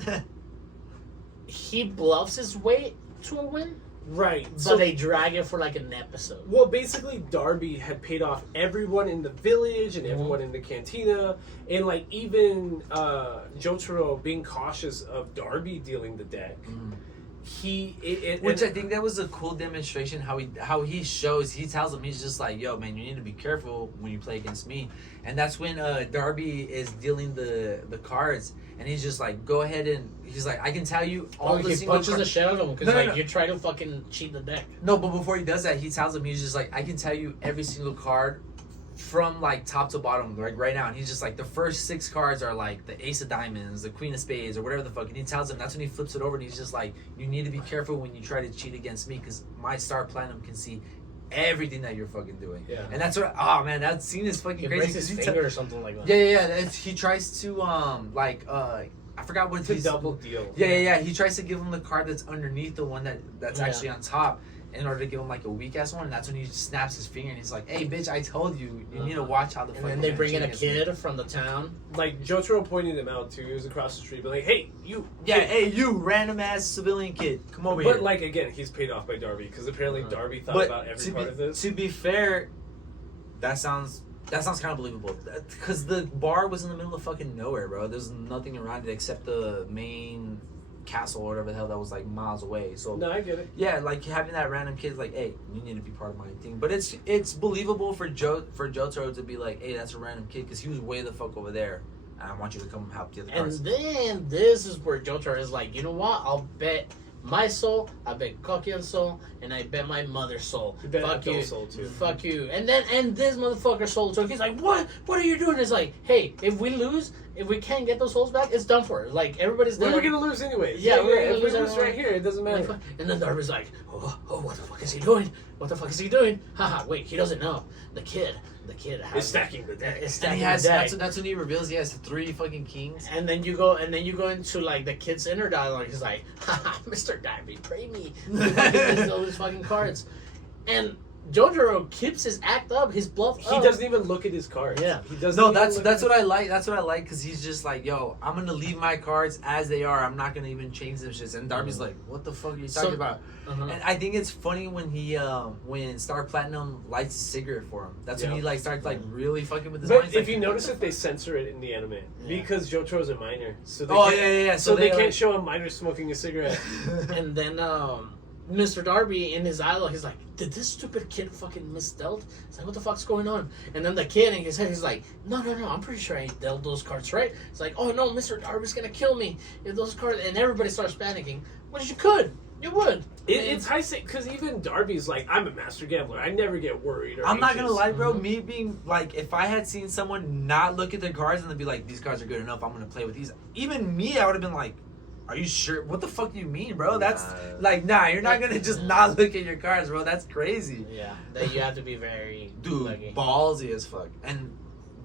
he bluffs his way to a win, Right. but they drag it for like an episode. Well, basically, Darby had paid off everyone in the village and everyone in the cantina, and like even Jotaro being cautious of Darby dealing the deck. Which I think that was a cool demonstration how he shows. He tells him, he's just like, yo man, you need to be careful when you play against me. And that's when Darby is dealing the cards, and he's just like, go ahead, and he's like, I can tell you all the he single punches the shit out of him because No. you try to fucking cheat the deck. No, but before he does that, he tells him, he's just like, I can tell you every single card from like top to bottom, like right now. And he's just like, the first 6 cards are like the Ace of Diamonds, the Queen of Spades, or whatever the fuck. And he tells him, that's when he flips it over, and he's just like, you need to be careful when you try to cheat against me, because my Star Platinum can see everything that you're fucking doing. Yeah. And that's what, oh man, that scene is fucking He crazy. breaks his 'cause he finger or something like that. Yeah. He tries to I forgot what It's a he's double deal. Yeah. He tries to give him the card that's underneath the one that's Yeah. actually on top, in order to give him like a weak ass one. And that's when he just snaps his finger and he's like, "Hey, bitch, I told you, you need to watch how the." And fuck then you're they gonna bring in cheat a against me." kid from the town. Like Jotaro pointed him out too. He was across the street, but like, hey, you. Yeah, kid. hey, you random ass civilian kid, come over here. But like again, he's paid off by Darby because apparently Darby thought But about every part of this. to be fair, that sounds kind of believable, because the bar was in the middle of fucking nowhere, bro. There's nothing around it except the main castle or whatever the hell that was like miles away. So No, I get it. yeah, like having that random kid like, hey, you need to be part of my thing. But it's believable for Jotaro to be like, hey, that's a random kid, because he was way the fuck over there, and I want you to come help the other And cards. then this is where Jotaro is like, you know what? I'll bet my soul, I bet Kokian's soul, and I bet my mother's soul. You bet Fuck Abdul's you. soul, too. Fuck you. And this motherfucker's soul took. He's like, what? What are you doing? It's like, hey, if we lose, if we can't get those souls back, it's done for. Like, everybody's We dead. were gonna lose anyways. Yeah, we're gonna if we lose lose everyone. right here, it doesn't matter. And then Darby's like, oh, what the fuck is he doing? What the fuck is he doing? Haha, wait, he doesn't know. The kid has It's stacking the deck. Is And stacking he has, the deck. that's when he reveals he has 3 fucking kings. And then you go into like the kid's inner dialogue. He's like, haha, Mr. Darby, pray me. He all his fucking cards. And Jotaro keeps his act up, his bluff He up. doesn't even look at his cards. Yeah. He doesn't. No, even that's look what at I like. That's what I like, because he's just like, yo, I'm gonna leave my cards as they are. I'm not gonna even change them shits. And Darby's like, what the fuck are you talking about? Uh-huh. And I think it's funny when he when Star Platinum lights a cigarette for him. That's when Yeah. he like starts like really fucking with his But mind. if you notice it, they censor it in the anime because Jotaro's a minor. So they Oh, can't- yeah. So they like- can't show a minor smoking a cigarette. And then Mr. Darby in his dialogue, he's like, did this stupid kid fucking misdealt? He's like, what the fuck's going on? And then the kid in his head, he's like, no, I'm pretty sure I dealt those cards right. It's like, oh no, Mr. Darby's gonna kill me if those cards. And everybody starts panicking, which you could. You would. It's high stakes because even Darby's like, I'm a master gambler. I never get worried. Or I'm not gonna anxious." lie, bro. Me being like, if I had seen someone not look at their cards and then be like, these cards are good enough, I'm gonna play with these. Even me, I would have been like, are you sure? What the fuck do you mean, bro? That's like, nah, you're not gonna just not look at your cards, bro. That's crazy. Yeah, that you have to be very Dude, lucky. ballsy as fuck. And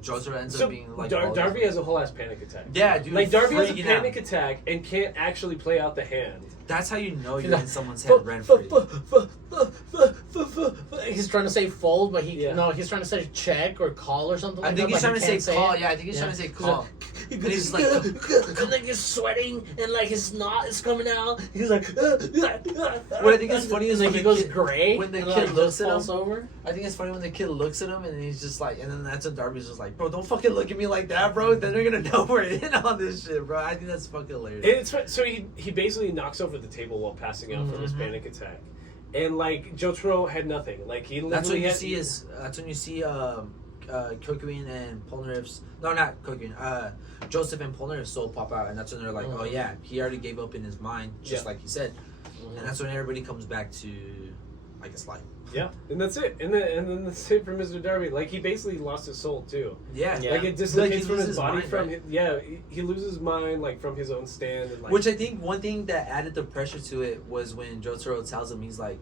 Jotaro ends So up being like Darby has a whole ass panic attack. Yeah, dude. Like Darby has a freaking panic out. attack and can't actually play out the hand. That's how you know He's you're like, in someone's head rent free. He's trying to say fold, but Yeah. he's trying to say check or call or something. I like think that, he's but trying to he say can't call. it. Yeah, I think he's trying to say call. And he's like, and like he's sweating, and like his snot is coming out. He's like, What I think is funny is like when he the goes kid- gray when the and, kid like, looks just at him. falls over. I think it's funny when the kid looks at him and he's just like, and then that's when Darby's just like, bro, don't fucking look at me like that, bro. Then they're gonna know we're in on this shit, bro. I think that's fucking hilarious. So he basically knocks over the table while passing out from his Mhm. panic attack, and like Jotaro had nothing. Like he That's what literally you had, see is that's when you see Kokuin and Polnareff's not Kokuin, Joseph and Polnareff's soul pop out, and that's when they're like, oh yeah, he already gave up in his mind, just like he said, and that's when everybody comes back to, I guess, life. Yeah, and that's it. And then that's it for Mr. Darby. Like, he basically lost his soul too. Yeah. Like, it dislocates Like, from his loses body. mind, From right? he loses his mind, like, from his own stand. And, like, Which I think one thing that added the pressure to it was when Jotaro tells him, he's like,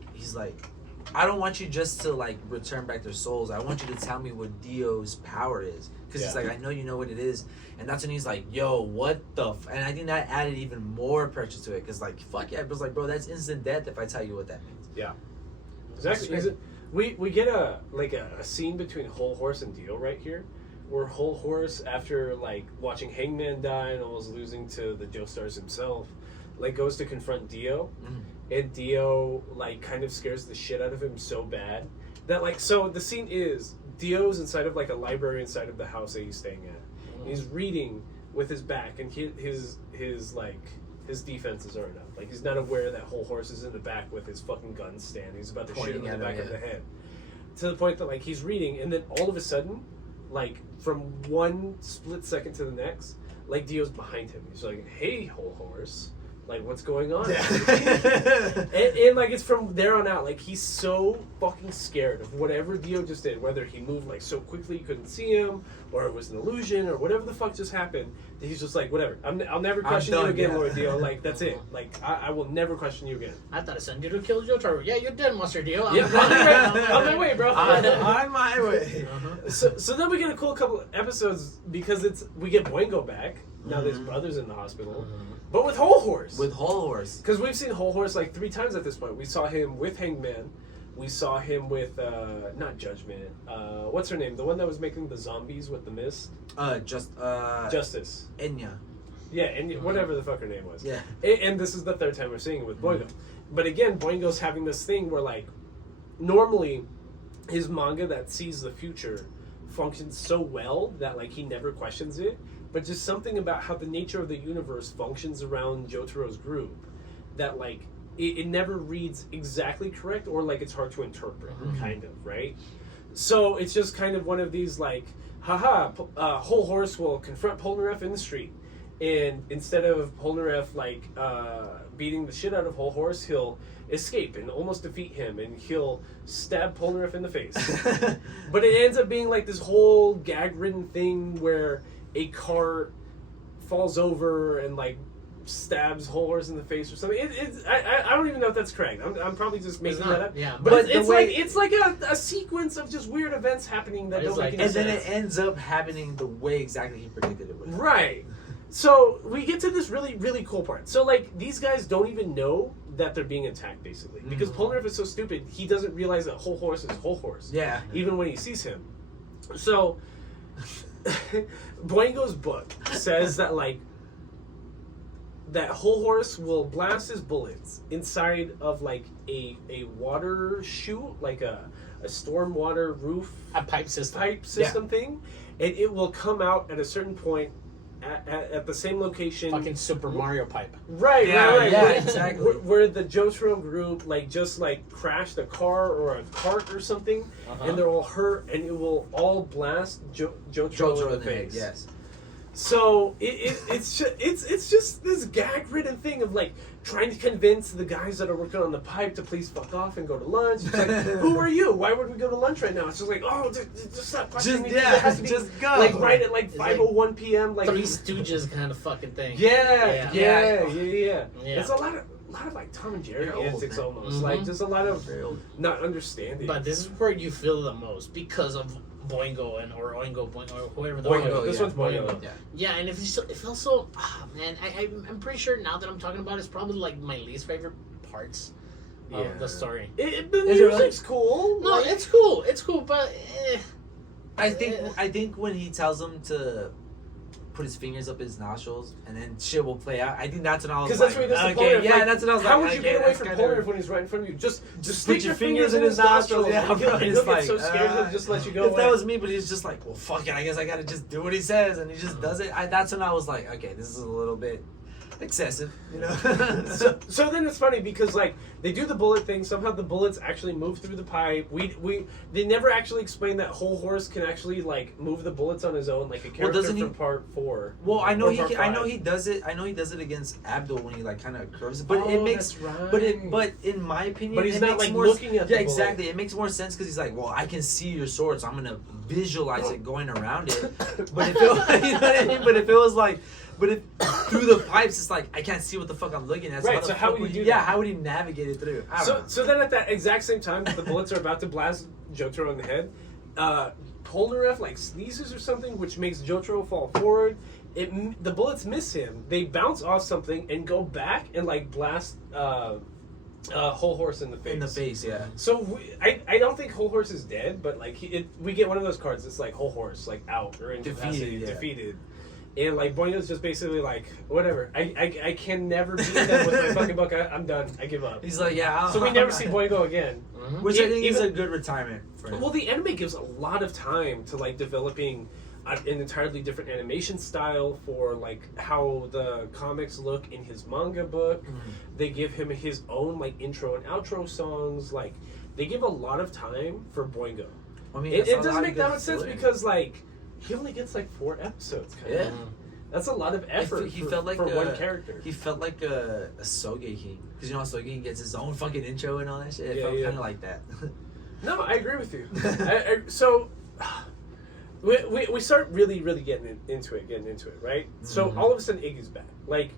I don't want you just to like return back their souls. I want you to tell me what Dio's power is, because he's like, I know you know what it is, and that's when he's like, yo, what the? And I think that added even more pressure to it, because like, fuck yeah, it was like, bro, that's instant death if I tell you what that means. Yeah, exactly. We get a scene between Whole Horse and Dio right here, where Whole Horse, after like watching Hangman die and almost losing to the Joestars himself, like goes to confront Dio, and Dio like kind of scares the shit out of him so bad that like, so the scene is Dio's inside of like a library inside of the house that he's staying at. He's reading with his back, and his defenses aren't up. Like, he's not aware that Whole Horse is in the back with his fucking gun stand. He's about to shoot him in the back of the head. To the point that like he's reading, and then all of a sudden, like from one split second to the next, like Dio's behind him. He's like, "Hey, Whole Horse, like what's going on?" and like it's from there on out. Like, he's so fucking scared of whatever Dio just did, whether he moved like so quickly you couldn't see him, or it was an illusion, or whatever the fuck just happened. That he's just like, whatever. I'll never question you again, Lord Dio. Like, that's it. Like, I will never question you again. I thought I sent you to kill Jotaro. Yeah, you're dead, Monster Dio. I'm Yeah. on my way, bro. On my way. So then we get a cool couple episodes because we get Boingo back now that his brother's in the hospital, but with Whole Horse. With Whole Horse. Because we've seen Whole Horse like 3 times at this point. We saw him with Hangman. We saw him with not Judgment. What's her name? The one that was making the zombies with the mist. Justice. Enya. Yeah, and whatever the fuck her name was. Yeah. And this is the 3rd time we're seeing it with Boingo. But again, Boingo's having this thing where like normally his manga that sees the future functions so well that like he never questions it. But just something about how the nature of the universe functions around Jotaro's group that like it never reads exactly correct, or like it's hard to interpret, kind of, right? So it's just kind of one of these like, haha, Whole Horse will confront Polnareff in the street, and instead of Polnareff like beating the shit out of Whole Horse, he'll escape and almost defeat him, and he'll stab Polnareff in the face. But it ends up being like this whole gag-ridden thing where a car falls over and like stabs Whole Horse in the face or something. I don't even know if that's correct. I'm probably just making that up. Yeah, but but it's like a sequence of just weird events happening that don't make any And sense. then it ends up happening the way exactly he predicted it would. Right. So we get to this really, really cool part. So like these guys don't even know that they're being attacked, basically, because Polnareff is so stupid he doesn't realize that Whole Horse is Whole Horse. Yeah. Even when he sees him. So Boingo's book says that like that Whole Horse will blast his bullets inside of like a water chute, like a storm water roof, A pipe system. thing, and it will come out at a certain point at the same location. Fucking Super Mario pipe. Right, Yeah, right. yeah, Where, exactly. where the Jotaro group just crashed a car or a cart or something, and they're all hurt, and it will all blast Jotaro in the face. Yes. So it's just this gag-ridden thing of like trying to convince the guys that are working on the pipe to please fuck off and go to lunch. It's like, who are you? Why would we go to lunch right now? It's just like, oh, just stop questioning me. It has to be, just go. like right at like It's like 5:01 p.m. Like Three Stooges kind of fucking thing. yeah. Yeah. It's a lot of like Tom and Jerry They're old, antics man. almost. Like just a lot of not understanding. But this is where you feel the most because of Boingo or Boingo or whoever the Boingo. fuck- This one's Boingo. Yeah. Yeah, and it feels so. Man, I'm pretty sure now that I'm talking about it's probably like my least favorite parts of the story. The Is it really? music's cool. No, like, it's cool. It's cool, but I think when he tells him to put his fingers up his nostrils and then shit will play out. I think that's when I was because like, that's what he does to okay, Polnareff. yeah, Like, that's what I was how like. would you okay, get away that's from kinda- Polnareff when he's right in front of you? Just stick put your fingers in his nostrils. nostrils. Yeah, He'll it's get like, so scared he'll just let you go If away. that was me, but he's just like, well, fuck it. I guess I gotta just do what he says, and he just does it. That's when I was like, okay, this is a little bit. excessive, you know. So then it's funny because like they do the bullet thing. Somehow the bullets actually move through the pipe. They never actually explain that whole horse can actually like move the bullets on his own, like a character from part 4. Well, I know or he part can, I know 5. he does it. I know he does it against Abdul when he like kind of curves it. But it Oh, makes, that's right. but in my opinion, But he's it not, makes like, more, looking at the yeah, bullet. exactly. It makes more sense because he's like, well, I can see your sword, so I'm gonna visualize it going around it. But if it, you know what I mean? But if it was like. But if through the pipes, it's like I can't see what the fuck I'm looking at. Right, so how would he do that? Yeah, how would he navigate it through? I don't know. So then at that exact same time that the bullets are about to blast Jotaro in the head, Polnareff like sneezes or something, which makes Jotaro fall forward. The bullets miss him. They bounce off something and go back and like blast Whole Horse in the face. In the face, yeah. So I don't think Whole Horse is dead, but like we get one of those cards that's like Whole Horse like out or incapacitated, defeated. And like Boingo's just basically like, whatever. I can never beat them with my fucking book. I'm done. I give up. He's like, yeah. So we never see Boingo again. Mm-hmm. Which I think is a good retirement for him. Well, the anime gives a lot of time to like developing an entirely different animation style for like how the comics look in his manga book. Mm-hmm. They give him his own like intro and outro songs. Like they give a lot of time for Boingo. I mean, It doesn't make that much sense because like he only gets like 4 episodes. Kind of. That's a lot of effort. He felt like for one character. He felt like a Sogeking, because you know how Sogeking gets his own fucking intro and all that shit. It felt kind of like that. No, I agree with you. So we start really getting into it, right? So all of a sudden Iggy's back. Like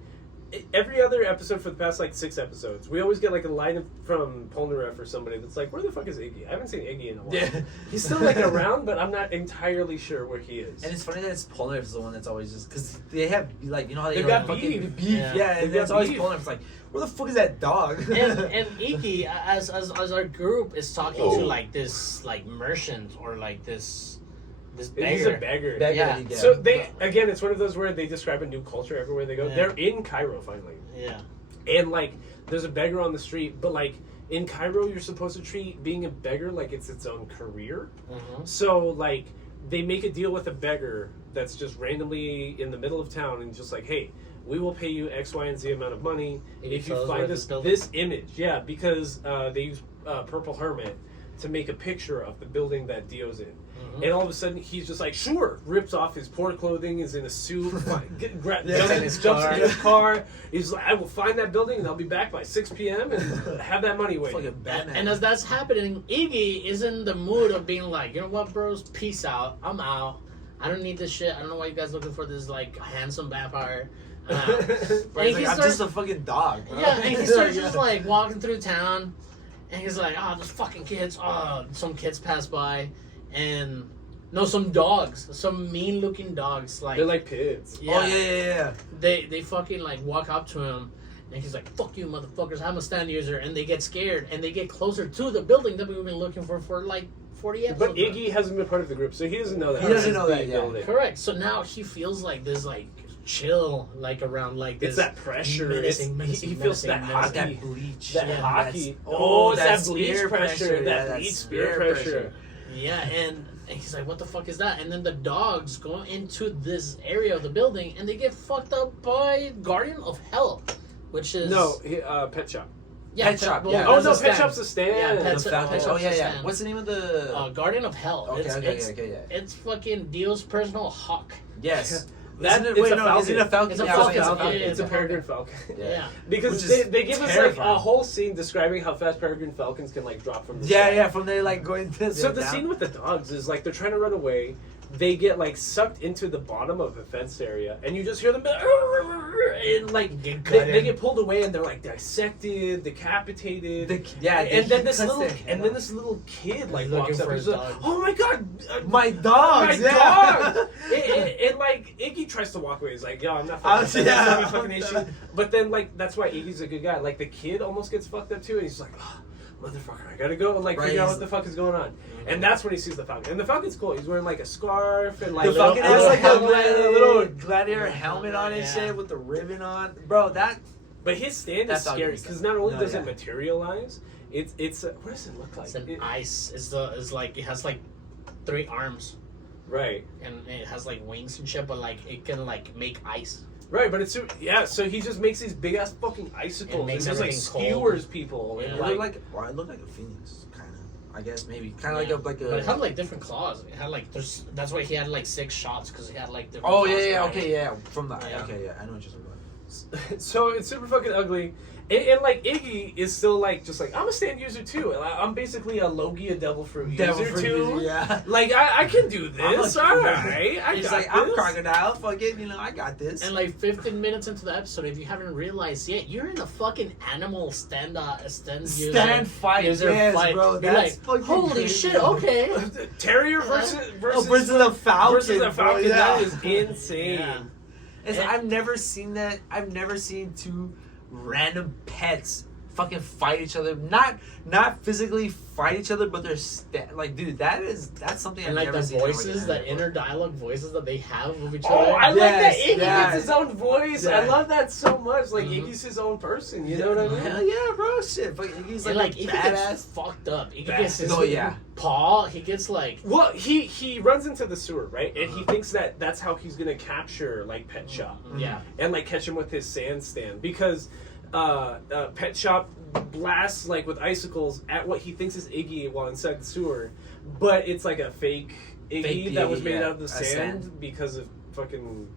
every other episode for the past like 6 episodes, we always get like a line from Polnareff or somebody that's like, "Where the fuck is Iggy? I haven't seen Iggy in a while." Yeah. He's still like around, but I'm not entirely sure where he is. And it's funny that it's Polnareff is the one that's always just because they have like, you know how They've got got fucking beef. Yeah, and They've that's got always beef. Polnareff. It's like, where the fuck is that dog? and Iggy, as our group is talking to like this like merchant or like this beggar. He's a beggar. Yeah. So again, it's one of those where they describe a new culture everywhere they go. Yeah. They're in Cairo finally. Yeah. And like there's a beggar on the street, but like in Cairo you're supposed to treat being a beggar like it's its own career. Mm-hmm. So like they make a deal with a beggar that's just randomly in the middle of town and just like, hey, we will pay you X, Y, and Z amount of money if you find us this image. Yeah, because they use Purple Hermit to make a picture of the building that Dio's in. And all of a sudden, he's just like, sure, rips off his poor clothing, is in a suit, jumps into his car. He's like, I will find that building and I'll be back by 6 p.m. and have that money waiting. Fucking Batman. And as that's happening, Iggy is in the mood of being like, you know what, bros, peace out. I'm out. I don't need this shit. I don't know why you guys looking for this like handsome vampire. Right, he's like, I'm just a fucking dog, bro. Yeah, and he starts just like walking through town, and he's like, "Oh, those fucking kids! Oh, some kids pass by, and no, some dogs, some mean-looking dogs. Like They're like pigs. yeah, Oh yeah. They fucking like walk up to him, and he's like, "Fuck you, motherfuckers! I'm a stand user," and they get scared, and they get closer to the building that we've been looking for like 40 episodes. But Iggy hasn't been part of the group, so he doesn't know that. He doesn't know that, yeah. Building. Correct. So now he feels like this like chill like around like this. It's that pressure. menacing, He feels that menacing, hockey. That bleach. That Yeah, hockey. Oh, It's that that bleach spear pressure. pressure. That Yeah, bleach that spear spear pressure. Yeah, and he's like, what the fuck is that? And then the dogs go into this area of the building and they get fucked up by Guardian of Hell, which is... No, Pet Shop. Yeah, Pet Shop, well, yeah. Oh that's no, a Pet stand. Shop's a stand. Yeah, Pet The Shop- Falcon. Pet Oh Shop's yeah, a yeah. stand. What's the name of the? Guardian of Hell. Okay, it's, yeah. It's fucking Dio's personal hawk. Yes. That- Isn't it's it, a falcon. is it a falcon? It's a Yeah, falcon. it's a Yeah, falcon. It's a peregrine falcon. Yeah. Because Which is they give us like terrifying. a whole scene describing how fast peregrine falcons can like drop from the Yeah, sky. yeah. From there, like going to So the down. scene with the dogs is like they're trying to run away. They get like sucked into the bottom of a fenced area, and you just hear them, and like they get pulled away, and they're like dissected, decapitated. And then this little kid like He's looking walks up. for And his he's like, dog. "Oh my god, my dogs. my yeah. dog!" and like Iggy tries to walk away. He's like, "Yo, I'm not fucking. Yeah. That's not my fucking issue." But then like that's why Iggy's a good guy. Like the kid almost gets fucked up too, and he's like, "Oh, motherfucker, I gotta go and like figure out what the fuck is going on." And that's when he sees the Falcon. And the Falcon's cool. He's wearing like a scarf and like The Falcon has like a little gladiator helmet, helmet on his yeah. shit with the ribbon on. Bro, that But his stand That is Falcon scary is because not only no, does yeah. it materialize, it's what does it look like? It's an ice. It's like it has like 3 arms. Right. and it has like wings and shit, but like it can like make ice. Right, but it's so he just makes these big ass fucking icicles and makes just like everything cold. skewers people. Yeah. And, It looked like a phoenix, kind of. I guess maybe kind of Yeah. like a. But it had like different claws. It had like that's why he had like 6 shots because he had like different. Oh claws yeah, for it. okay, yeah. From the Yeah. okay, yeah. I know what you're talking about. So it's super fucking ugly. And like Iggy is still like just like I'm a stand user too. I'm basically a Logia Devil Fruit user too. yeah. Like I can do this. All right, I He's got like, I'm this. crocodile. Fuck it, I got this. And like 15 minutes into the episode, if you haven't realized yet, you're in a fucking animal stand fight, user yes, fight. bro. You're That's like, fucking holy crazy. shit, okay. Terrier versus versus the falcon. versus the bro, Falcon. yeah. That is insane. Yeah. It's, And- I've never seen that. I've never seen 2 random pets fucking fight each other. Not physically fight each other, but they're like, dude, that's something And I've like never the seen. voices, that inner dialogue voices that they have with each Oh, other. I like that Yes, Iggy yes. gets his own voice. Yeah. I love that so much. Like Mhm. Iggy's his own person. You know what I mean? Hell yeah, bro. Shit, but he's And like, like, a he gets badass. fucked up. He Badass. gets his Oh, yeah. paw. He gets like Well, he runs into the sewer, right? And he thinks that that's how he's gonna capture like Pet Shop yeah. and like catch him with his sand stand because Pet Shop blasts like with icicles at what he thinks is Iggy while inside the sewer, but it's like a fake Iggy Fake that was Iggy, made yeah. out of the A sand, sand. because of fucking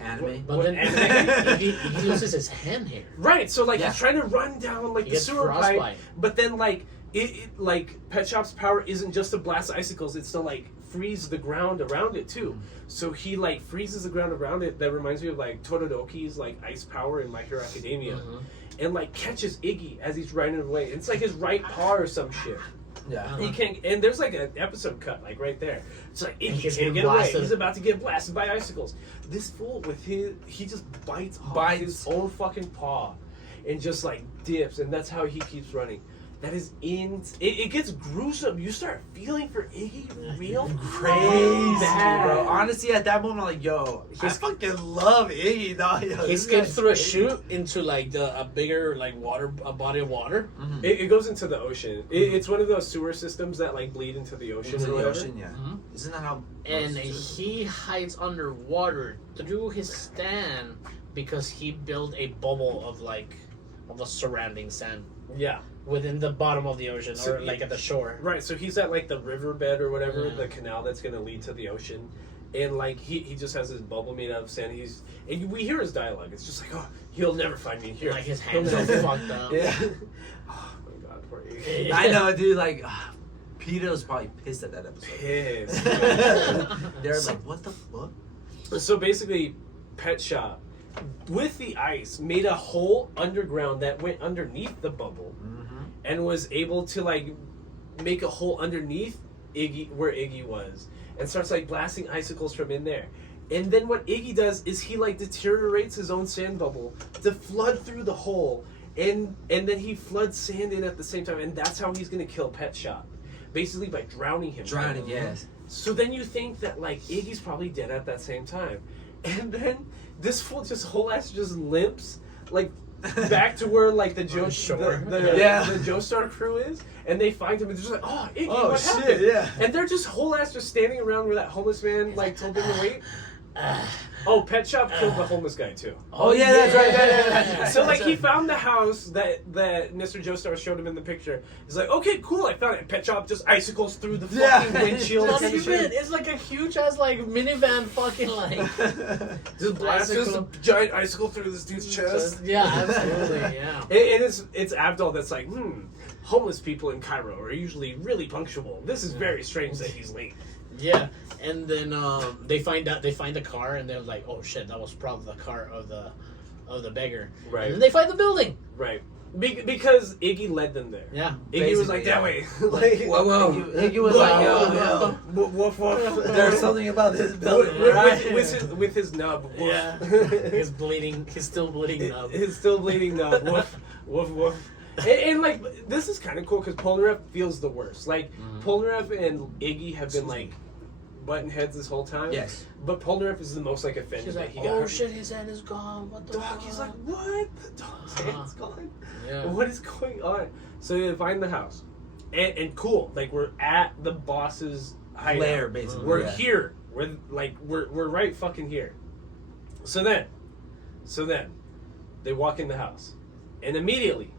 Anime. But what then anime? he loses his hand here. Right, so like Yeah. he's trying to run down like He the gets sewer frostbite. pipe, but then like it like Pet Shop's power isn't just to blast icicles; it's to like freeze the ground around it too. So he like freezes the ground around it. That reminds me of like Todoroki's like ice power in My Hero Academia, and like catches Iggy as he's riding away. It's like his right paw or some shit. Yeah. He can't, and there's like an episode cut like right there. It's like He's Iggy getting can't get away. blasted. He's about to get blasted by icicles. This fool with he just bites his own fucking paw, and just like dips, and that's how he keeps running. That is it gets gruesome. You start feeling for Iggy real Crazy, bad. bro. Honestly, at that moment, I'm like, yo, I fucking love Iggy, dog. Yo, He this escapes guy's through a crazy. chute into like a bigger like a body of water. It goes into the ocean. It's one of those sewer systems that like bleed into the ocean. Into or the whatever. ocean, yeah. Mhm. Isn't that how? And most sewer- he hides underwater through his stand because he built a bubble of the surrounding sand Yeah. within the bottom of the ocean So or like at the shore. Right, so he's at like the riverbed or whatever, Yeah. the canal that's gonna lead to the ocean, and like he just has his bubble made out of sand. And we hear his dialogue. It's just like, oh, he'll never find me here. Like his He'll hands are never- fucked up. Yeah. Oh my god, poor Iggy. Yeah. I know, dude. Like, Peter was probably pissed at that episode. Pissed. They're like, what the fuck? So basically, Pet Shop with the ice made a hole underground that went underneath the bubble, and was able to like make a hole underneath Iggy where Iggy was, and starts like blasting icicles from in there. And then what Iggy does is he like deteriorates his own sand bubble to flood through the hole, and then he floods sand in at the same time, and that's how he's gonna kill Pet Shop, basically by drowning him. Drowning, yes. So then you think that like Iggy's probably dead at that same time, and then this fool just whole ass just limps like back to where like the Joe Shore. the Joestar crew is, and they find him and they're just like, oh Iggy, Oh, what shit, happened? yeah. And they're just whole ass just standing around where that homeless man like told them to wait. Oh, Pet Shop killed the homeless guy too. Oh, yeah, that's right. That's right. So like he found the house that Mr. Joestar showed him in the picture. He's like, okay, cool, I found it. Pet Shop just icicles through the Yeah. fucking windshield. Not and even. shit. It's like a huge ass like minivan fucking like. Just blasts just a Icicle. giant icicle through this dude's chest. Yeah, absolutely. Yeah. And it's Abdul that's like, homeless people in Cairo are usually really punctual. This is very strange that he's late. Yeah, and then they find the car and they're like, oh shit, that was probably the car of the beggar. Right. And then they find the building. Right. Because Iggy led them there. Yeah. Iggy was Basically, like, yeah. that way. Like, Whoa. Iggy was like, yo. Woof, woof. There's something about this building. With his nub. Woof. Yeah. He's bleeding. He's still bleeding now. His still bleeding nub. Woof, woof, woof. And like, this is kind of cool because Polnareff feels the worst. Like, Polnareff and Iggy have been like button heads this whole time. Yes. But Polnareff is the most like offended She's that like, he got oh hurt. shit, his hand is gone. What the Dog, fuck? he's like, what? The dog's hand's gone. Yeah. What is going on? So they find the house. And cool, like we're at the boss's hideout. Lair, basically. We're yeah. here. We're right fucking here. So then, they walk in the house, and immediately,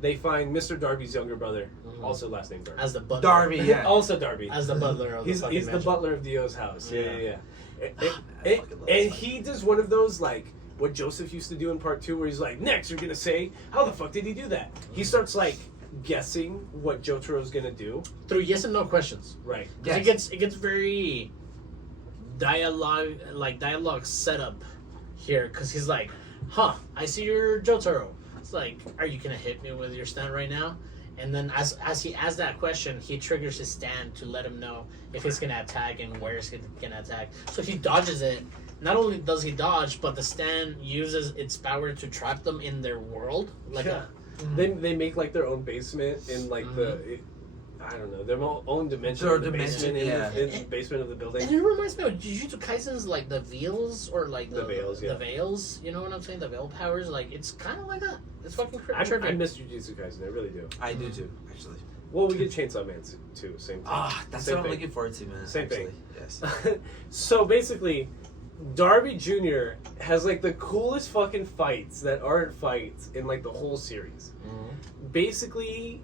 they find Mr. Darby's younger brother, also last name Darby. As the butler. Darby, yeah. Also Darby. As the butler of He's the the mansion. butler of Dio's house. Yeah. Yeah. And he does one of those, like, what Joseph used to do in part 2, where he's like, next you're gonna say, how the fuck did he do that? He starts, like, guessing what Jotaro's gonna do. Through yes and no questions. Right. Because it gets very dialogue setup here, because he's like, I see your Jotaro. It's like, are you gonna hit me with your stand right now? And then as he asks that question, he triggers his stand to let him know if he's gonna attack and where he's gonna attack. So he dodges it. Not only does he dodge, but the stand uses its power to trap them in their world. They make, like, their own basement in, like, I don't know, their own dimension. Their in the dimension, basement, in the basement of the building. And it reminds me of Jujutsu Kaisen's, like, the veils, or, like, The veils, yeah. The veils, you know what I'm saying? The veil powers, like, it's kind of like that. It's fucking I trippy. miss Jujutsu Kaisen, I really do. I do too, actually. Well, we get Chainsaw Man too, same thing. That's Same what I'm thing. looking forward to, man. Same actually. thing. Yes. So basically, Darby Jr. has, like, the coolest fucking fights that aren't fights in, like, the whole series. Basically,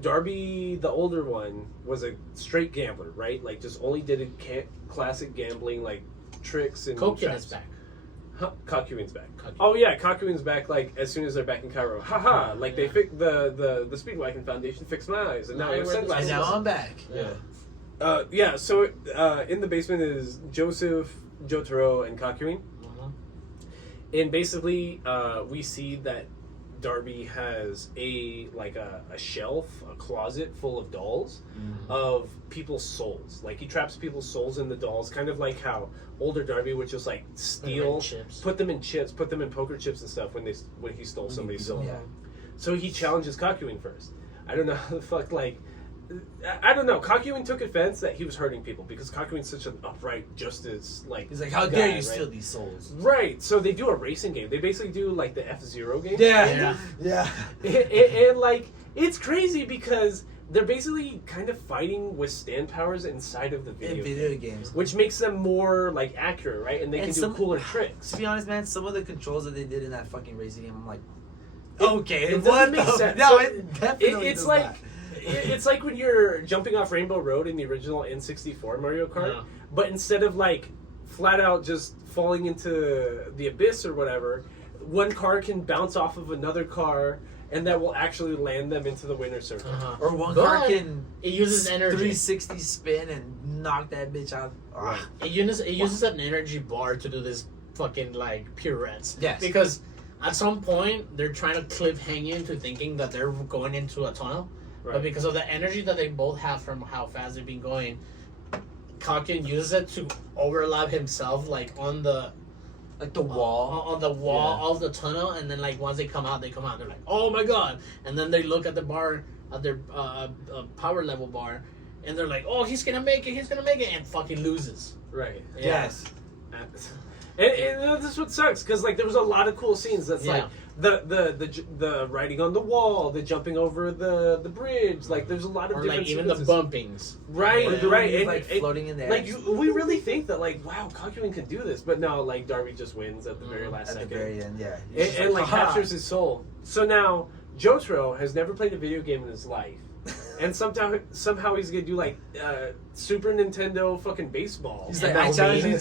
Darby, the older one, was a straight gambler, right? Like, just only did classic gambling, like, tricks and Koken traps. is back. Kakuin's back. Kakuin. Oh yeah, Kakuin's back. Like, as soon as they're back in Cairo, haha! Like, they fixed the Speedwagon Foundation fixed my eyes, and now I have sunglasses. And now I'm back. Yeah. Yeah. So in the basement is Joseph, Jotaro, and Kakuin, and basically we see that Darby has a shelf, a closet full of dolls of people's souls. Like, he traps people's souls in the dolls, kind of like how older Darby would just, like, steal, put them in chips, put them in poker chips and stuff when he stole somebody's soul. Yeah. So he challenges Kakuin first. I don't know how the fuck, like, I don't know. Kakuin took offense that he was hurting people because Kakuin's such an upright justice, like, He's like, how guy, dare you right? steal these souls? Right. So they do a racing game. They basically do, like, the F-Zero game. Yeah. And like, it's crazy because they're basically kind of fighting with stand powers inside of the In video video games. which makes them more, like, accurate, right? And they And can some- do cooler tricks. To be honest, man, some of the controls that they did in that fucking racing game, I'm like, okay, it what doesn't make the- sense. No, So it definitely it's does like not. it's like when you're jumping off Rainbow Road in the original N64 Mario Kart, Yeah. but instead of, like, flat out just falling into the abyss or whatever, one car can bounce off of another car, and that will actually land them into the winner's circle. Or one But car can it uses energy. 360 spin and knock that bitch out. Right. It uses an energy bar to do this fucking, like, pirouettes. Yes. Because at some point they're trying to cliffhang you into thinking that they're going into a tunnel, but Right. because of the energy that they both have from how fast they've been going, Kakin uses it to overlap himself, like, on the Like the wall. on the wall of the tunnel, and then, like, once they come out, they're like, oh my god, and then they look at the bar, at their power level bar, and they're like, oh, he's gonna make it, and fucking loses. Right. Yeah. Yes. And this is what sucks because, like, there was a lot of cool scenes. That's like the riding on the wall, the jumping over the bridge. Like, there's a lot of Or, different like, even the sequences. bumpings. Right, Or the right, one and, like and- floating in the air. like, we really think that, like, wow, Kakuin can do this, but no, like, Darby just wins at the very last At the second, very end, yeah. and like "Haha." captures his soul. So now Jotaro has never played a video game in his life, and somehow he's gonna do, like, Super Nintendo fucking baseball. He's like, MLB. I challenge you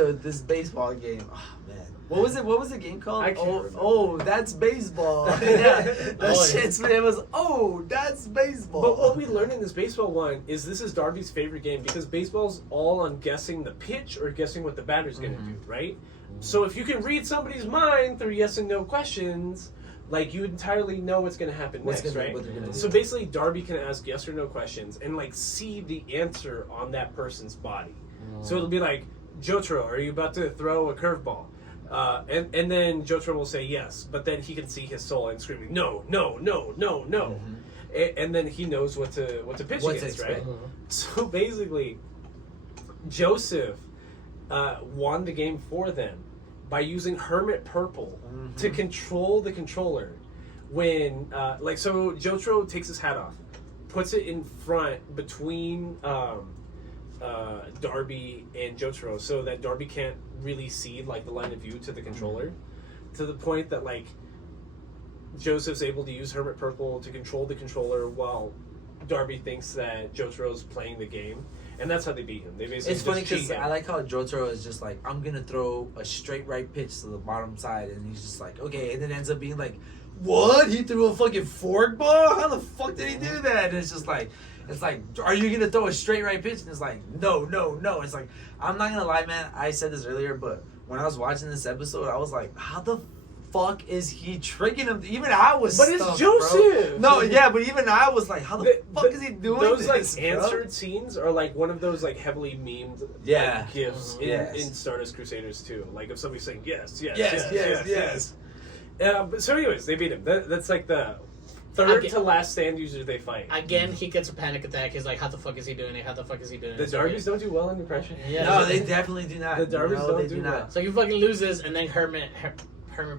to this baseball game. Oh man, what was it? What was the game called? I can't remember. Oh, that's baseball. Yeah, that Oh, yeah. shit's man was. Oh, that's baseball. But what we learned in this baseball one is this is Darby's favorite game because baseball's all on guessing the pitch or guessing what the batter's going to do, right? So if you can read somebody's mind through yes and no questions, like, you entirely know what's going to happen What's next, gonna- right? what they're gonna do. So basically, Darby can ask yes or no questions and, like, see the answer on that person's body. So it'll be like, Jotaro, are you about to throw a curveball? And then Jotaro will say yes, but then he can see his soul and screaming, no, no, no, no, no. And then he knows what to pitch What to against, right? expect. So basically, Joseph won the game for them by using Hermit Purple to control the controller. When, so Jotaro takes his hat off, puts it in front between Darby and Jotaro, so that Darby can't really see like the line of view to the controller, to the point that like Joseph's able to use Hermit Purple to control the controller while Darby thinks that Jotaro's playing the game, and that's how they beat him. They basically It's funny just cheat because him. I like how Jotaro is just like, I'm gonna throw a straight right pitch to the bottom side, and he's just like, okay, and then ends up being like, what? He threw a fucking fork ball? How the fuck did he do that? And it's just like, are you gonna throw a straight right pitch? And it's like, no. It's like, I'm not gonna lie, man. I said this earlier, but when I was watching this episode, I was like, how the fuck is he tricking him? Even I was But it's stumped, Joseph! bro. No, yeah, but even I was like, how the fuck is he doing those this, like bro? answered scenes are like one of those like heavily memed Yeah. like, gifs Yes. in Stardust Crusaders too. Like of somebody saying yes. But so anyways, they beat him. That's like the third to last stand user they fight. Again, he gets a panic attack. He's like, how the fuck is he doing it? How the fuck is he doing it? The So Darbys don't do well in depression. Yeah. No, they definitely do not. The Darbys No, don't they do well. So he fucking loses, and then Hermit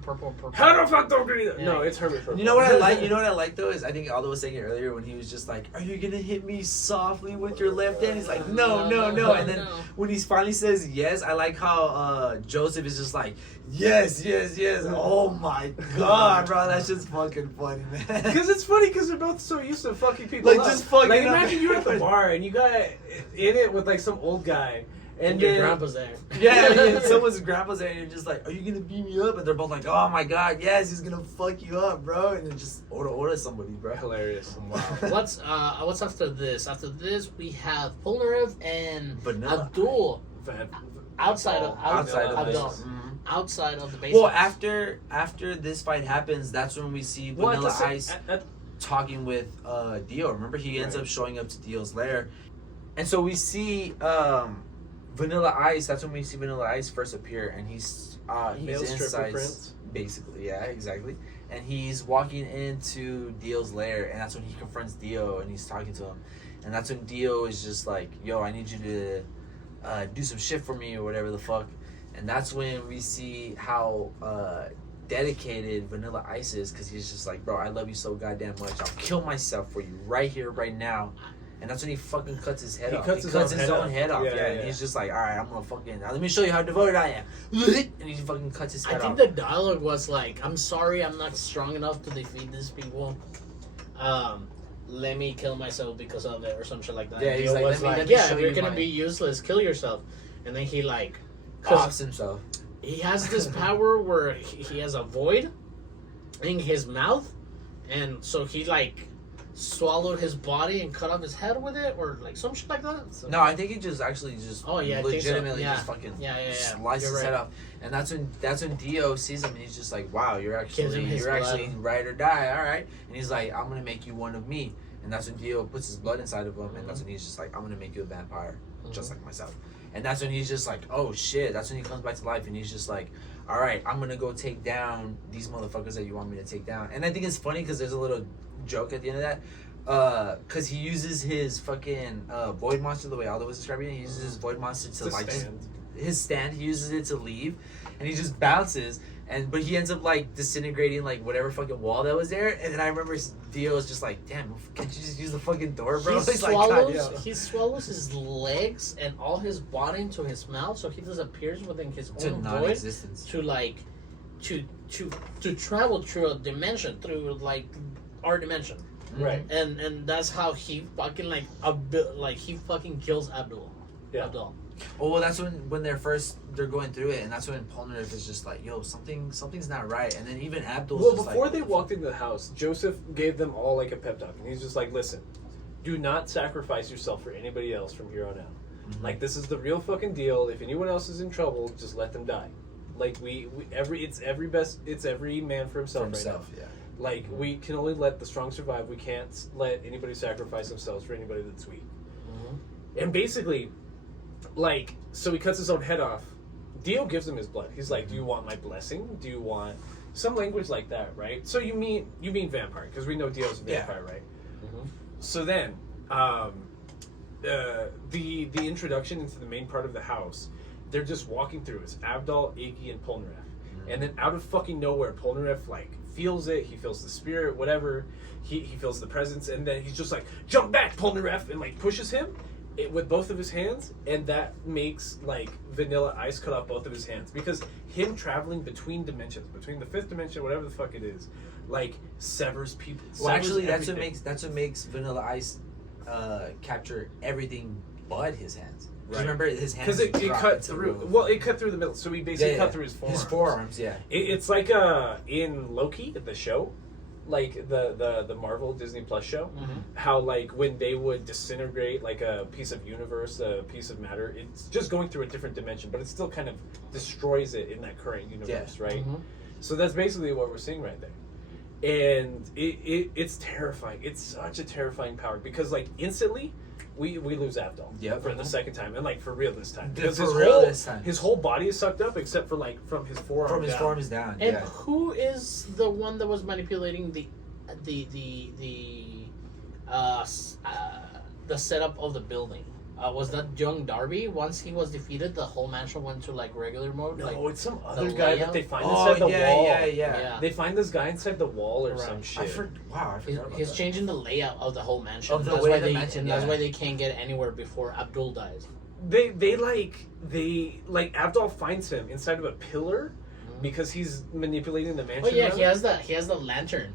Purple. How the fuck don't agree? Yeah. No, it's Hermit Purple. You know what I like? You know what I like though is I think Aldo was saying it earlier when he was just like, "Are you gonna hit me softly with your left hand?" He's like, "No." And then when he finally says yes, I like how Joseph is just like, "Yes." Oh my god, bro, that's just fucking funny, man. Because it's funny because they're both so used to fucking people Like, up. just fucking like up. imagine you're at the bar and you got in it with like some old guy And and your then grandpa's there. Yeah, and someone's grandpa's there, and you're just like, "Are you gonna beat me up?" And they're both like, "Oh my god, yes, he's gonna fuck you up, bro." And then just order somebody, bro. hilarious. Wow. What's after this? After this, we have Polnareff and Vanilla Abdul outside of Abdul. outside of the basement. Well, after this fight happens, that's when we see Vanilla Ice talking with Dio. Remember, he ends up showing up to Dio's lair, and so we see Vanilla Ice. That's when we see Vanilla Ice first appear, and he's Male stripper inside, prince. basically. Yeah, exactly. And he's walking into Dio's lair, and that's when he confronts Dio, and he's talking to him, and that's when Dio is just like, "Yo, I need you to do some shit for me," or whatever the fuck. And that's when we see how dedicated Vanilla Ice is, because he's just like, "Bro, I love you so goddamn much. I'll kill myself for you right here, right now." And that's when he fucking cuts his head off. He cuts his own head off. Yeah, and he's just like, "All right, I'm gonna fucking let me show you how devoted I am." And he fucking cuts his I head think off. the dialogue was like, "I'm sorry, I'm not strong enough to defeat these people. Let me kill myself because of it," or some shit like that. Yeah, he's Dio like, was let me yeah, show if you're you gonna mine." be useless, kill yourself. And then he like, Offs himself. he has this power where he has a void in his mouth, and so he like swallowed his body and cut off his head with it, or like some shit like that. So, No, I think he just actually just Oh, yeah, I think so. legitimately Yeah. just fucking Yeah. slices You're his head right. off. And that's when Dio sees him, and he's just like, "Wow, you're Gives him his actually blood. ride or die, all right." And he's like, "I'm gonna make you one of me." And that's when Dio puts his blood inside of him, and that's when he's just like, "I'm gonna make you a vampire, just like myself." And that's when he's just like, "Oh shit!" That's when he comes back to life, and he's just like, "All right, I'm gonna go take down these motherfuckers that you want me to take down." And I think it's funny because there's a little joke at the end of that. Because he uses his fucking void monster, the way Aldo was describing it. He uses his void monster to like just his stand. He uses it to leave, and he just bounces. But he ends up like disintegrating like whatever fucking wall that was there. And then I remember Dio was just like, "Damn, can't you just use the fucking door, bro?" He He's like, "God, swallows his legs and all his body into his mouth, so he disappears within his to own void non-existence. to like to travel through a dimension, through like our dimension. Right. And that's how he fucking he fucking kills Abdul. Yeah. Abdul. Oh, well, that's when they're going through it, and that's when Polnareff is just like, "Yo, something's not right." And then even Abdul's Well, just before like, they walked into the house, Joseph gave them all like a pep talk, and he's just like, "Listen, do not sacrifice yourself for anybody else from here on out. Like this is the real fucking deal. If anyone else is in trouble, just let them die. Like it's every man for himself, right now. yeah. Like we can only let the strong survive. We can't let anybody sacrifice themselves for anybody that's weak." And basically, like, so he cuts his own head off. Dio gives him his blood. He's like, "Do you want my blessing? Do you want some language like that?" Right? So you mean vampire, because we know Dio's a vampire, right? So then, the introduction into the main part of the house, they're just walking through. It's Abdul, Iggy, and Polnareff. And then out of fucking nowhere, Polnareff like feels it. He feels the spirit, whatever. He feels the presence, and then he's just like, "Jump back, Polnareff," and like pushes him. with both of his hands, and that makes like Vanilla Ice cut off both of his hands because him traveling between dimensions, between the fifth dimension, whatever the fuck it is, like severs people. Well, actually, that's everything. what makes Vanilla Ice capture everything but his hands. Right. Remember his hands Because it drop cut into the through. room. Well, it cut through the middle, so he basically cut through his forearms. His forearms, yeah. It's like in Loki, the show, like the Marvel Disney Plus show, how like when they would disintegrate like a piece of universe, a piece of matter, it's just going through a different dimension, but it still kind of destroys it in that current universe, right? So that's basically what we're seeing right there, and it's terrifying. It's such a terrifying power because like instantly. We lose Abdul for the second time, and like for real this time. Because his whole body is sucked up except for like from his forearm. From his forearms down. And who is the one that was manipulating the setup of the building? Was that young Darby? Once he was defeated, the whole mansion went to like regular mode. No, like, it's some other the guy layout? that they find inside the wall. Yeah. They find this guy inside the wall or Right. some shit. I forgot about He's that. changing the layout of the whole mansion. Of the that's way why the they mansion- that's yeah. why they can't get anywhere before Abdul dies. They Abdul finds him inside of a pillar because he's manipulating the mansion. Oh yeah, rather. he has the lantern.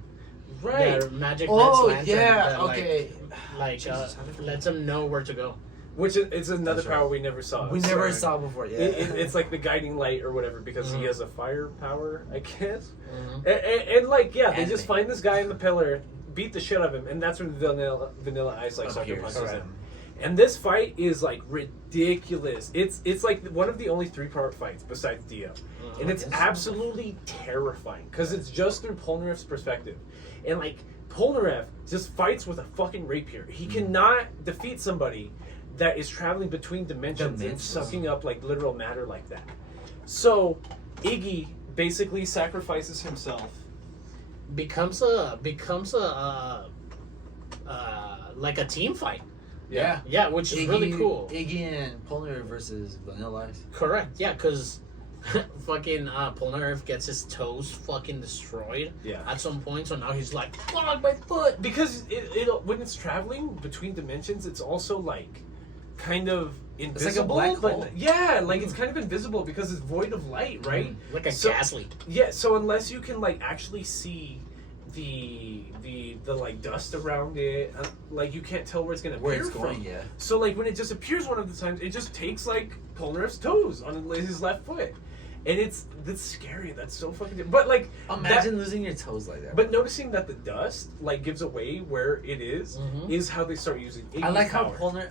Right. The magic Oh lantern yeah, that, okay. Like Jesus, how did I lets him know where to go. Which is another That's power right. we never saw. We So, never saw before. Yeah, It's like the guiding light or whatever because he has a fire power, I guess. Mhm. And like yeah, they And just they- find this guy in the pillar, beat the shit out of him, and that's when Vanilla Ice like sucker Appears, punches right. him. And this fight is like ridiculous. It's like one of the only 3-part fights besides Dio, and it's absolutely terrifying because it's just through Polnareff's perspective, and like Polnareff just fights with a fucking rapier. He cannot defeat somebody that is traveling between dimensions and sucking up like literal matter like that. So Iggy basically sacrifices himself. Becomes a like a team fight. yeah. Yeah, which is really cool. Iggy and Polnareff versus Vanilla Ice. Correct. Yeah, because fucking Polnareff gets his toes fucking destroyed. Yeah. At some point, so now he's like, fuck my foot. Because it when it's traveling between dimensions, it's also like kind of invisible. like a black but hole. yeah, like it's kind of invisible because it's void of light, right? Like a So- gas leak. Yeah, so unless you can like actually see the like dust around it, like you can't tell where it's gonna Where appear it's going, from. yeah. So like when it just appears one of the times, it just takes like Polnareff's toes on his left foot, and that's scary. That's so fucking. But like Imagine losing your toes like that. But noticing that the dust like gives away where it is how they start using. I like how power.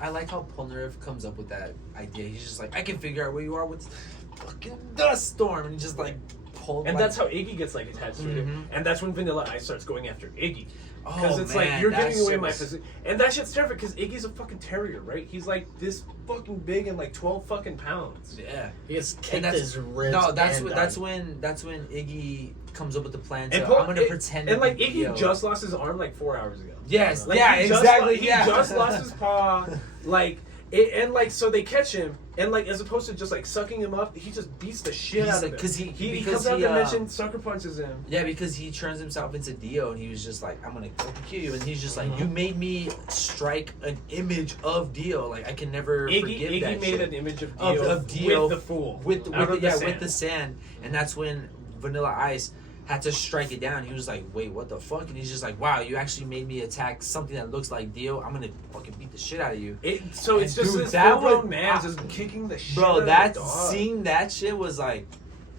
Polnareff comes up with that idea. He's just like, I can figure out where you are with this fucking dust storm, and he just like pulled. And like, that's how Iggy gets like attached to it, and that's when Vanilla Ice starts going after Iggy. Because Oh, it's man, like you're that giving away shit my was- physique, and that shit's terrifying. Because Iggy's a fucking terrier, right? He's like this fucking big and like 12 fucking pounds. Yeah. He gets And kicked that's his ribs. no. That's and when died. that's when Iggy comes up with the plan. To, And I'm gonna pretend. And to like be Iggy Dio. just lost his arm like 4 hours ago. Yes. Like, yeah. he just Exactly. He yeah. just lost his paw. Like. And like so they catch him and like as opposed to just like sucking him up, he just beats the shit He's out like- of him. 'cause he- he because comes out he, of dimension, sucker punches him. Yeah, because he turns himself into Dio, and he was just like, "I'm gonna kill you," and he's just like, "You made me strike an image of Dio. Like I can never forgive Iggy that made shit." an image of Of Dio with the fool with out of the sand. with the sand, and that's when Vanilla Ice had to strike it down. He was like, "Wait, what the fuck?" And he's just like, "Wow, you actually made me attack something that looks like Dio. I'm gonna fucking beat the shit out of you." So it's And just dude, this that full-grown was- man just kicking the shit out Bro, of that the dog. seeing that shit was like,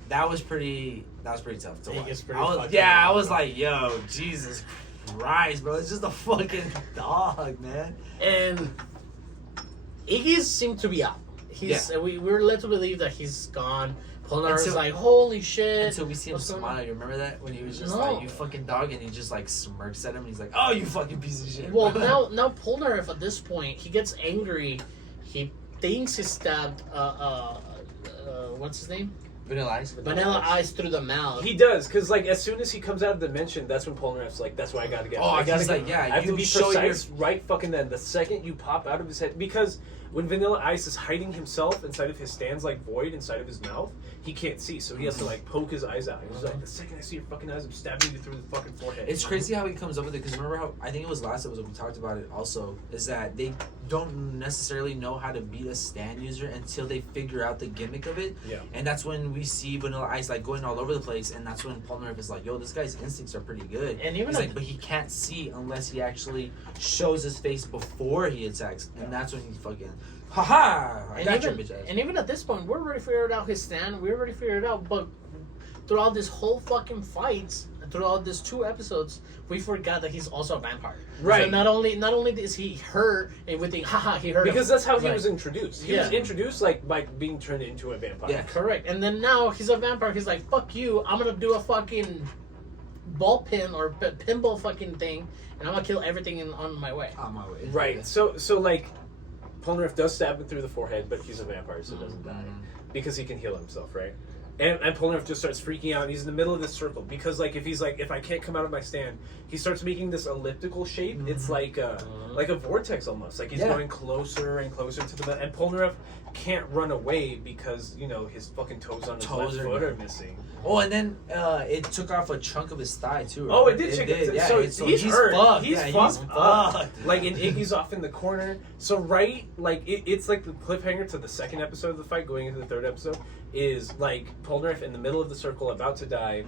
that was pretty tough to It watch. gets pretty I was, fucking yeah, I wild. was like, "Yo, Jesus Christ, bro, it's just a fucking dog, man." And Iggy seemed to be out. We were led to believe that he's gone. Polnareff's Until- like, holy shit. Until we see him What's going on? smile. You remember that when he was just No. like, "You fucking dog," and he just like smirks at him. And he's like, "Oh, you fucking piece of shit." Well, now Polnareff at this point, he gets angry. He thinks he stabbed, what's his name? Vanilla Ice. Vanilla Ice through the mouth. He does, because like as soon as he comes out of the dimension, that's when Polnareff's like, "That's why I gotta get." Oh, I gotta he's get, like, yeah, I have to you be show precise right fucking then. The second you pop out of his head, because when Vanilla Ice is hiding himself inside of his stands like void inside of his mouth, he can't see, so he has to like poke his eyes out. He's like, the second I see your fucking eyes, I'm stabbing you through the fucking forehead. It's crazy how he comes up with it, because remember how, I think it was last episode we talked about it also, is that they don't necessarily know how to beat a stand user until they figure out the gimmick of it. Yeah. And that's when we see Vanilla Ice like going all over the place, and that's when Polnareff is like, yo, this guy's instincts are pretty good. And even he's at like, but he can't see unless he actually shows his face before he attacks. And that's when he's fucking, haha, I got your bitch ass. And even at this point, we're already figured out his stand. We already figured it out. But throughout this whole fucking fights, throughout these 2 episodes, we forgot that he's also a vampire. Right. So not only is he hurt, and we think, haha, he hurt because him. that's how he Right. was introduced. He was introduced like by being turned into a vampire. Yeah. Correct. And then now he's a vampire. He's like, fuck you. I'm gonna do a fucking ball pin or pinball fucking thing, and I'm gonna kill everything on my way. On my way. Right. Yeah. So like, Polnareff does stab him through the forehead, but he's a vampire, so he doesn't die because he can heal himself, right? And Polnareff just starts freaking out. And he's in the middle of this circle because like if I can't come out of my stand, he starts making this elliptical shape. It's like a vortex almost. Like he's going closer and closer to the and Polnareff can't run away because his fucking toes on his left foot are missing. Oh, and then it took off a chunk of his thigh too. Right? Oh, it did. Check it. Yeah, So he's hurt. Fucked. He's Yeah, fucked. fucked. Like, and Iggy's off in the corner. So it's like the cliffhanger to the second episode of the fight, going into the third episode, is like Polnareff in the middle of the circle, about to die,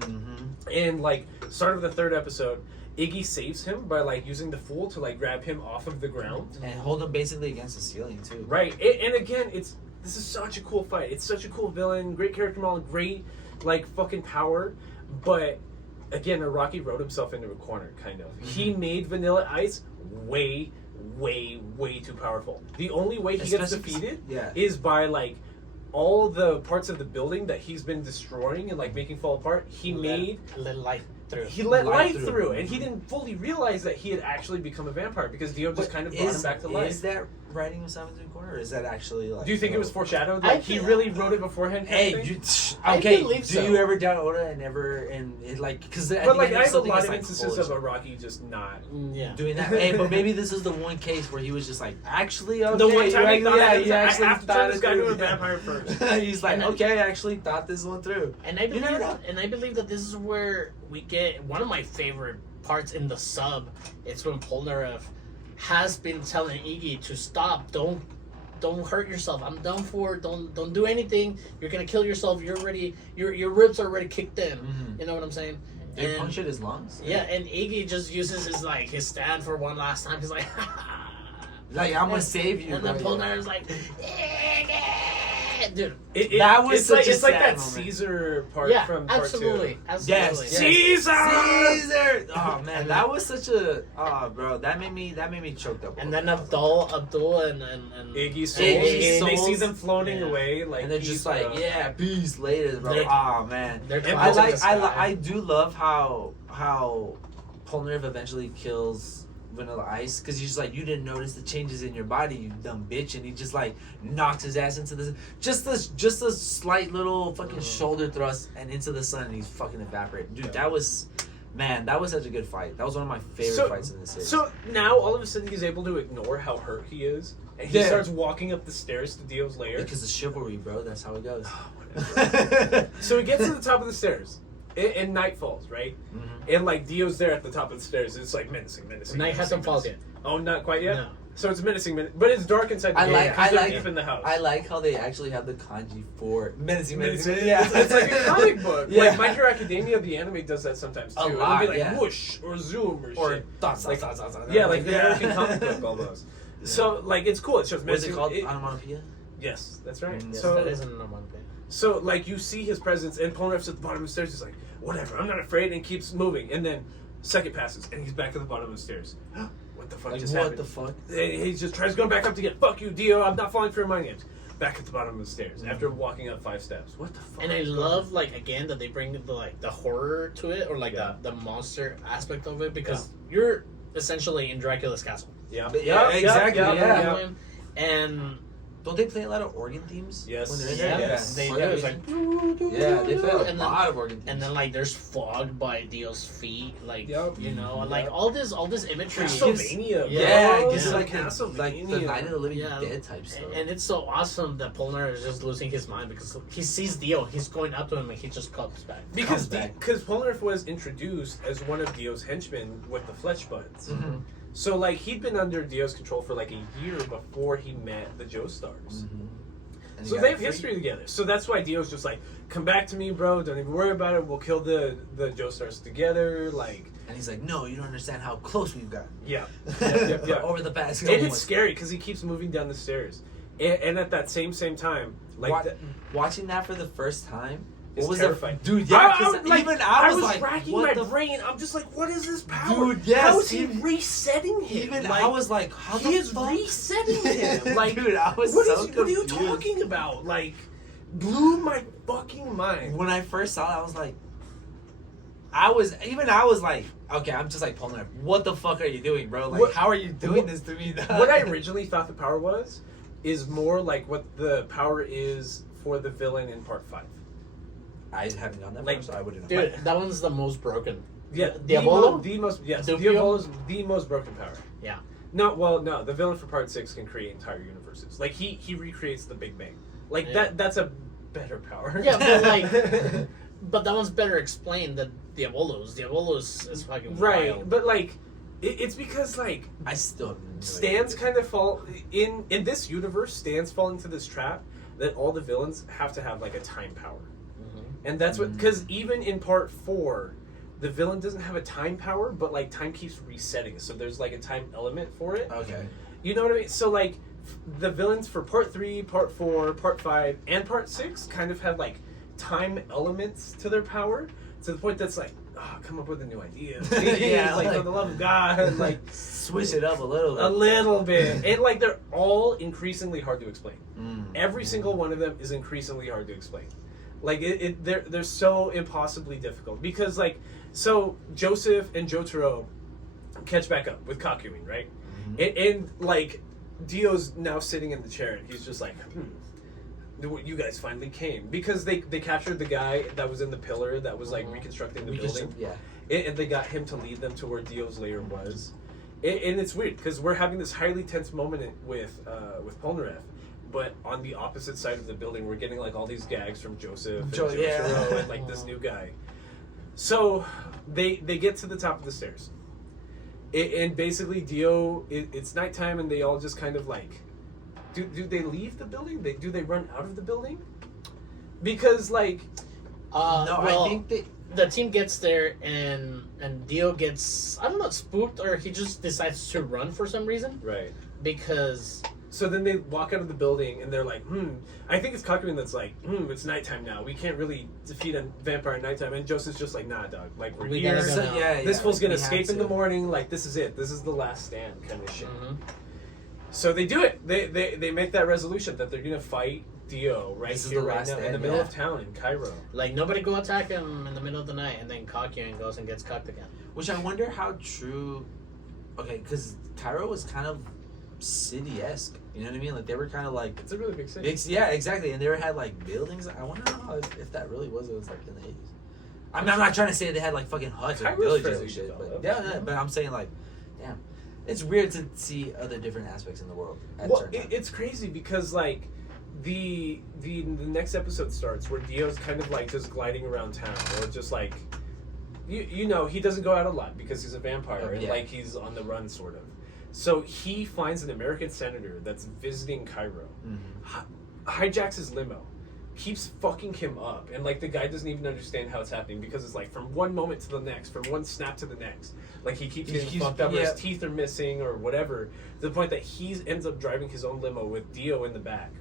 and like start of the third episode, Iggy saves him by like using the Fool to like grab him off of the ground And hold him basically against the ceiling too. Right, and again, this is such a cool fight. It's such a cool villain, great character model, great like fucking power, but again, Araki wrote himself into a corner, kind of. He made Vanilla Ice way too powerful. The only way he gets defeated is by like all the parts of the building that he's been destroying and like making fall apart. He let light through. He let light through, and he didn't fully realize that he had actually become a vampire because Dio just kind of brought him back to life. Is that writing himself into a corner, or is that actually like? Do you think it was foreshadowed? Like he really wrote it beforehand? Hey, I believe do so. you ever doubt Oda and it, like because but like I have a lot of instances of Araki just not doing that. Hey, but maybe this is the one case where he was just like, actually, okay, the one time he thought, he actually I have to turn this guy into a vampire first. He's like, okay, I actually thought this one through. And I believe that this is where we get one of my favorite parts in the sub. It's when Polnareff has been telling Iggy to stop. Don't hurt yourself. I'm done for. Don't do anything. You're gonna kill yourself. You're already your ribs are already kicked in. You know what I'm saying? They punctured his lungs. Yeah, and Iggy just uses his stand for one last time. He's like, like I'm gonna save you. And then Polnareff's like, dude, that was such it's a like sad that moment. Caesar part from part absolutely. 2. Yes. Caesar! Oh man, that was such a bro. That made me choked up. And then Abdul and Iggy's souls. Iggy's They see souls. them floating away, like, and they're just like, yeah, peace later, bro. They're- Oh man, they're and clouds in the sky. I do love how Polnareff eventually kills Vanilla Ice, because he's just like, you didn't notice the changes in your body, you dumb bitch, and he just like knocks his ass into the just a slight little fucking shoulder thrust and into the sun, and he's fucking evaporated. Dude, that was such a good fight. That was one of my favorite fights in this series. So now all of a sudden he's able to ignore how hurt he is, and he starts walking up the stairs to Dio's lair. Because of chivalry, bro. That's how it goes. So he gets to the top of the stairs, and night falls, right? And like Dio's there at the top of the stairs. It's like menacing. Night hasn't fallen yet. Oh, not quite yet. No. So it's menacing, but it's dark inside the game. I like deep in the house. I like how they actually have the kanji for menacing. Yeah, it's like a comic book. Yeah. Like My Hero Academia, the anime does that sometimes too. A It'll lot, be like yeah. whoosh or zoom or shit. dots, like, dots, dots, dots. yeah, like the American comic book almost. So like it's cool. It shows What's it menacing. called? Onomatopoeia? Yes, that's right. Yes, So that is an onomatopoeia. So, like, you see his presence, and Polnareff's at the bottom of the stairs. He's like, whatever, I'm not afraid, and keeps moving. And then, second passes, and he's back at the bottom of the stairs. What the fuck Like, just what happened? the fuck? And he just tries going back up to get, fuck you, Dio, I'm not falling for your mind games. Back at the bottom of the stairs, after walking up 5 steps. What the fuck? And I love, like, again, that they bring the horror to it, or like Yeah. the monster aspect of it, because you're essentially in Dracula's castle. Yeah, Yeah, exactly, yeah. And Don't they play a lot of organ themes? Yes. When they're in Yeah, there? Yes. they Oh, do. yeah. It's like, Yeah, they play a and then- lot of organ themes. and then like there's fog by Dio's feet, like Yep. you know, and like Yep. all this imagery. Castlevania, yeah, bro. it gives Yeah. like Castlevania. like the Night of the Living Yeah. Dead type stuff. And it's so awesome that Polnareff is just losing his mind because he sees Dio, he's going up to him, and he just comes back. Because Comes back. Polnareff was introduced as one of Dio's henchmen with the flesh buds. Mhm. So like he'd been under Dio's control for like a year before he met the Joestars. Mhm. And So you they got have free- history together. So that's why Dio's just like, come back to me, bro. Don't even worry about it. We'll kill the Joestars together. Like, And he's like, no, you don't understand how close we've gotten. yeah, yeah. Over the past And couple it's months. scary because he keeps moving down the stairs, and at that same time, like Wa- that, watching that for the first time, it's what was terrifying. it? Dude, yeah, 'cause like, even I was like, racking what my the brain. I'm just like, what is this power? Dude, yes, How is he even- resetting him? Even like, I was like, how he the is fuck? resetting him. Like, Dude, I was what so are you confused. talking about? Like, blew my fucking mind. When I first saw it, I was like, I was like, okay, I'm just like Polnareff. What the fuck are you doing, bro? Like, What- how are you doing what- this to me? What I originally thought the power was is more like what the power is for the villain in part 5. I haven't gone that Like, far, so I wouldn't know. Dude, that one's the most broken. Yeah, Diabolo? the most yes, Diabolo? Diabolo's the most broken power. Yeah. No, well, no, the villain for part 6 can create entire universes. Like he recreates the Big Bang. Like Yeah. that's a better power. Yeah, but like, but that one's better explained than Diabolo's. Diabolo's is fucking right, wild. but like it's because like I still have no idea. Stans kind of fall in this universe. Stans fall into this trap that all the villains have to have like a time power. And that's what, because even in part 4, the villain doesn't have a time power, but like time keeps resetting. So there's like a time element for it. Okay. You know what I mean? So like the villains for part 3, part 4, part 5, and part 6 kind of have like time elements to their power to the point that's like, oh, come up with a new idea. Yeah, like, for like- the love of God, like Switch it up a little bit. a little bit. And like they're all increasingly hard to explain. Mm. Every single one of them is increasingly hard to explain. Like they're so impossibly difficult because like so Joseph and Jotaro catch back up with Kakuin, right? And like Dio's now sitting in the chair and he's just like, you guys finally came because they captured the guy that was in the pillar that was like reconstructing the building, Yeah. and they got him to lead them to where Dio's lair was. And it's weird because we're having this highly tense moment with Polnareff. But on the opposite side of the building, we're getting like all these gags from Joseph and Jotaro yeah. and like this new guy. So they get to the top of the stairs, and basically Dio, it's nighttime, and they all just kind of like, do they leave the building? Do they run out of the building? Because like, No, well, I think the team gets there and Dio gets, I don't know, spooked, or he just decides to run for some reason right. because So then they walk out of the building and they're like, I think it's Kakuin that's like, it's nighttime now. We can't really defeat a vampire at nighttime. And Joseph's just like, nah, dog. Like, we're We here. gotta go now. This fool's gonna we have escape in the to. morning. Like, this is it. This is the last stand kind of shit. Mhm. So they do it. They make that resolution that they're gonna fight Dio right This is here, the right last now, in stand, the middle yeah. of town in Cairo. like nobody go attack him in the middle of the night, and then Kakuin goes and gets cocked again. Which I wonder how true. Okay, because Cairo was kind of city-esque. You know what I mean? Like they were kind of like. It's a really big city. Yeah, exactly. And they had like buildings. I wonder if that really was. It was like in the 80s. I'm not trying to say they had like fucking huts or Cairo's villages fairly and shit. But developed. yeah, but I'm saying like, damn, it's weird to see other different aspects in the world. At Well, certain times. it's crazy because like the next episode starts where Dio's kind of like just gliding around town, or just like you know he doesn't go out a lot because he's a vampire Oh, and yeah. like he's on the run sort of. So he finds an American senator that's visiting Cairo, hijacks his limo, keeps fucking him up, and like the guy doesn't even understand how it's happening because it's like from one moment to the next, from one snap to the next. Like he keeps getting He's- fucked up, or yeah. his teeth are missing, or whatever. To the point that he ends up driving his own limo with Dio in the back.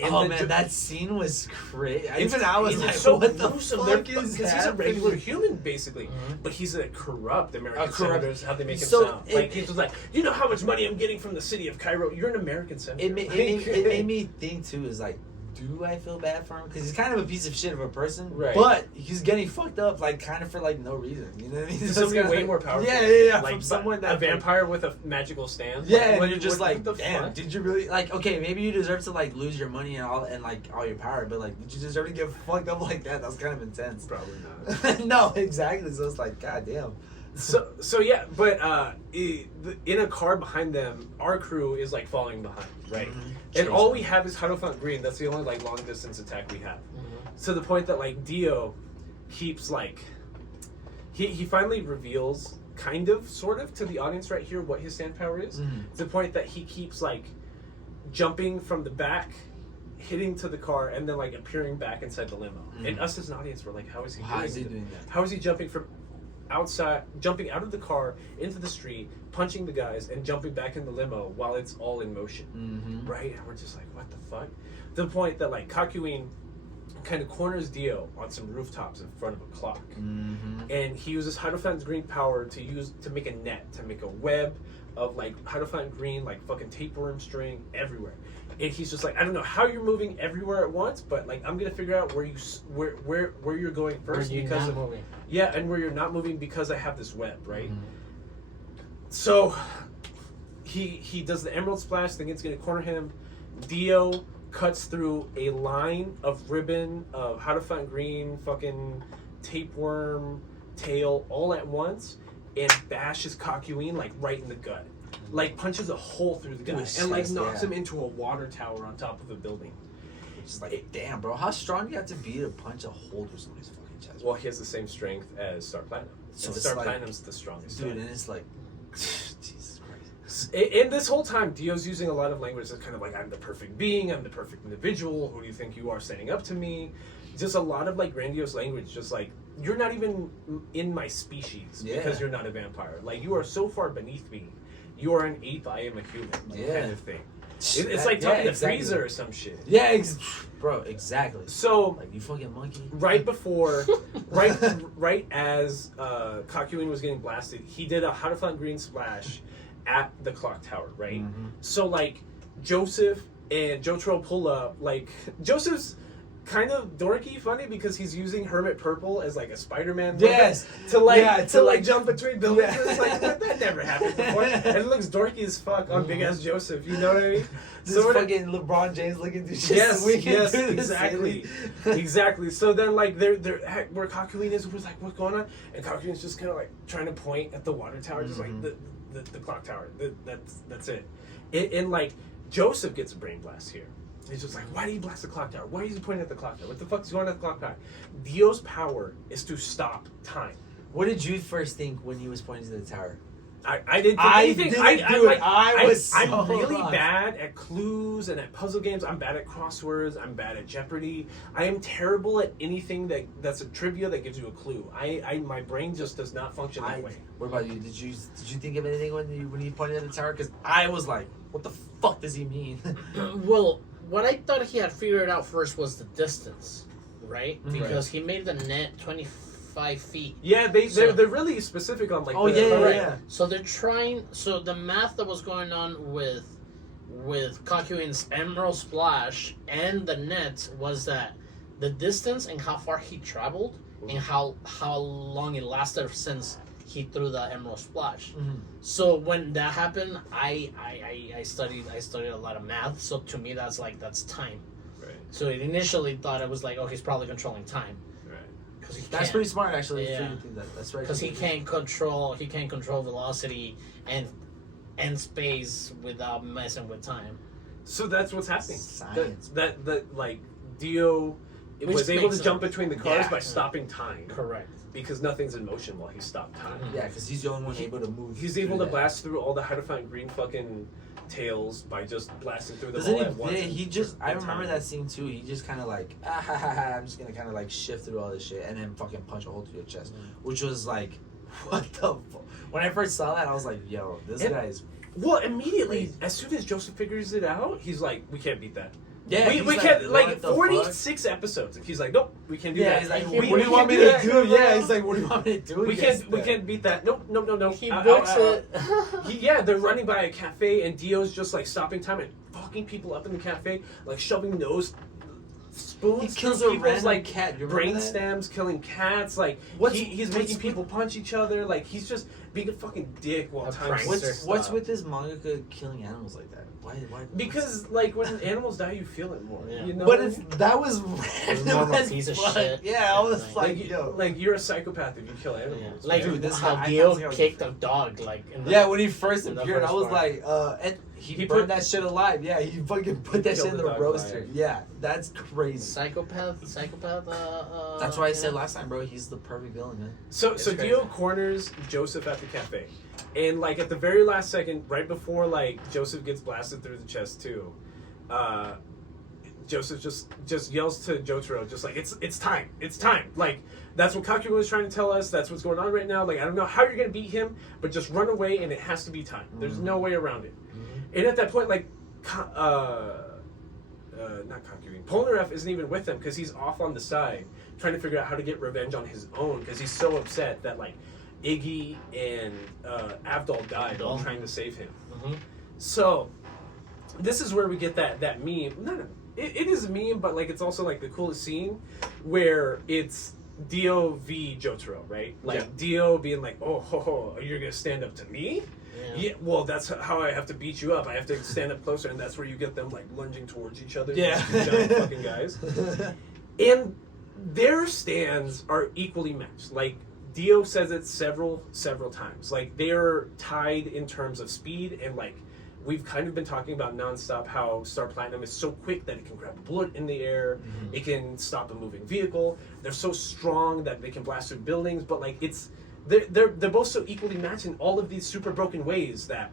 And Oh the man, ju- that scene was crazy. it's- Even I was it's like, so "What the gruesome. fuck They're- is he's a happening?" regular human, basically, Mhm. but he's a corrupt American corrupt- senator. Is how they make him So sound. it- Like he's just like, you know how much money I'm getting from the city of Cairo. You're an American senator. It made me think too. Is like do I feel bad for him? Because he's kind of a piece of shit of a person, Right. but he's getting fucked up, like, kind of for, like, no reason. You know what I mean? So Somebody it's way kinda more like- powerful. Yeah. Like From someone that a vampire with a magical stance. Yeah, Like, and what- you're just what like, the damn, fuck? did you really, like, okay, maybe you deserve to, like, lose your money and all your power, but, like, did you deserve to get fucked up like that? That was kind of intense. Probably not. No, exactly. So it's like, goddamn. So yeah, but in a car behind them, our crew is like falling behind, right? And all we have is Hierophant Green. That's the only like long distance attack we have. To the point that like Dio keeps like he finally reveals kind of sort of to the audience right here what his stand power is. To the point that he keeps like jumping from the back, hitting to the car, and then like appearing back inside the limo. And us as an audience were like, how is he doing that? How is he jumping from outside, jumping out of the car into the street, punching the guys, and jumping back in the limo while it's all in motion, right? And we're just like, what the fuck? To the point that like Kakyoin kind of corners Dio on some rooftops in front of a clock, and he uses Hierophant Green power to make a net, to make a web of like Hierophant Green, like fucking tapeworm string everywhere. And he's just like, I don't know how you're moving everywhere at once, but like I'm gonna figure out where you're going first because of moving. Yeah, and where you're not moving because I have this web, right? So he does the Emerald Splash, thinking it's gonna corner him. Dio cuts through a line of ribbon of Hierophant Green, fucking tapeworm, tail, all at once, and bashes Kakyoin like right in the gut. Like punches a hole through the guy and like knocks him into a water tower on top of a building. It's just like, damn, bro, how strong do you have to be to punch a hole through somebody's fucking chest? Well, he has the same strength as Star Platinum. So And it's Star like- Platinum's the strongest. Dude, one. and it's like, Jesus Christ. And this whole time, Dio's using a lot of language that's kind of like, I'm the perfect being, I'm the perfect individual, who do you think you are standing up to me? Just a lot of like grandiose language, just like, you're not even in my species because you're not a vampire. Like, you are so far beneath me. You are an ape, I am a human, kind of thing. It's like talking to Freezer or some shit. Yeah, bro, exactly. So, like, you fucking monkey. right before, right as Kakyoin was getting blasted, he did a Hierophant Green splash at the clock tower, right? So like Joseph and Jojo pull up. Like Joseph's kind of dorky, funny because he's using Hermit Purple as like a Spider-Man. Yes. To like jump between buildings. It's like that never happened before, and it looks dorky as fuck on big ass Joseph. You know what I mean? This fucking LeBron James looking through shit. Yes, yes, exactly, exactly. So then, like, they're where Kakyoin is, was like, what's going on? And Kakyoin's just kind of like trying to point at the water tower, just like the clock tower. That's it. And like Joseph gets a brain blast here. He's just like, why do you blast the clock tower? Why are you pointing at the clock tower? What the fuck's going on at the clock tower? Dio's power is to stop time. What did you first think when he was pointing to the tower? I didn't think anything. I'm really lost. bad at clues and at puzzle games. I'm bad at crosswords. I'm bad at Jeopardy. I am terrible at anything that's a trivia that gives you a clue. My brain just does not function that way. What about you? Did you think of anything when you pointed at the tower? Because I was like, what the fuck does he mean? Well, what I thought he had figured out first was the distance, right? Because he made the net 25 feet. Yeah, they're really specific on like. Yeah. So they're trying. So the math that was going on with Kakyoin's Emerald Splash and the net was that the distance and how far he traveled and how long it lasted since he threw the Emerald Splash. So when that happened, I studied a lot of math. So to me, that's time. Right. So it initially thought it was like, oh, he's probably controlling time. Right. That's pretty smart, actually. Yeah. That's right. Because he can't control velocity and space without messing with time. So that's what's happening. Science. That like Dio Which was able makes to jump sense. between the cars Yeah. by stopping time. Correct. Because nothing's in motion while he stopped time. Yeah, because he's the only one able to move. He's able through to that. blast through all the Hierophant Green fucking tails by just blasting through them Doesn't all he? at once. Yeah, he just. I in remember time. that scene too. He just kind of like, I'm just gonna kind of like shift through all this shit and then fucking punch a hole through your chest, which was like, what the fuck? When I first saw that, I was like, yo, this guy is. Well, immediately, as soon as Joseph figures it out, he's like, we can't beat that. Yeah, we he's can't, what like, the 46 edoepises. And he's like, nope, we can't do Yeah, that. he's like, He what do you can't want me do to that. do? Yeah, he's like, what do you want me to do? we against that? can't beat that. Nope. He books it. They're running by a cafe, and Dio's just like stopping time and fucking people up in the cafe, like shoving nose spoons He kills through a people's random like cat. You remember brain that? stems, killing cats. Like he's making people punch each other. Like he's just being a fucking dick while A time. prankster. What's with this mangaka killing animals like that? Why? Because like when animals die, you feel it more. Yeah. You know. But that was It's random more of a as piece of fuck. shit. Yeah, I was Like, like, yo. like you're a psychopath if you kill animals. Yeah. Like Dude, this how guy- I Dio can't see how he- kicked a dog. Like in the, Yeah, when he first in the appeared, first I was part. like, and he He burned put- that shit alive. Yeah, he fucking put He that shit killed in the the dog roaster. alive. Yeah, that's crazy. psychopath. That's why I you said know? last time, bro. He's the perfect villain, man. So It's so crazy. Dio corners Joseph at the cafe, and like at the very last second, right before like Joseph gets blasted through the chest too, Joseph just yells to Jotaro, just like it's time, like that's what Kakyoin was trying to tell us. That's what's going on right now. Like I don't know how you're gonna beat him, but just run away, and it has to be time. There's no way around it. And at that point, like, not Kakyoin, Polnareff isn't even with him because he's off on the side trying to figure out how to get revenge on his own because he's so upset that like Iggy and Avdol died while trying to save him. Mhm. So this is where we get that meme. No, it is a meme, but like it's also like the coolest scene where it's Dio v Jotaro, right? Like Yeah. Dio being like, "Oh, ho, ho, you're gonna stand up to me." Yeah, well, that's how I have to beat you up. I have to stand up closer, and that's where you get them like lunging towards each other. Yeah. These two giant fucking guys. And their stands are equally matched. Like Dio says it several times. Like they're tied in terms of speed, and like we've kind of been talking about nonstop how Star Platinum is so quick that it can grab a bullet in the air, it can stop a moving vehicle. They're so strong that they can blast through buildings, but like they're both so equally matched in all of these super broken ways that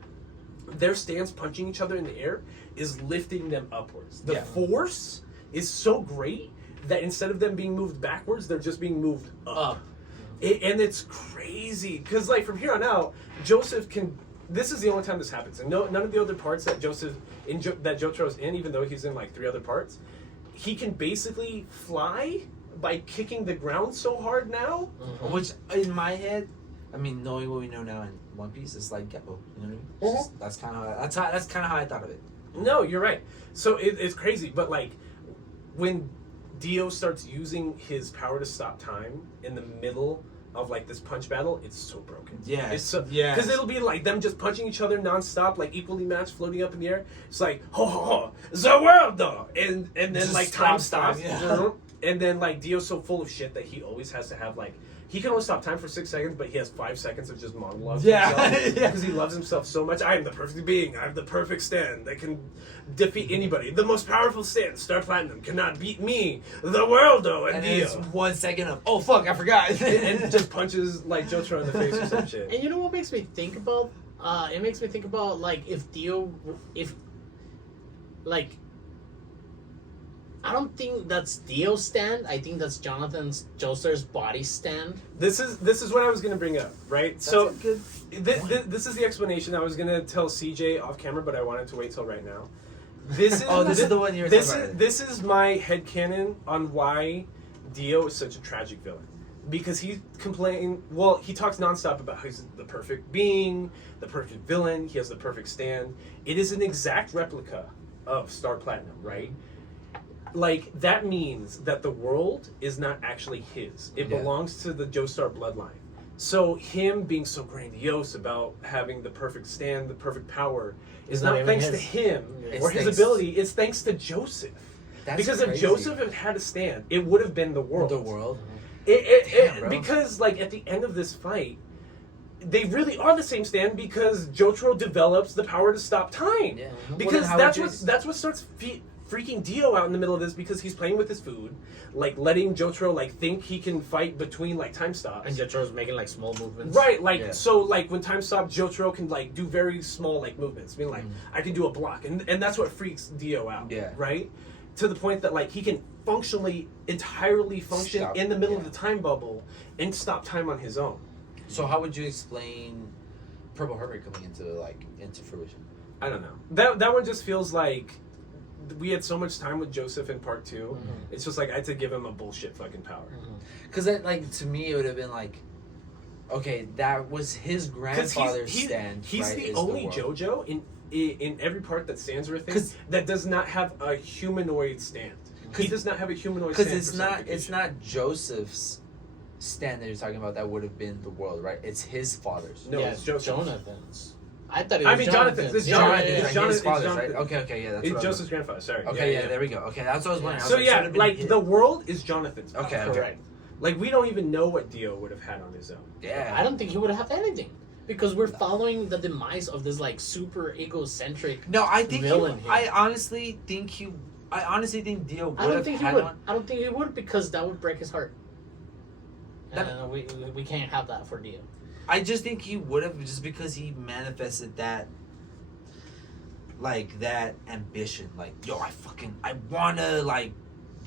their stance punching each other in the air is lifting them upwards. The Yeah. force is so great that instead of them being moved backwards, they're just being moved up. And it's crazy because like from here on out, Joseph can. This is the only time this happens, and none of the other parts that that Jotaro's in, even though he's in like 3 other parts, he can basically fly by kicking the ground so hard now. Which in my head, I mean, knowing what we know now in One Piece, it's like Geppo. You know what I mean? It's just- that's kind of how I thought of it. No, you're right. So it's crazy, but like when Dio starts using his power to stop time in the middle of like this punch battle, it's so broken. Yeah. It's so Yes. because it'll be like them just punching each other nonstop, like equally matched, floating up in the air. It's like ho ho ho, the world though, and then Just like time stop, stops, yeah. and then like Dio's so full of shit that he always has to have like. He can only stop time for 6 seconds, but he has 5 seconds of just monologue. Yeah. Because he loves himself so much. I am the perfect being. I have the perfect stand that can defeat anybody. The most powerful stand, Star Platinum, cannot beat me, the Worldo, and And then Dio. it's 1 second of, oh fuck, I forgot. and just punches like Jotaro in the face or some shit. And you know what makes me think about? It makes me think about like like I don't think that's Dio's stand. I think that's Jonathan's Joestar's body stand. This is what I was gonna bring up, right? So this is the explanation I was gonna tell CJ off camera, but I wanted to wait till right now. This is this is the one you were talking about. This is my headcanon on why Dio is such a tragic villain. Because he talks nonstop about how he's the perfect being, the perfect villain, he has the perfect stand. It is an exact replica of Star Platinum, right? Like, that means that the world is not actually his. It belongs to the Joestar bloodline. So him being so grandiose about having the perfect stand, the perfect power, is not even thanks his. to him It's or his thanks- ability. It's thanks to Joseph. That's Because crazy. if Joseph had had a stand, it would have been the world. The world. Damn, bro. because like at the end of this fight, they really are the same stand because Jotaro develops the power to stop time. Yeah. Because Well, then how that's would you- that's what starts freaking Dio out in the middle of this because he's playing with his food, like letting Jotaro like think he can fight between like time stops. And Jotaro's making like small movements. Right, like Yeah. so, like when time stops, Jotaro can like do very small like movements. I mean, like I can do a block, and that's what freaks Dio out. Yeah. Right, to the point that like he can entirely function Stop, in the middle of yeah. the time bubble and stop time on his own. So how would you explain Purple Herbert coming into fruition? I don't know. That one just feels like we had so much time with Joseph in part 2. It's just like I had to give him a bullshit fucking power. Because like to me, it would have been like, okay, that was his Because grandfather's stand. he's right, the is only world. JoJo in every part that stands with him 'Cause- that does not have a humanoid stand. He does not have a humanoid Because stand it's not Joseph's stand that you're talking about that would have been the world, right? It's his father's. No, yeah, it's Joseph's. Jonathan's. I thought it was Jonathan's. It's Jonathan's. Jonathan. His father's, Jonathan. right? Okay, yeah, that's It's what Joseph's grandfather. Sorry. Okay, yeah, there we go. Okay, that's what I was wondering. I was So like, yeah, should have been like his- the world is Jonathan's. Okay, okay. Correct. Like we don't even know what Dio would have had on his own. Yeah. I don't think he would have anything because we're following the demise of this like super egocentric. No, I think villain here. I honestly think Dio would I don't have think he had would. one. I don't think he would because that would break his heart. That- And we can't have that for Dio. I just think he would have just because he manifested that that ambition. Like, yo, I wanna like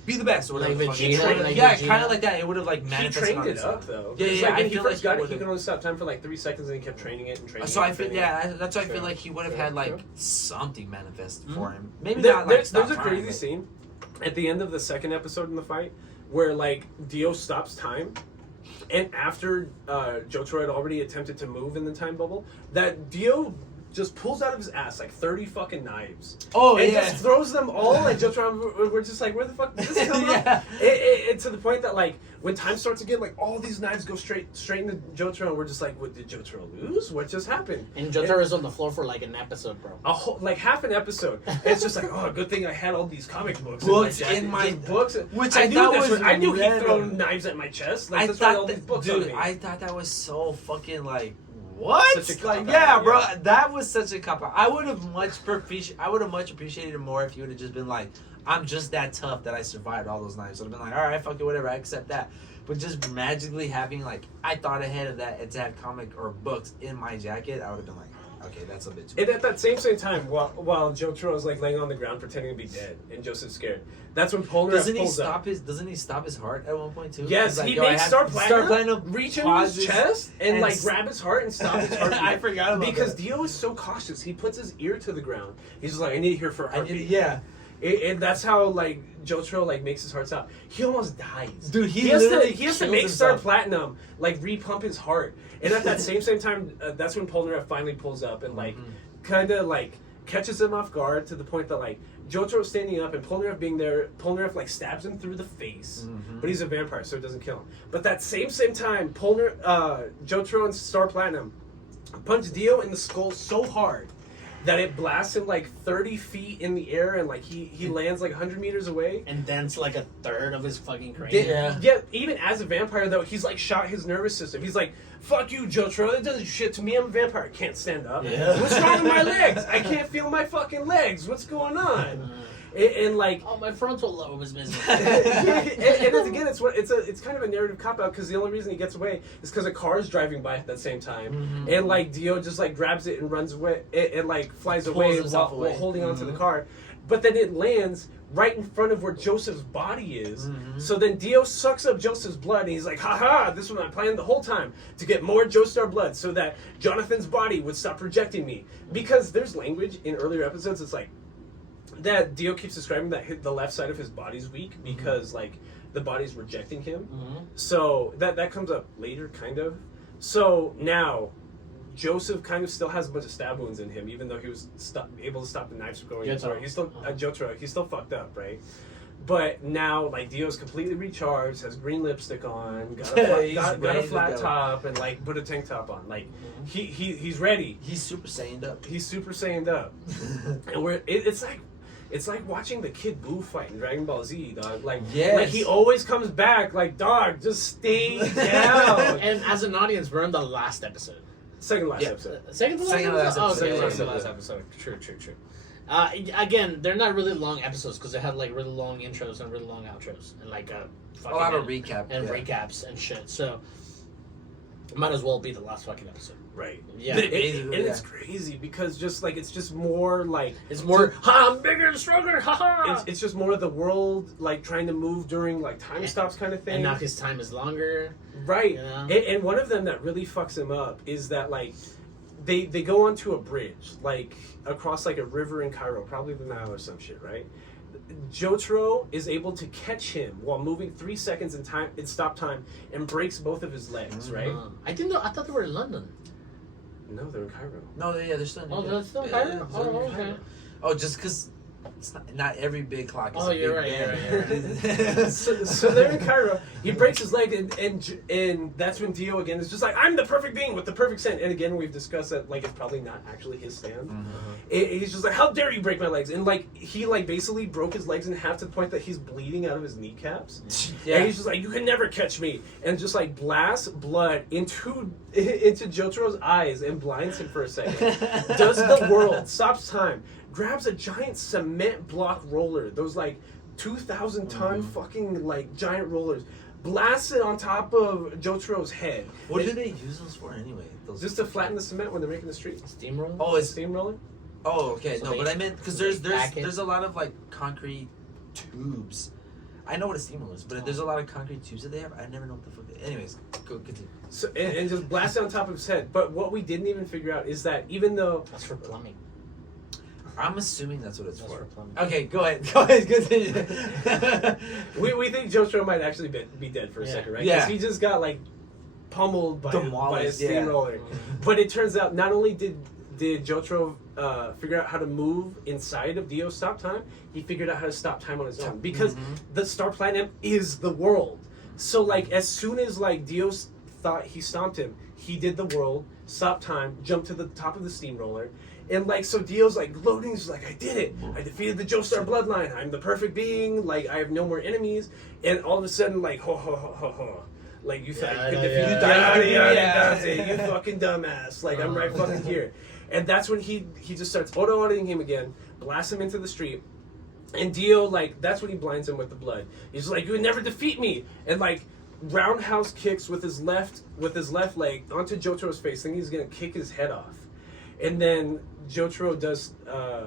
be the best or whatever. Like fucking- Vegeta, like yeah, Vegeta. kind of like that. It would have like He manifested trained on it his up own. though. Yeah, It's yeah, Like, I when he feel first like got he it, he would've- could only stop time for like 3 seconds, and he kept training it and training. So it I and feel training it. that's why I feel Sure. like he would have Sure, had like sure. something manifest for him. Maybe There- not like there's a stop crazy time, but- scene at the end of the second episode in the fight where like Dio stops time, and after Jotaro had already attempted to move in the time bubble, that Dio just pulls out of his ass like 30 fucking knives. Oh and yeah. just throws them all at Jotaro. We're just like, where the fuck did this come Yeah. from? It to the point that like when time starts again, like all these knives go straight into Jotaro, and we're just like, what did Jotaro lose? What just happened? And Jotaro's on the floor for like an episode, bro. A whole, like half an episode. It's just like, oh, good thing I had all these comic books In my- Just books. which I I knew thought this was I knew he'd random. throw knives at my chest. Like I that's why all thought these that, books on dude, me. I thought that was so fucking like what? Such a Like cop-out, yeah, bro, yeah. that was such a cop out. I would have much appreciated it more if you would have just been like, I'm just that tough that I survived all those knives. I'd have been like, all right, fuck it, whatever, I accept that. But just magically having like, I thought ahead of that and to have comic or books in my jacket, I would have been like, okay, that's a bit too. And at that same time, while Jotaro is like laying on the ground pretending to be dead, and Joseph's scared, that's when Polnareff Doesn't he pulls stop up. Doesn't he stop his heart at one point too? Yes, He's like, he yo, I makes have Star to Platinum reach into pause his his- chest and like s- grab his heart and stop his heart. I forgot about because that. Dio is so cautious. He puts his ear to the ground. He's just like, I need to hear for a heartbeat. Yeah. And that's how like Jotaro like makes his heart stop. He almost dies, Dude, he has to literally he has to kills make Star himself. Platinum like repump his heart. And at that same time, that's when Polnareff finally pulls up and like kind of like catches him off guard to the point that like Jotaro's standing up and Polnareff being there, Polnareff like stabs him through the face, but he's a vampire so it doesn't kill him. But that same time, Jotaro and Star Platinum punch Dio in the skull so hard that it blasts him like 30 feet in the air and like he lands like 100 meters away. And dents like a third of his fucking cranium. Yeah, even as a vampire though, he's like shot his nervous system. He's like, fuck you, Jotaro, that doesn't shit to me, I'm a vampire. I can't stand up. Yeah. What's wrong with my legs? I can't feel my fucking legs. What's going on? And like Oh, my frontal lobe is missing. and again, it's kind of a narrative cop out because the only reason he gets away is because a car is driving by at that same time, and like Dio just like grabs it and runs away and like flies away himself while away. holding onto the car, but then it lands right in front of where Joseph's body is. So then Dio sucks up Joseph's blood and he's like, haha, this was my plan the whole time to get more Joestar blood so that Jonathan's body would stop rejecting me. Because there's language in earlier episodes, it's like that Dio keeps describing that the left side of his body's weak because like the body's rejecting him. So that comes up later, kind of. So now Joseph kind of still has a bunch of stab wounds in him, even though he was able to stop the knives from going into Jotaro. him. He's still Jotaro. He's still fucked up, right? But now, like, Dio's completely recharged, has green lipstick on, got He's a ready to flat go. top, and like put a tank top on. Like he's ready. He's Super Saiyan up. He's Super Saiyaned up, and it's like watching the Kid Buu fight in Dragon Ball Z, dog. Like, Yes. like he always comes back. Like, dog, just stay down. And as an audience, we're in the last episode. Second last Yeah. episode. Second to last Second to last episode? Oh, episode. second to Second to last last episode. True. Again, they're not really long episodes because they had like really long intros and really long outros and like A lot of recap. and yeah. recaps and shit. So it might as well be the last fucking episode. Right. Yeah. And Basically, it's crazy because just like it's just more like It's more, ha, I'm bigger and stronger, ha ha. it's just more of the world like trying to move during like time Yeah. stops kind of thing. And now his time is longer. Right. You know? And one of them that really fucks him up is that like they go onto a bridge like across like a river in Cairo, probably the Nile or some shit, right? Jotaro is able to catch him while moving 3 seconds in stop time and breaks both of his legs, right? I thought they were in London. No, they're in Cairo. No, they're still. Oh, they're still in Yeah, Cairo? they're still in Oh, okay. Cairo. Oh, just because It's not every big clock is Oh, a you're big right, bang. you're right. So they're in Cairo. He breaks his leg, and that's when Dio again is just like, I'm the perfect being with the perfect stand. And again, we've discussed that like it's probably not actually his stand. He's just like, how dare you break my legs? And like he like basically broke his legs in half to the point that he's bleeding out of his kneecaps. Yeah. And he's just like, you can never catch me, and just like blasts blood into Jotaro's eyes and blinds him for a second. Does the world, stops time, grabs a giant cement block roller, those like 2,000 ton fucking like giant rollers, blasts it on top of Jotaro's head. What do they use those for anyway? Those Just to flatten the cement when they're making the street. Steamroller? Oh, it's Steamroller? oh okay. So No, they- but I meant because back it. there's a lot of like concrete tubes. I know what a steamroller is, but there's a lot of concrete tubes that they have. I never know what the fuck. Anyways, go continue. So, and just blast it on top of his head. But what we didn't even figure out is that even though That's for plumbing. I'm assuming that's what it's That's for. for plumbing. Okay, go ahead. Go ahead. Continue. we think Jotaro might actually be dead for a Yeah. second, right? Yeah. Because he just got like pummeled by a Demolished, yeah. steamroller. But it turns out not only did Jotaro figure out how to move inside of Dio's stop time, he figured out how to stop time on his own. Because the Star Platinum is the world. So like as soon as like Dio thought he stomped him, he did the world, stopped time, jumped to the top of the steamroller. And like so Dio's like gloating, he's like, I did it. I defeated the Joestar bloodline. I'm the perfect being, like I have no more enemies. And all of a sudden like ho ho ho ho ho. Like you thought Yeah, you could I know, defeat yeah. you fucking dumbass. Like I'm right fucking here. And that's when he just starts autoing him again, blasts him into the street. And Dio, like, that's when he blinds him with the blood. He's like, you would never defeat me. And like roundhouse kicks with his left leg onto Jotaro's face, thinking he's gonna kick his head off. And then Jotaro does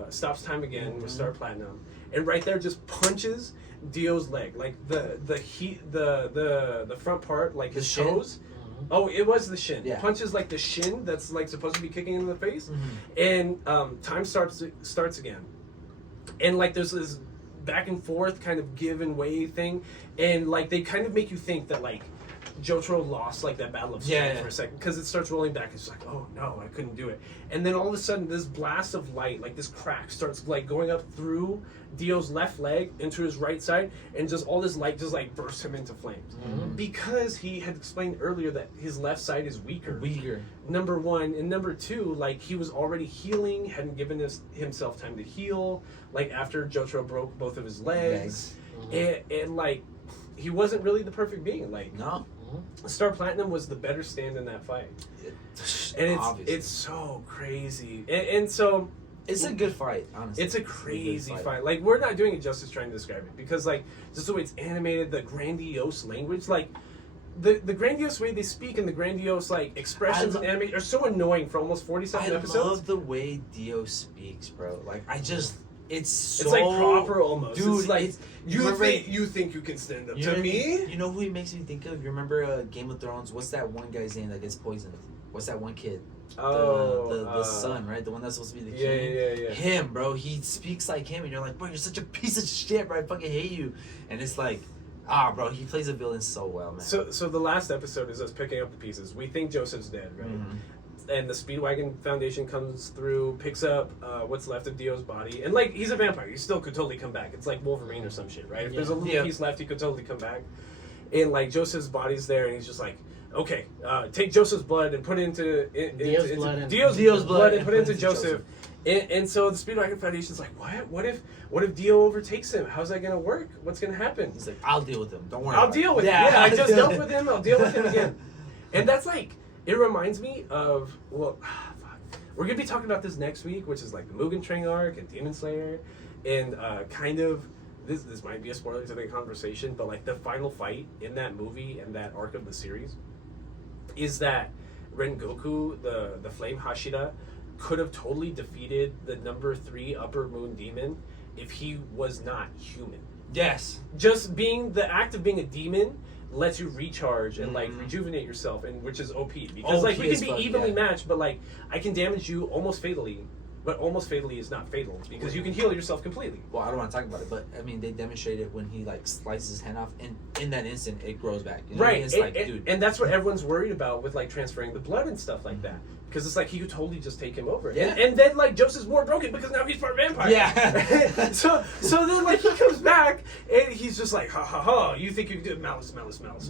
stops time again with Star Platinum. And right there just punches Dio's leg. Like the front part, like his shin? toes. Oh, it was the shin. Yeah. Punches like the shin that's like supposed to be kicking in the face, and time starts again, and like there's this back and forth kind of give and way thing, and like they kind of make you think that like Jotaro lost like that battle of strength for a second because it starts rolling back. It's like, oh no, I couldn't do it, and then all of a sudden this blast of light, like this crack, starts like going up through Dio's left leg into his right side, and just all this light just like bursts him into flames because he had explained earlier that his left side is weaker. Number one, and number two, like he was already healing, hadn't given himself time to heal. Like after Jotaro broke both of his legs, and like he wasn't really the perfect being. Like No. Star Platinum was the better stand in that fight, and Obviously. it's so crazy, and so. It's a good fight, honestly. It's a crazy fight. Like we're not doing it justice trying to describe it because like just the way it's animated, the grandiose language, like the grandiose way they speak and the grandiose like expressions and anime are so annoying for almost 40-something I episodes. love the way Dio speaks, bro. Like it's so It's like proper almost. Dude, it's like it's- you remember- think you can stand up You to know- me? You know who he makes me think of? You remember Game of Thrones? What's that one guy's name that gets poisoned? What's that one kid? The son, right? The one that's supposed to be the king. Yeah. Him, bro. He speaks like him, and you're like, bro, you're such a piece of shit, bro. I fucking hate you. And it's like, bro, he plays a villain so well, man. So the last episode is us picking up the pieces. We think Joseph's dead, right? And the Speedwagon Foundation comes through, picks up what's left of Dio's body, and like he's a vampire, he still could totally come back. It's like Wolverine or some shit, right? If there's a little piece left, he could totally come back. And like Joseph's body's there, and he's just like, okay, take Joseph's blood and put it into Dio's blood and put it into Joseph. And so the Speedwagon Foundation's like, what if Dio overtakes him? How's that gonna work? What's gonna happen? He's like, I'll deal with him. Don't worry. I'll deal with him. Yeah, I just dealt with him. I'll deal with him again. And that's like, it reminds me of, well, we're going to be talking about this next week, which is like the Mugen Train arc and Demon Slayer. And kind of, this might be a spoiler to the conversation, but like the final fight in that movie and that arc of the series is that Rengoku, the Flame Hashira, could have totally defeated the number 3 Upper Moon Demon if he was not human. Yes. Just being, the act of being a demon lets you recharge and like rejuvenate yourself, and which is OP because like we can be evenly matched, but like I can damage you almost fatally but almost fatally is not fatal because you can heal yourself completely. Well, I don't want to talk about it, but I mean, they demonstrated when he like slices his hand off, and in that instant, it grows back. You know what I mean? It's like, dude, and that's what everyone's worried about with like transferring the blood and stuff like that. Because it's like he could totally just take him over. Yeah. And then like Joseph's more broken because now he's part vampire. Yeah. so then like he comes back and he's just like, ha ha ha, you think you can do it? Malice.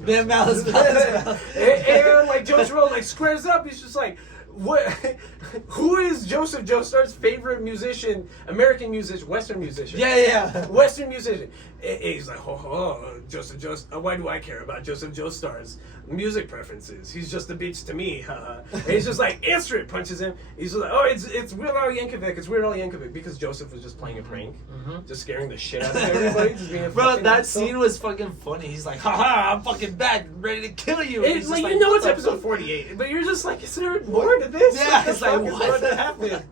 Yeah, malice. and like Jojo like squares up, he's just like, what? Who is Joseph Joestar's favorite musician? American musician, Western musician. Yeah. Western musician. And he's like, Joseph Joestar. Why do I care about Joseph Joestar's music preferences? He's just a bitch to me. And he's just like, answer it. Punches him. He's just like, oh, it's Weird Al Yankovic. It's Weird Al Yankovic because Joseph was just playing a prank, just scaring the shit out of everybody. Just being a Bro, fucking that asshole. scene was fucking funny. He's like, haha, I'm fucking back, ready to kill you. And It's he's like, just you know what it's the episode fuck? 48, but you're just like, is there more to this? Yeah, the it's like, fuck is what? going to happen?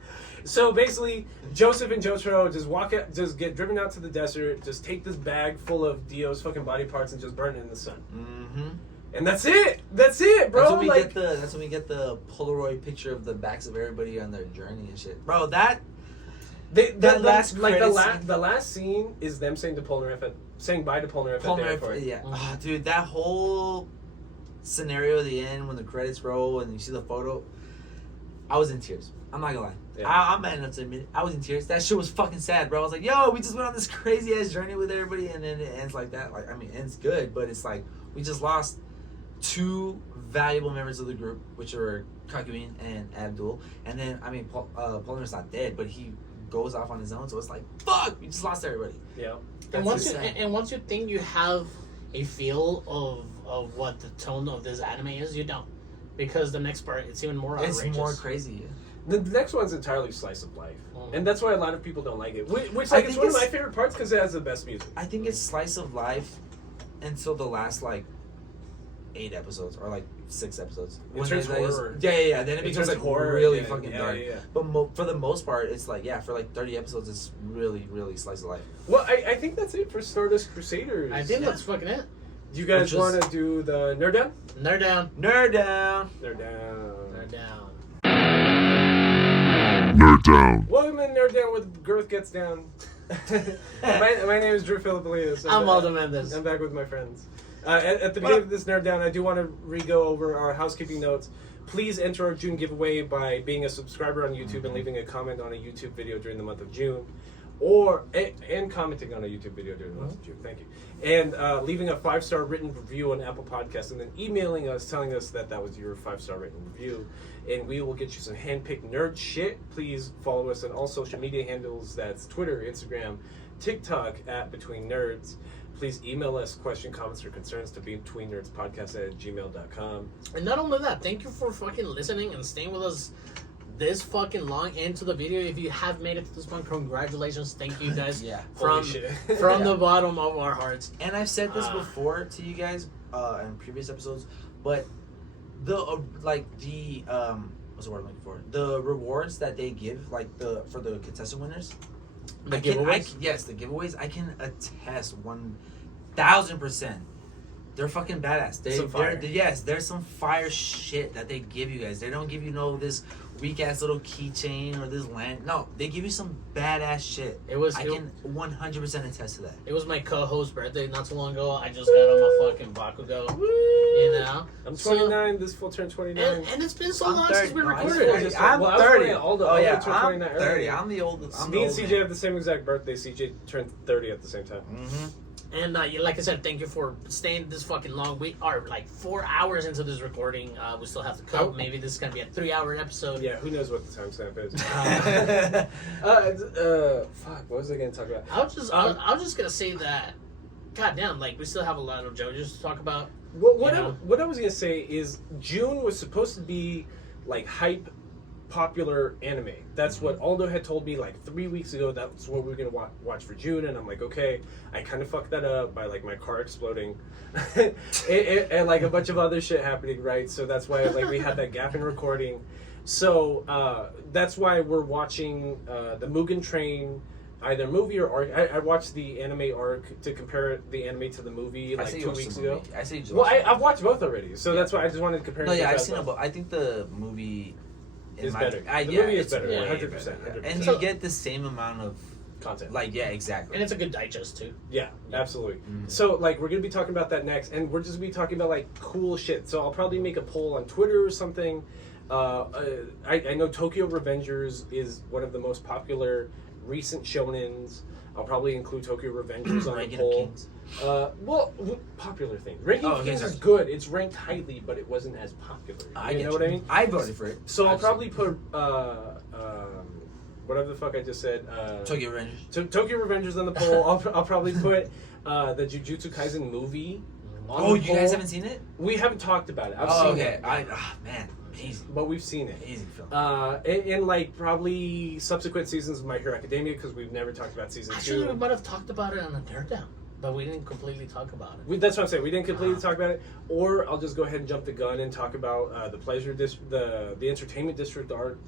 So basically, Joseph and Jojo just walk out, just get driven out to the desert, just take this bag full of Dio's fucking body parts and just burn it in the sun. Mm-hmm. And that's it. That's it, bro. That's when we like, that's when we get the Polaroid picture of the backs of everybody on their journey and shit. Bro, that last credit scene- the last scene is them saying bye to Polnareff at the airport. yeah. Oh, dude, that whole scenario at the end when the credits roll and you see the photo, I was in tears. I'm not gonna lie. Yeah. I'm man enough to admit it. I was in tears. That shit was fucking sad, bro. I was like, yo, we just went on this crazy ass journey with everybody, and then it ends like that. Like, I mean, it ends good, but it's like we just lost two valuable members of the group, which are Kakyoin and Abdul. And then, I mean, Polnareff's not dead, but he goes off on his own, so it's like, fuck, we just lost everybody. Yeah. And once you think you have a feel of what the tone of this anime is, you don't, because the next part it's even more outrageous. It's more crazy. Yeah. The next one's entirely slice of life, and that's why a lot of people don't like it. Which I like, it's think one of my it's- favorite parts because it has the best music. I think it's slice of life until the last like 8 episodes or like 6 episodes. It turns horror. Yeah. Then it becomes turns like horror, really yeah, fucking yeah, dark. yeah. But for the most part, it's like for like 30 episodes, it's really slice of life. Well, I think that's it for Stardust Crusaders. I think that's fucking it. Do you guys Which is- want to do the nerd down? Nerd down. Nerd down. Nerd down. Nerd down. Nerd down. Welcome to Nerd Down with Girth Gets Down. my name is Drew Philippelius. I'm Aldo Mendez. I'm back with my friends. At the beginning of this Nerd Down, I do want to re-go over our housekeeping notes. Please enter our June giveaway by being a subscriber on YouTube and leaving a comment on a YouTube video during the month of June. And commenting on a YouTube video during the month of June. Thank you. And leaving a 5-star written review on Apple Podcasts, and then emailing us telling us that was your 5-star written review. And we will get you some hand-picked nerd shit. Please follow us on all social media handles. That's Twitter, Instagram, TikTok at Between Nerds. Please email us questions, comments, or concerns to betweennerdspodcast@gmail.com. And not only that, thank you for fucking listening and staying with us this fucking long into the video. If you have made it to this point, congratulations. Thank you guys. Yeah. From Holy shit. the bottom of our hearts. And I've said this before to you guys in previous episodes, but the what's the word I'm looking for? The rewards that they give, like for the contestant winners. The giveaways? Yes, the giveaways. I can attest 1,000%. They're fucking badass. There's some fire shit that they give you guys. They don't give you this weak ass little keychain or this land. No, they give you some badass shit. I can 100% attest to that. It was my co-host's birthday not too long ago. I just got on my fucking Bakugo. You know? I'm 29. This will turn 29. And it's been so I'm long 30. since we No, recorded. I'm Well, I was 30. playing Aldo. Oh Aldo yeah, turned I'm 29 30. earlier. I'm the oldest. I'm Me the and old CJ man. have the same exact birthday. CJ turned 30 at the same time. Mm-hmm. And like I said, thank you for staying this fucking long. We are like 4 hours into this recording. We still have to cut. Oh. Maybe this is gonna be a 3-hour episode. Yeah, who knows what the timestamp is? Fuck, what was I going to talk about? I was just gonna say that. Goddamn, like we still have a lot of JoJo's to talk about. Well, what I was going to say is June was supposed to be like hype, popular anime. That's what Aldo had told me like 3 weeks ago. That's what we were going to watch for June. And I'm like, okay, I kind of fucked that up by like my car exploding and like a bunch of other shit happening, right? So that's why like we had that gap in recording. So that's why we're watching the Mugen Train, either movie or arc. I watched the anime arc to compare the anime to the movie like 2 weeks ago. I say Well, I've watched both already, so that's why I just wanted to compare. No, yeah, I've both. seen it, but I think the movie Is better. The yeah, movie is it's better. way 100%. better. 100%. And you get the same amount of Content. like, yeah, exactly. And it's a good digest too. Yeah, absolutely. Mm-hmm. So, like, we're gonna be talking about that next, and we're just gonna be talking about like cool shit. So, I'll probably make a poll on Twitter or something. I know Tokyo Revengers is one of the most popular recent shonens. I'll probably include Tokyo Revengers on the Ranking of poll. Kings. Popular thing. Ranking of okay, Kings sorry. is good. It's ranked highly, but it wasn't as popular. You know what I mean? I voted for it. So I'll probably put whatever the fuck I just said. Tokyo Revengers. Tokyo Revengers on the poll. I'll probably put the Jujutsu Kaisen movie. On Oh, the you poll. guys haven't seen it? We haven't talked about it. I've Oh, seen okay. it. Man, amazing. But we've seen it. Amazing film. And like probably subsequent seasons of My Hero Academia because we've never talked about season Actually, we 2. might have talked about it on a teardown, but we didn't completely talk about it. That's what I'm saying. We didn't completely talk about it, or I'll just go ahead and jump the gun and talk about the entertainment district arc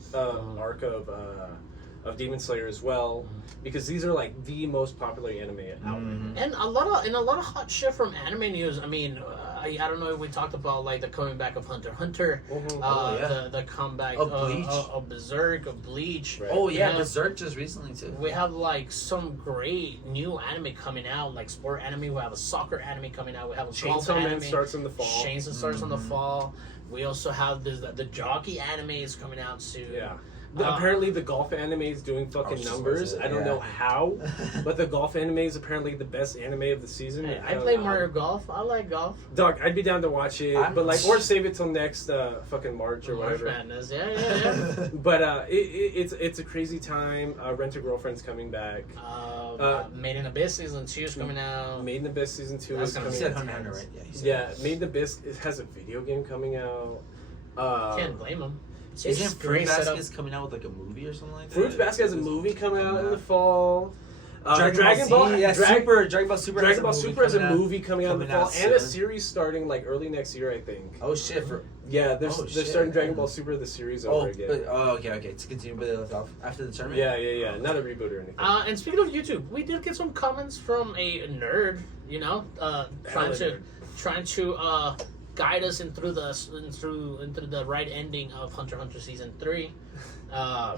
of Demon Slayer as well, because these are like the most popular anime out right now. And a lot of hot shit from anime news. I mean, I don't know if we talked about like the coming back of Hunter x Hunter, the comeback Of Bleach. of Berserk, of Bleach. Right. Oh yeah, Yeah. Berserk just recently too. We have like some great new anime coming out, like sport anime. We have a soccer anime coming out. We have a golf Chainsaw Man anime. starts in the fall. Chainsaw starts in the fall. We also have the jockey anime is coming out soon. Yeah. Apparently, the golf anime is doing fucking just numbers. watched it, I don't yeah. know how, but the golf anime is apparently the best anime of the season. Hey, I play Mario Golf. I like golf. Dog, I'd be down to watch it, but like, or save it till next fucking March or March whatever. Madness. Yeah. But it's a crazy time. Rent a Girlfriend's coming back. Made in Abyss season 2 is coming out. Made in Abyss season 2 That's is gonna coming You be said out. Hunter, right? Yeah. You said Yeah, Made in Abyss has a video game coming out. Can't blame them. Isn't Fruit setup. Basket's coming out with like a movie or something like that? Fruits Basket has a movie coming out in the fall. Dragon Ball Z, yeah, Dragon Ball Super. Dragon Ball Super has a movie coming out in the coming fall, out and a soon. series starting like early next year, I think. Oh shit! Yeah, they're shit. starting Dragon Ball Super the series over again. Okay. To continue where they left off after the tournament. Yeah. Not a reboot or anything. And speaking of YouTube, we did get some comments from a nerd, trying to guide us into the right ending of Hunter x Hunter season 3.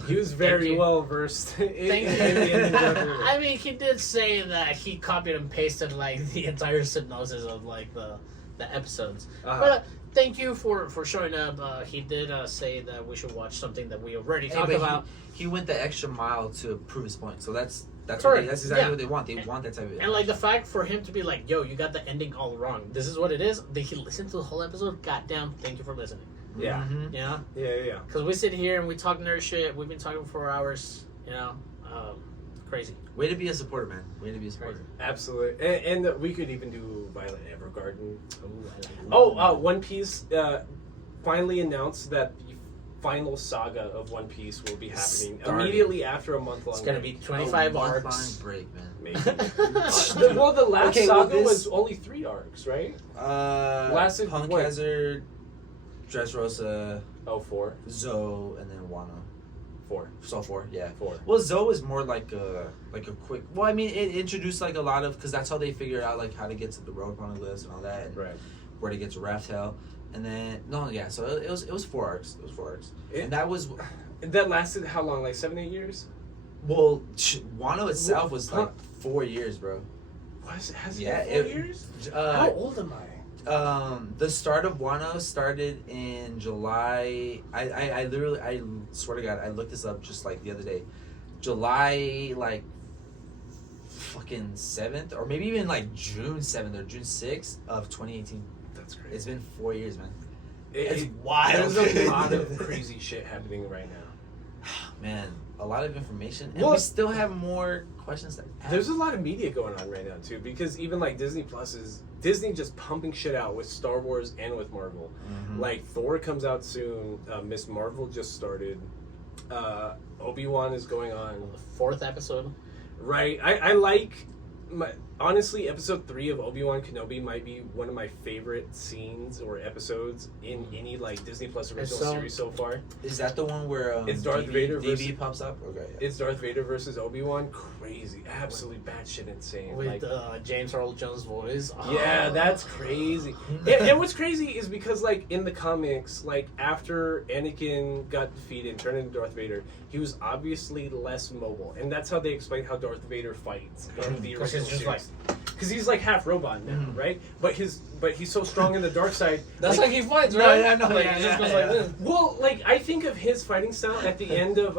He was very well versed in the ending of it. I mean, he did say that he copied and pasted like the entire synopsis of like the episodes. But thank you for showing up. He did say that we should watch something that we already talked about. He went the extra mile to prove his point. So that's Correct. that's exactly Yeah. what they want. They want that type of. And like the fact for him to be like, "Yo, you got the ending all wrong. This is what it is." Did he listen to the whole episode? Goddamn! Thank you for listening. Yeah. Mhm. Yeah. Yeah. Because we sit here and we talk nerd shit. We've been talking for 4 hours. Crazy. Way to be a supporter, man. Way to be a supporter. Absolutely. And we could even do Violet Evergarden. Oh, I like One Piece finally announced that the final saga of One Piece will be happening Starting. immediately after a month long. It's gonna be 25 A arcs. month-long break, man. Maybe. The last Okay, well, saga this- was only 3 arcs, right? Lasted Punk what? Hazard, Dressrosa, Oh, 4. Zoe, and then Wano. 4. So 4, yeah. 4. Well, Zoe is more like a quick. Well, I mean, it introduced like a lot of because that's how they figured out like how to get to the road monoliths and all that, and Right. where to get to Raft Hell, and then So it was 4 arcs. It was 4 arcs, and that was That lasted how long? Like 7, 8 years? Wano itself was like 4 years, bro. Has it Yeah, been 4 years? How old am I? The start of Wano started in July. I literally, I swear to God, I looked this up just like the other day. July, like, fucking 7th, or maybe even like June 7th or June 6th of 2018. That's crazy. It's been 4 years, man. It's wild. There's a lot of crazy shit happening right now. Man, a lot of information. And Well, we still have more questions to ask. There's a lot of media going on right now too, because even like Disney Plus is Disney just pumping shit out with Star Wars and with Marvel. Mhm. Like Thor comes out soon. Miss Marvel just started. Obi-Wan is going on. The 4th episode. Right. I like honestly, episode 3 of Obi-Wan Kenobi might be one of my favorite scenes or episodes in any like Disney Plus original series so far. Is that the one where it's Darth Vader versus pops up? Okay, yeah. It's Darth Vader versus Obi-Wan. Crazy, absolutely batshit insane. With James Earl Jones' voice. Yeah, that's crazy. And what's crazy is because like in the comics, like after Anakin got defeated and turned into Darth Vader, he was obviously less mobile, and that's how they explain how Darth Vader fights in the original series. Because he's like half robot now, right? But he's so strong in the dark side. That's like, how he fights, No, right? yeah, no, Like, yeah, he just yeah, goes yeah. like this. Well, like I think of his fighting style at the end of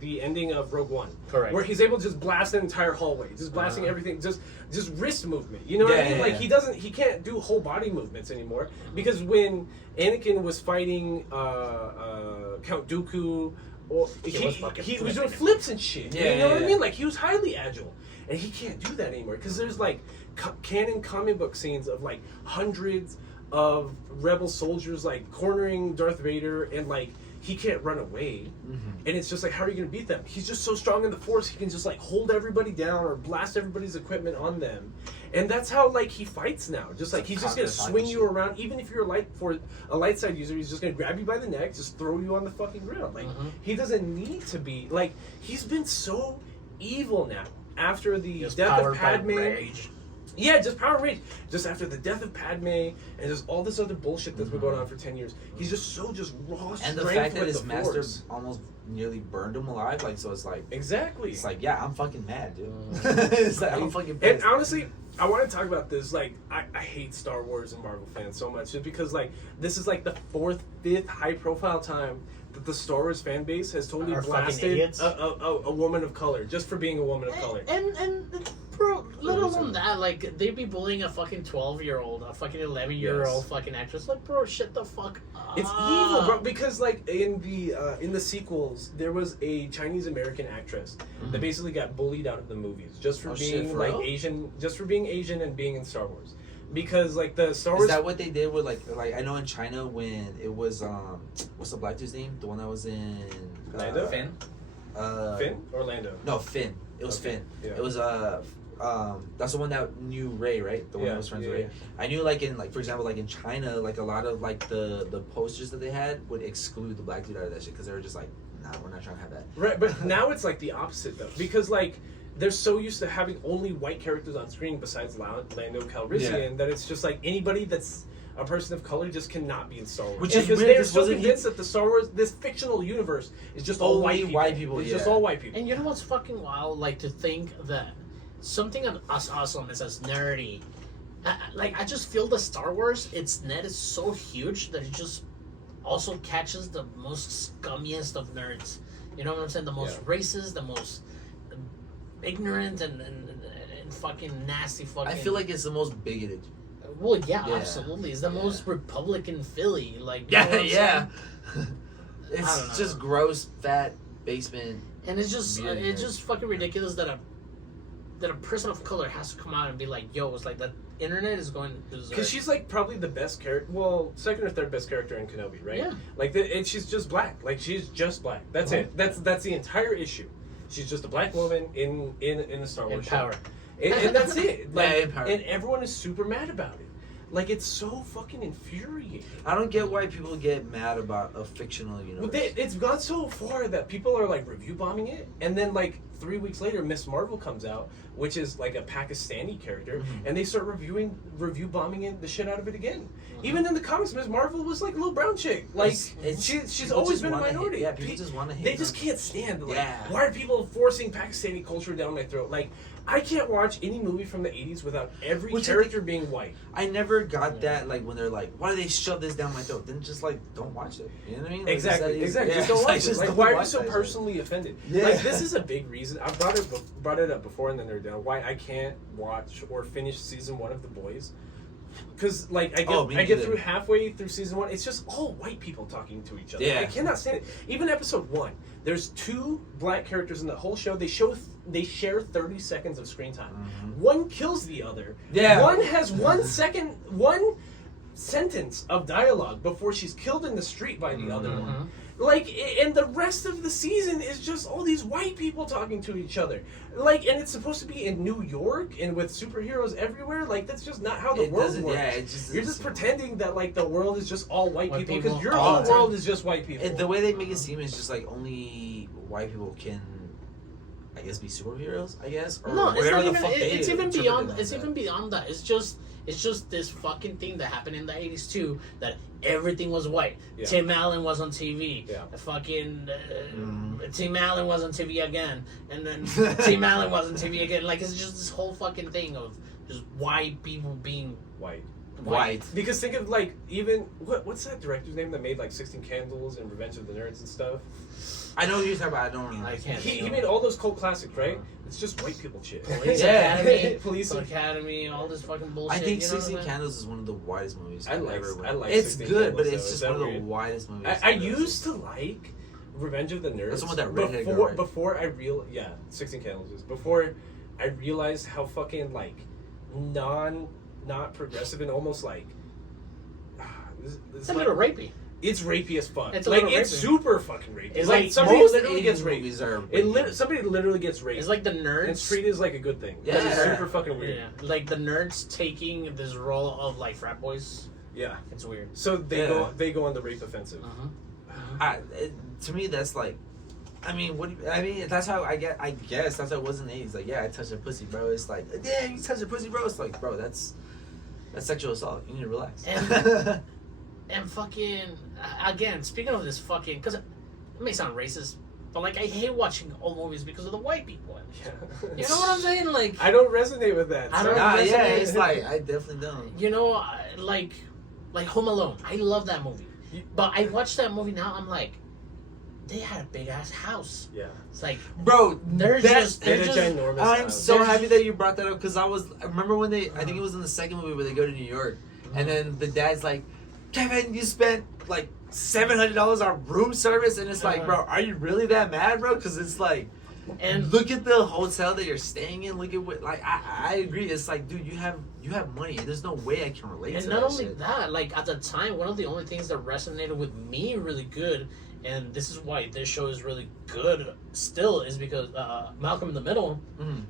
the ending of Rogue One, Correct. where he's able to just blast an entire hallway, just blasting everything, just wrist movement. You know what I mean? Like he can't do whole body movements anymore because when Anakin was fighting Count Dooku, or he was doing flips and shit. Yeah, you know what I yeah. mean? Like he was highly agile, and he can't do that anymore because there's like canon comic book scenes of like hundreds of rebel soldiers like cornering Darth Vader, and like he can't run away, and it's just like, how are you gonna beat them? He's just so strong in the Force, he can just like hold everybody down or blast everybody's equipment on them, and that's how like he fights now. Just like he's just gonna swing you around, even if you're a light side user, he's just gonna grab you by the neck, just throw you on the fucking ground. Like he doesn't need to be like, he's been so evil now after the Just death of powered by Padme. rage. Yeah, just power rage. Just after the death of Padme and just all this other bullshit that's been going on for 10 years, he's just so raw And strength the fact that with his the master Force. almost nearly burned him alive, like, so it's like, Exactly. yeah, I'm fucking mad, dude. It's like, I'm fucking And pissed. honestly, I want to talk about this. Like, I hate Star Wars and Marvel fans so much just because, like, this is like the 4th, 5th high profile time that the Star Wars fan base has totally Are fucking blasted idiots. a woman of color just for being a woman of color. And bro, let alone that, like, they'd be bullying a fucking 12-year-old, a fucking 11-year-old Yes. fucking actress. Like, bro, shit the fuck up. It's evil, bro. Because like in the sequels, there was a Chinese American actress that basically got bullied out of the movies just for being for like real? Asian, just for being Asian and being in Star Wars. Because like the Star Wars, Is that what they did with like I know in China when it was what's the black dude's name? The one that was in Lando? Finn? Finn? Orlando. No, Finn. It was Okay, Finn. yeah. It was that's the one that knew Ray, right? The one that was friends with Ray. I knew like in for example like in China, like a lot of like the posters that they had would exclude the black dude out of that shit because they were just like, nah, we're not trying to have that. Right, but now it's like the opposite though, because like they're so used to having only white characters on screen besides Lando Calrissian that it's just like anybody that's a person of color just cannot be in Star Wars. Which is because weird, they're this so wasn't convinced that the Star Wars, this fictional universe, is just all Only white people. It's just all white people. And you know what's fucking wild? Like, to think that something as awesome as nerdy, I just feel the Star Wars, its net is so huge that it just also catches the most scummiest of nerds. You know what I'm saying? The most racist, the most ignorant, and fucking nasty fucking... I feel like it's the most bigoted. Well, yeah, absolutely. It's the most Republican Philly. Like, you know Yeah, what I'm yeah. saying? It's just gross, fat basement. And it's just Weird, it's just fucking ridiculous that a person of color has to come out and be like, yo, it's like that internet is going to deserve. Because she's like probably the best character, well, second or third best character in Kenobi, right? Yeah. Like, and she's just black. Like, she's just black. That's it. That's the entire issue. She's just a black woman in the Star Wars in power. show. And that's it. Like, in power. and everyone is super mad about it. Like, it's so fucking infuriating. I don't get why people get mad about a fictional universe. But it's gone so far that people are like review bombing it, and then like 3 weeks later, Miss Marvel comes out, which is like a Pakistani character, and they start review bombing it, the shit out of it again. Even in the comics, Miss Marvel was like a little brown chick. Like she's people always just been a wanna minority. hate- yeah, people just wanna hate They just them. can't stand. Like, Yeah. why are people forcing Pakistani culture down my throat? Like, I can't watch any movie from the 80s without every character being white. I never got that, like, when they're like, why do they shove this down my throat? Then just, like, don't watch it. You know what I mean? Like, Exactly. yeah, Just don't watch it. just Like, don't why are you watch so that shit. personally offended? Yeah. Like, this is a big reason. I brought it up before, and then they're down. Why I can't watch or finish season 1 of The Boys? Because like I get neither. through halfway through season 1, it's just all white people talking to each other. Yeah. I cannot stand it. Even episode 1, there's 2 black characters in the whole show. They share 30 seconds of screen time. One kills the other. Yeah. One has 1 second. One sentence of dialogue before she's killed in the street by the other Mm-hmm. one. Like, and the rest of the season is just all these white people talking to each other. Like, and it's supposed to be in New York and with superheroes everywhere. Like, that's just not how the world works. Yeah, it just You're just pretending that, like, the world is just all white people because your all whole the time. world is just white people. And the way they make it seem is just like only white people can, I guess, be superheroes. I guess. Or No, it's whatever not the even. fuck they It's even interpret beyond. it It's as even beyond that. It's just this fucking thing that happened in the '80s too. That everything was white. Yeah. Tim Allen was on TV. Yeah. Fucking Tim Allen was on TV again, and then Tim Allen was on TV again. Like, it's just this whole fucking thing of just white people being white. White. Because think of, like, even what's that director's name that made like 16 Candles and Revenge of the Nerds and stuff? I know who you're talking about. I don't remember. I can't. He made all those cult classics, right? It's just white people shit. Police Yeah. Academy, Police Academy, all this fucking bullshit. I think you know 16 what I mean? Candles is one of the widest movies I I've like- ever read. I like It's 16 good, but Candles, it's though. just Is that one of the weird? widest movies. I I've ever used seen. to like Revenge of the Nerds. That's the one with that redhead girl, right? Before I real 16 Candles is before I realized how fucking like not progressive and almost like It's a little rapey. It's rapey as fuck. It's a like little it's rapey. super fucking rapey. It's Like like somebody most literally Asian gets raped. movies are Somebody literally gets raped. It's like the and nerds. treated as like a good thing. Yeah. It's super fucking weird. Yeah, like the nerds taking this role of like frat boys. Yeah. It's weird. So they Yeah. go on the rape offensive. To me, that's like, I mean, that's how I guess that's how it was in the 80s. Like, yeah, I touched a pussy, bro. It's like, damn, you touched a pussy, bro. It's like, bro, that's sexual assault. You need to relax. And fucking again, speaking of this fucking, because it may sound racist, but like I hate watching old movies because of the white people. Yeah. You know what I'm saying? Like I don't resonate with that. I so- don't Nah, resonate. yeah, it's like I definitely don't. you know, like Home Alone. I love that movie, but I watched that movie now. I'm like, they had a big ass house. Yeah. It's like, Bro, they're just They had a ginormous I'm house. so There's- happy that you brought that up because I remember when I think it was in the second movie where they go to New York, and then the dad's like, Kevin, you spent like $700 on room service, and it's like, bro, are you really that mad, bro? Because it's like, and look at the hotel that you're staying in. Look at what, like, I agree. It's like, dude, you have money. There's no way I can relate And to not that only shit. that, like at the time, one of the only things that resonated with me really good, and this is why this show is really good still, is because Malcolm in the Middle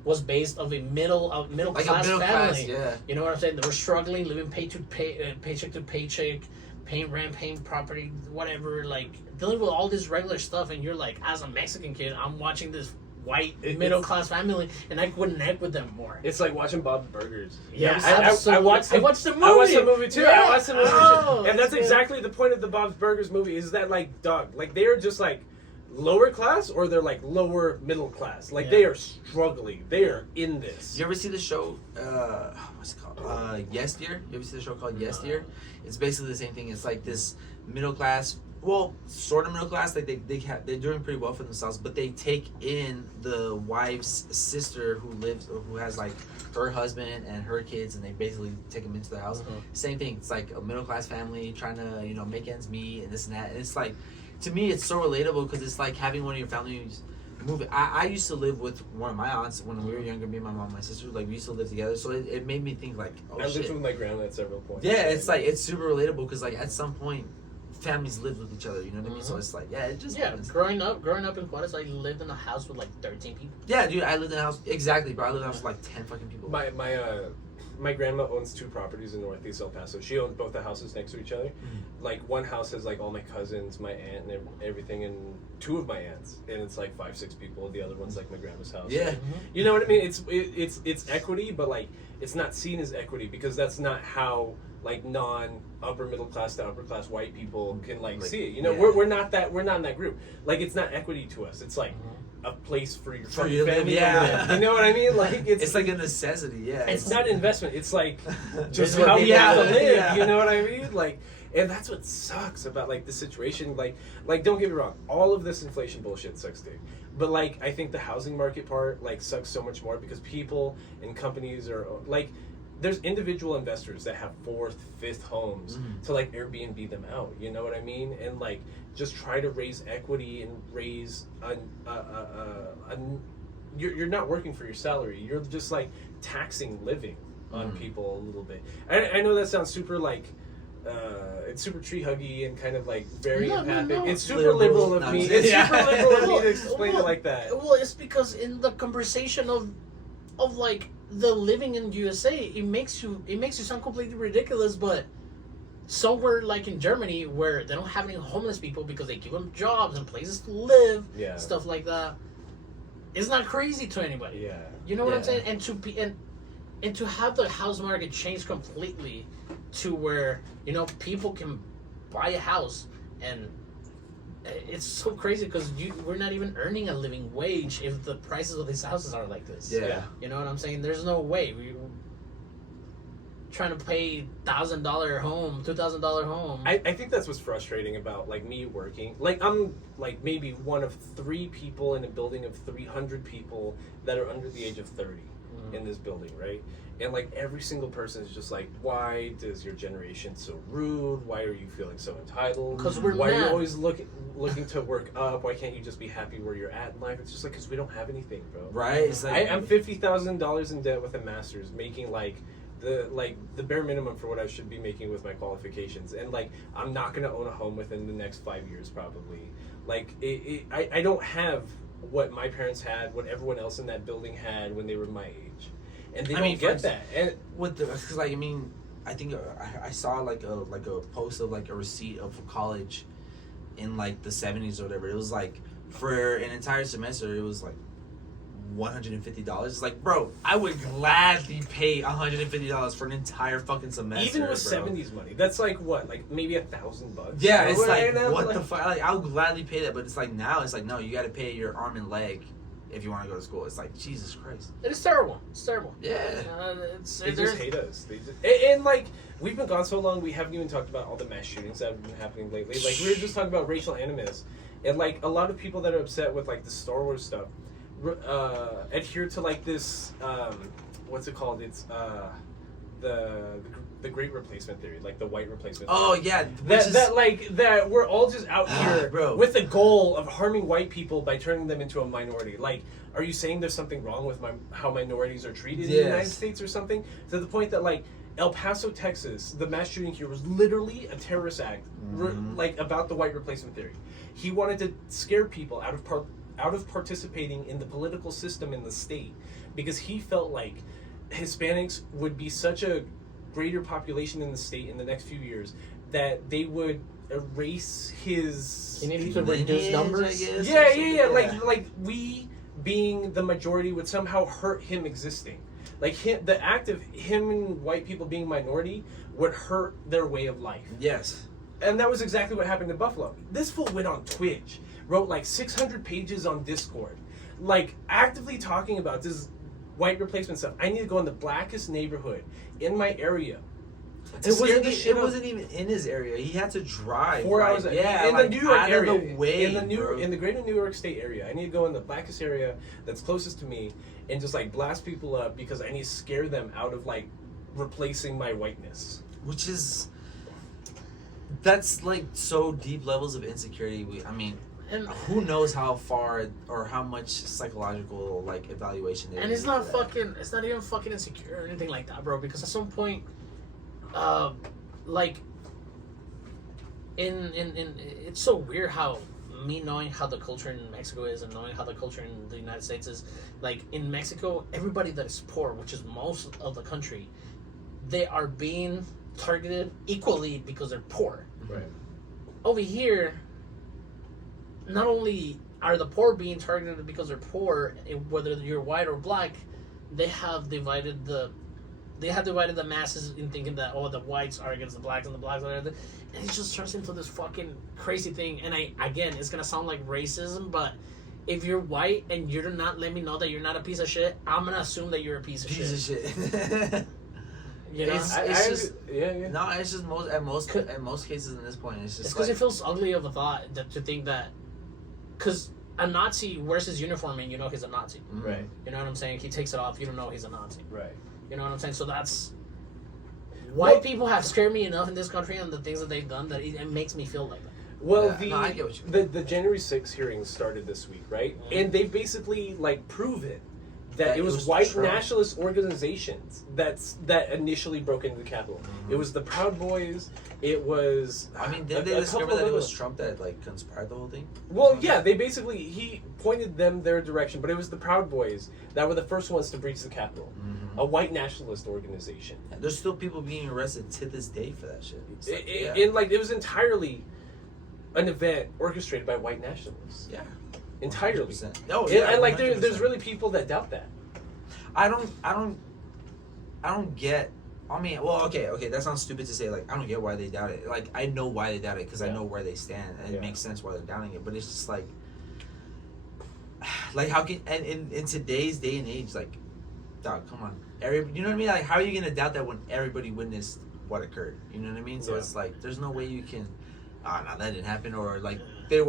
was based of a middle Like class a middle family. class, yeah. You know what I'm saying? They were struggling, living paycheck to paycheck, paying rent, paying property, whatever, like dealing with all this regular stuff. And you're like, as a Mexican kid, I'm watching this white middle class family, and I connect with them more. It's like watching Bob's Burgers. Yeah, I absolutely. watched I watched the movie. I watched the movie too. Yeah. I watched the movie Oh, too. And that's good. exactly the point of the Bob's Burgers movie is that, like, dog, like, they're just, like, lower class or they're, like, lower middle class. Like, Yeah. they are struggling. They are in this. You ever see the show? What's it called? Yes Dear. You ever see the show called Yes Dear? It's basically the same thing. It's like this middle class, well, sort of middle class. Like they're doing pretty well for themselves, but they take in the wife's sister who has like her husband and her kids, and they basically take them into the house. Same thing. It's like a middle class family trying to make ends meet and this and that. And it's like, to me, it's so relatable because it's like having one of your families moving. I used to live with one of my aunts when we were younger. Me and my mom, and my sister, like we used to live together. So it made me think like, oh I lived shit. with my grandma at several points. Yeah, it's like it's super relatable because like at some point, families live with each other. You know what I mean? So Mhm. it's like it just Yeah, happens. growing up in Juarez, I lived in a house with like 13 people. Yeah, dude, I lived in a house exactly, bro. I lived in a house with like 10 fucking people. My grandma owns 2 properties in Northeast El Paso. She owns both the houses next to each other. Like, one house has like all my cousins, my aunt, and everything, and 2 of my aunts, and it's like 5-6 people. The other one's like my grandma's house. Yeah. You know what I mean? It's equity, but like it's not seen as equity because that's not how like non upper middle class to upper class white people can like see it. You know, yeah. we're not in that group. Like, it's not equity to us. It's like a place for your fucking you to live, family. yeah. You know what I mean? Like It's like a necessity, yeah. it's not investment. It's like just what how people you have to do. live. Yeah. You know what I mean? Like, and that's what sucks about like the situation. Like don't get me wrong. All of this inflation bullshit sucks, dude. But like, I think the housing market part like sucks so much more because people and companies are like, there's individual investors that have 4th, 5th homes to like Airbnb them out. You know what I mean? And like just try to raise equity and raise you're not working for your salary. You're just like taxing living on people a little bit. I know that sounds super like it's super tree huggy and kind of like very No, empathic. no. It's super liberal of No, me. I'm It's kidding. super liberal of me Well, to explain it like that. Well, it's because in the conversation of like the living in USA, it makes you sound completely ridiculous, but somewhere like in Germany where they don't have any homeless people because they give them jobs and places to live, Yeah. stuff like that, it's not crazy to anybody. Yeah. You know what I'm Yeah. saying? And to be and to have the house market change completely to where, you know, people can buy a house, and it's so crazy because we're not even earning a living wage if the prices of these houses are like this. Yeah. You know what I'm saying? There's no way we're trying to pay $1,000 home, $2,000 home. I think that's what's frustrating about like me working. Like I'm like maybe one of 3 people in a building of 300 people that are under the age of 30 in this building, right? And like every single person is just like, why does your generation so rude? Why are you feeling so entitled? 'Cause we're why are you mad. always looking to work up? Why can't you just be happy where you're at in life? It's just like because we don't have anything, bro. Right? It's like, I'm $50,000 in debt with a master's, making like the bare minimum for what I should be making with my qualifications, and like I'm not gonna own a home within the next 5 years probably. Like I don't have what my parents had, what everyone else in that building had when they were my age, and they don't get that. And with the, cause like I mean, I think I saw like a post of like a receipt of college in like the 70s or whatever. It was like for an entire semester, it was like $150. It's like, bro, I would gladly pay $150 for an entire fucking semester. even with bro. 70s money, that's like what, like maybe $1,000. Yeah, Or it's what, like you know? what Like, the fuck. Like, I'll gladly pay that, but it's like now it's like no, you got to pay your arm and leg if you want to go to school. It's like Jesus Christ. It is terrible. It's terrible. Yeah. They there's- just hate us. They just, and like we've been gone so long, we haven't even talked about all the mass shootings that have been happening lately. Like we were just talking about racial animus, and like a lot of people that are upset with like the Star Wars stuff adhere to like this what's it called? It's the Great Replacement theory, like the white replacement. Oh theory. yeah, That we're all just out here Bro. with the goal of harming white people by turning them into a minority. Like, are you saying there's something wrong with how minorities are treated in the United States or something? To the point that like El Paso, Texas, the mass shooting here was literally a terrorist act, like about the white replacement theory. He wanted to scare people out of participating in the political system in the state because he felt like Hispanics would be such a greater population in the state in the next few years that they would erase his. You need to reduce numbers. I guess, Yeah. Like we being the majority would somehow hurt him existing. Like the act of him and white people being minority would hurt their way of life. Yes. And that was exactly what happened in Buffalo. This fool went on Twitch, wrote like 600 pages on Discord, like actively talking about this white replacement stuff. I need to go in the blackest neighborhood in my area. It wasn't even in his area. He had to drive 4 like, hours. Yeah, in like, the New York out area, of the way, in the greater New York State area. I need to go in the blackest area that's closest to me and just like blast people up because I need to scare them out of like replacing my whiteness. Which is, that's like so deep levels of insecurity. I mean, And who knows how far or how much psychological like evaluation there and is it's not for that. fucking. It's not even fucking insecure or anything like that, bro. Because at some point, like, in it's so weird how me knowing how the culture in Mexico is and knowing how the culture in the United States is. Like in Mexico, everybody that is poor, which is most of the country, they are being targeted equally because they're poor. Right. Over here, not only are the poor being targeted because they're poor, whether you're white or black, they have divided the masses in thinking that the whites are against the blacks and the blacks are and it just turns into this fucking crazy thing. And it's gonna sound like racism, but if you're white and you're not letting me know that you're not a piece of shit, I'm gonna assume that you're a piece of shit. You know, It's just yeah. no. It's just most cases in this point. It's just it's because like, it feels ugly of a thought to think that, because a Nazi wears his uniform and you know he's a Nazi. Right. You know what I'm saying? He takes it off, you don't know he's a Nazi. Right. You know what I'm saying? So that's white people have scared me enough in this country and the things that they've done that it makes me feel like that. Well, Yeah, no, I get what you mean. the January 6th hearings started this week, right? And they've basically like proven that it was white Trump. nationalist organizations that initially broke into the Capitol. It was the Proud Boys. It was. I mean, did they discover that it was Trump that like conspired the whole thing? Well, yeah, they basically he pointed them their direction, but it was the Proud Boys that were the first ones to breach the Capitol, a white nationalist organization. Yeah, there's still people being arrested to this day for that shit. It's like, And like it was entirely an event orchestrated by white nationalists. yeah, Entirely. 100%. Oh, And like there's 100%. really people that doubt that. I don't get. I mean, well, okay, that sounds stupid to say. Like, I don't get why they doubt it. Like, I know why they doubt it because I know where they stand, and it makes sense why they're doubting it. But it's just like how can and in today's day and age, like, dog, come on, you know what I mean? Like, how are you gonna doubt that when everybody witnessed what occurred? You know what I mean? So it's like, there's no way you can. Oh no, that didn't happen, or like they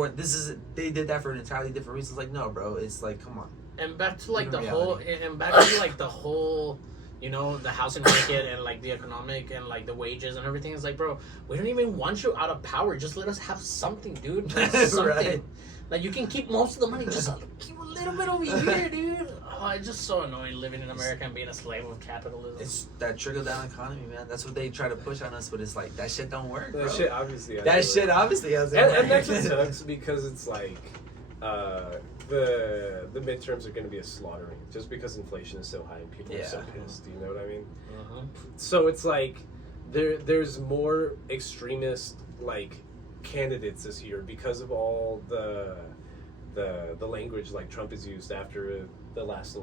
did that for an entirely different reason. It's like, no, bro, it's like, come on. And back to like In the whole, you know, the housing market and like the economic and like the wages and everything. It's like, bro, we don't even want you out of power. Just let us have something, dude. Something. Right. Like, you can keep most of the money. Just keep a little bit over here, dude. Oh, it's just so annoying living in America and being a slave of capitalism. It's that trickle down economy, man. That's what they try to push on us, but it's like that shit don't work, bro. That shit obviously. has And that's what sucks because it's like the midterms are going to be a slaughtering just because inflation is so high and people are so pissed. You know what I mean? So it's like there's more extremist like candidates this year because of all the language like Trump has used after the last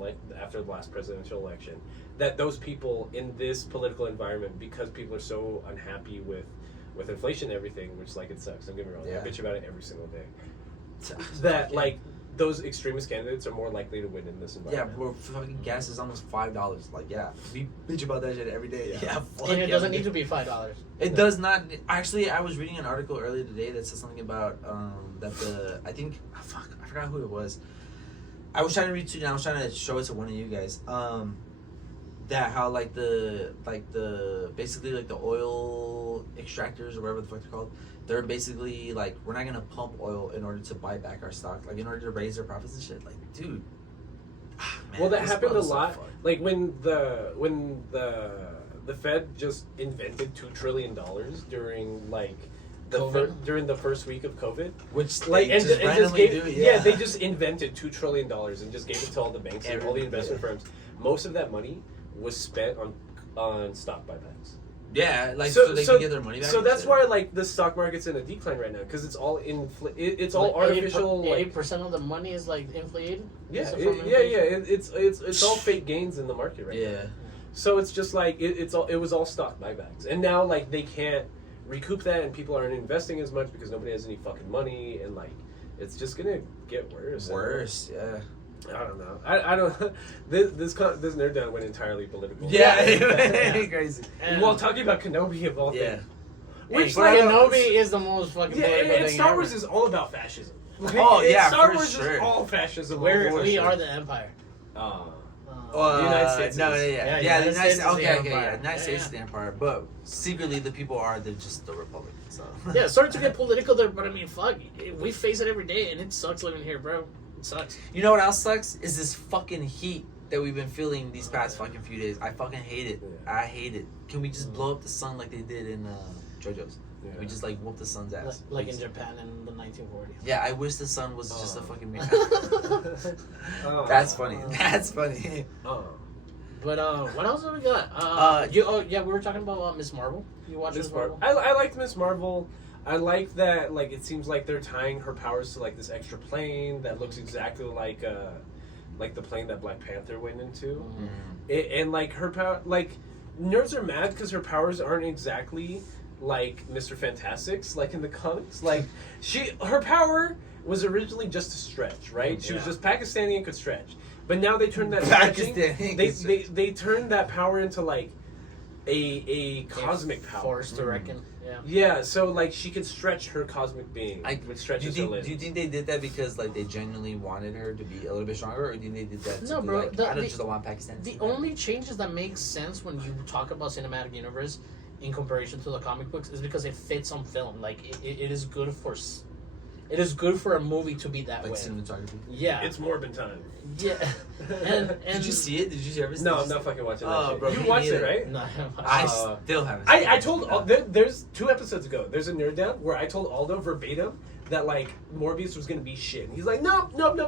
presidential election. That those people in this political environment, because people are so unhappy with inflation and everything, which like it sucks. Don't get me wrong. I bitch about it every single day. That like those extremist candidates are more likely to win in this environment. Yeah, bro, fucking gas is almost $5. Like, yeah, we bitch about that shit every day. Yeah, And it doesn't need to be $5. It does not. Actually, I was reading an article earlier today that said something about I forgot who it was. I was trying to read it, and I was trying to show it to one of you guys. That how like the basically like the oil extractors or whatever the fuck they're called, they're basically like, we're not gonna pump oil in order to buy back our stock, like in order to raise their profits and shit. Like, dude. Man, well, that happened a lot. So like when the Fed just invented $2 trillion during like during the first week of COVID, which like they just randomly do. Yeah, they just invented $2 trillion and just gave it to all the banks and all the investment firms. Most of that money was spent on stock buybacks. Yeah, like so they can get their money back. So that's why like the stock market's in a decline right now because it's all it's all like artificial. 80% of the money is like inflated. Yeah, it's all fake gains in the market right now. Yeah. So it's just like it was all stock buybacks, and now like they can't recoup that, and people aren't investing as much because nobody has any fucking money, and like it's just gonna get worse. Yeah. I don't know. I don't. This nerd down went entirely political. Yeah, crazy. Well, talking about Kenobi of all things. Which like Kenobi is the most fucking political and thing Star Wars ever. is all about fascism. Oh yeah, Star for Wars sure. is all fascism. We are the Empire. The United States. No, is. yeah, the the United States is the okay, empire. yeah. United States is the empire, but secretly the people are just the Republic. So Yeah, sorry to get political there, but I mean, fuck, we face it every day, and it sucks living here, bro. It sucks. you know what else sucks is this fucking heat that we've been feeling these past fucking few days. I fucking hate it. Yeah. I hate it. Can we just blow up the sun like they did in Jojo's? Yeah. We just like whoop the sun's ass. Like in please. Japan in the 1940s. Yeah, I wish the sun was just a fucking mirror. Oh. That's funny. That's funny. Oh. But what else have we got? We were talking about Miss Marvel. You watched Miss Marvel? I liked Miss Marvel. I like that. Like it seems like they're tying her powers to like this extra plane that looks exactly like the plane that Black Panther went into, and like her power. Like nerds are mad because her powers aren't exactly like Mr. Fantastic's, like in the comics. Like her power was originally just to stretch, right? She was just Pakistani and could stretch. But now they turned that they turned that power into like a cosmic power. Force to reckon. Yeah. Yeah, so like she could stretch her cosmic being. Which stretches her limbs. Do you think they did that because like they genuinely wanted her to be a little bit stronger, or do you think they did that? No, be bro. Like, I just don't want Pakistan. The only changes that make sense when you talk about cinematic universe in comparison to the comic books is because it fits on film. Like it is good for. it is good for a movie to be that Like way. cinematography. Yeah, It's Morbin time. yeah. And Did you see it? Did you ever see No, it? I'm not fucking watching that Oh, shit. bro, You me watched neither. it, right? No, I Uh, still haven't seen it. I told No. there's 2 episodes ago. There's a nerd down where I told Aldo verbatim that like Morbius was gonna be shit, and he's like, no, no comic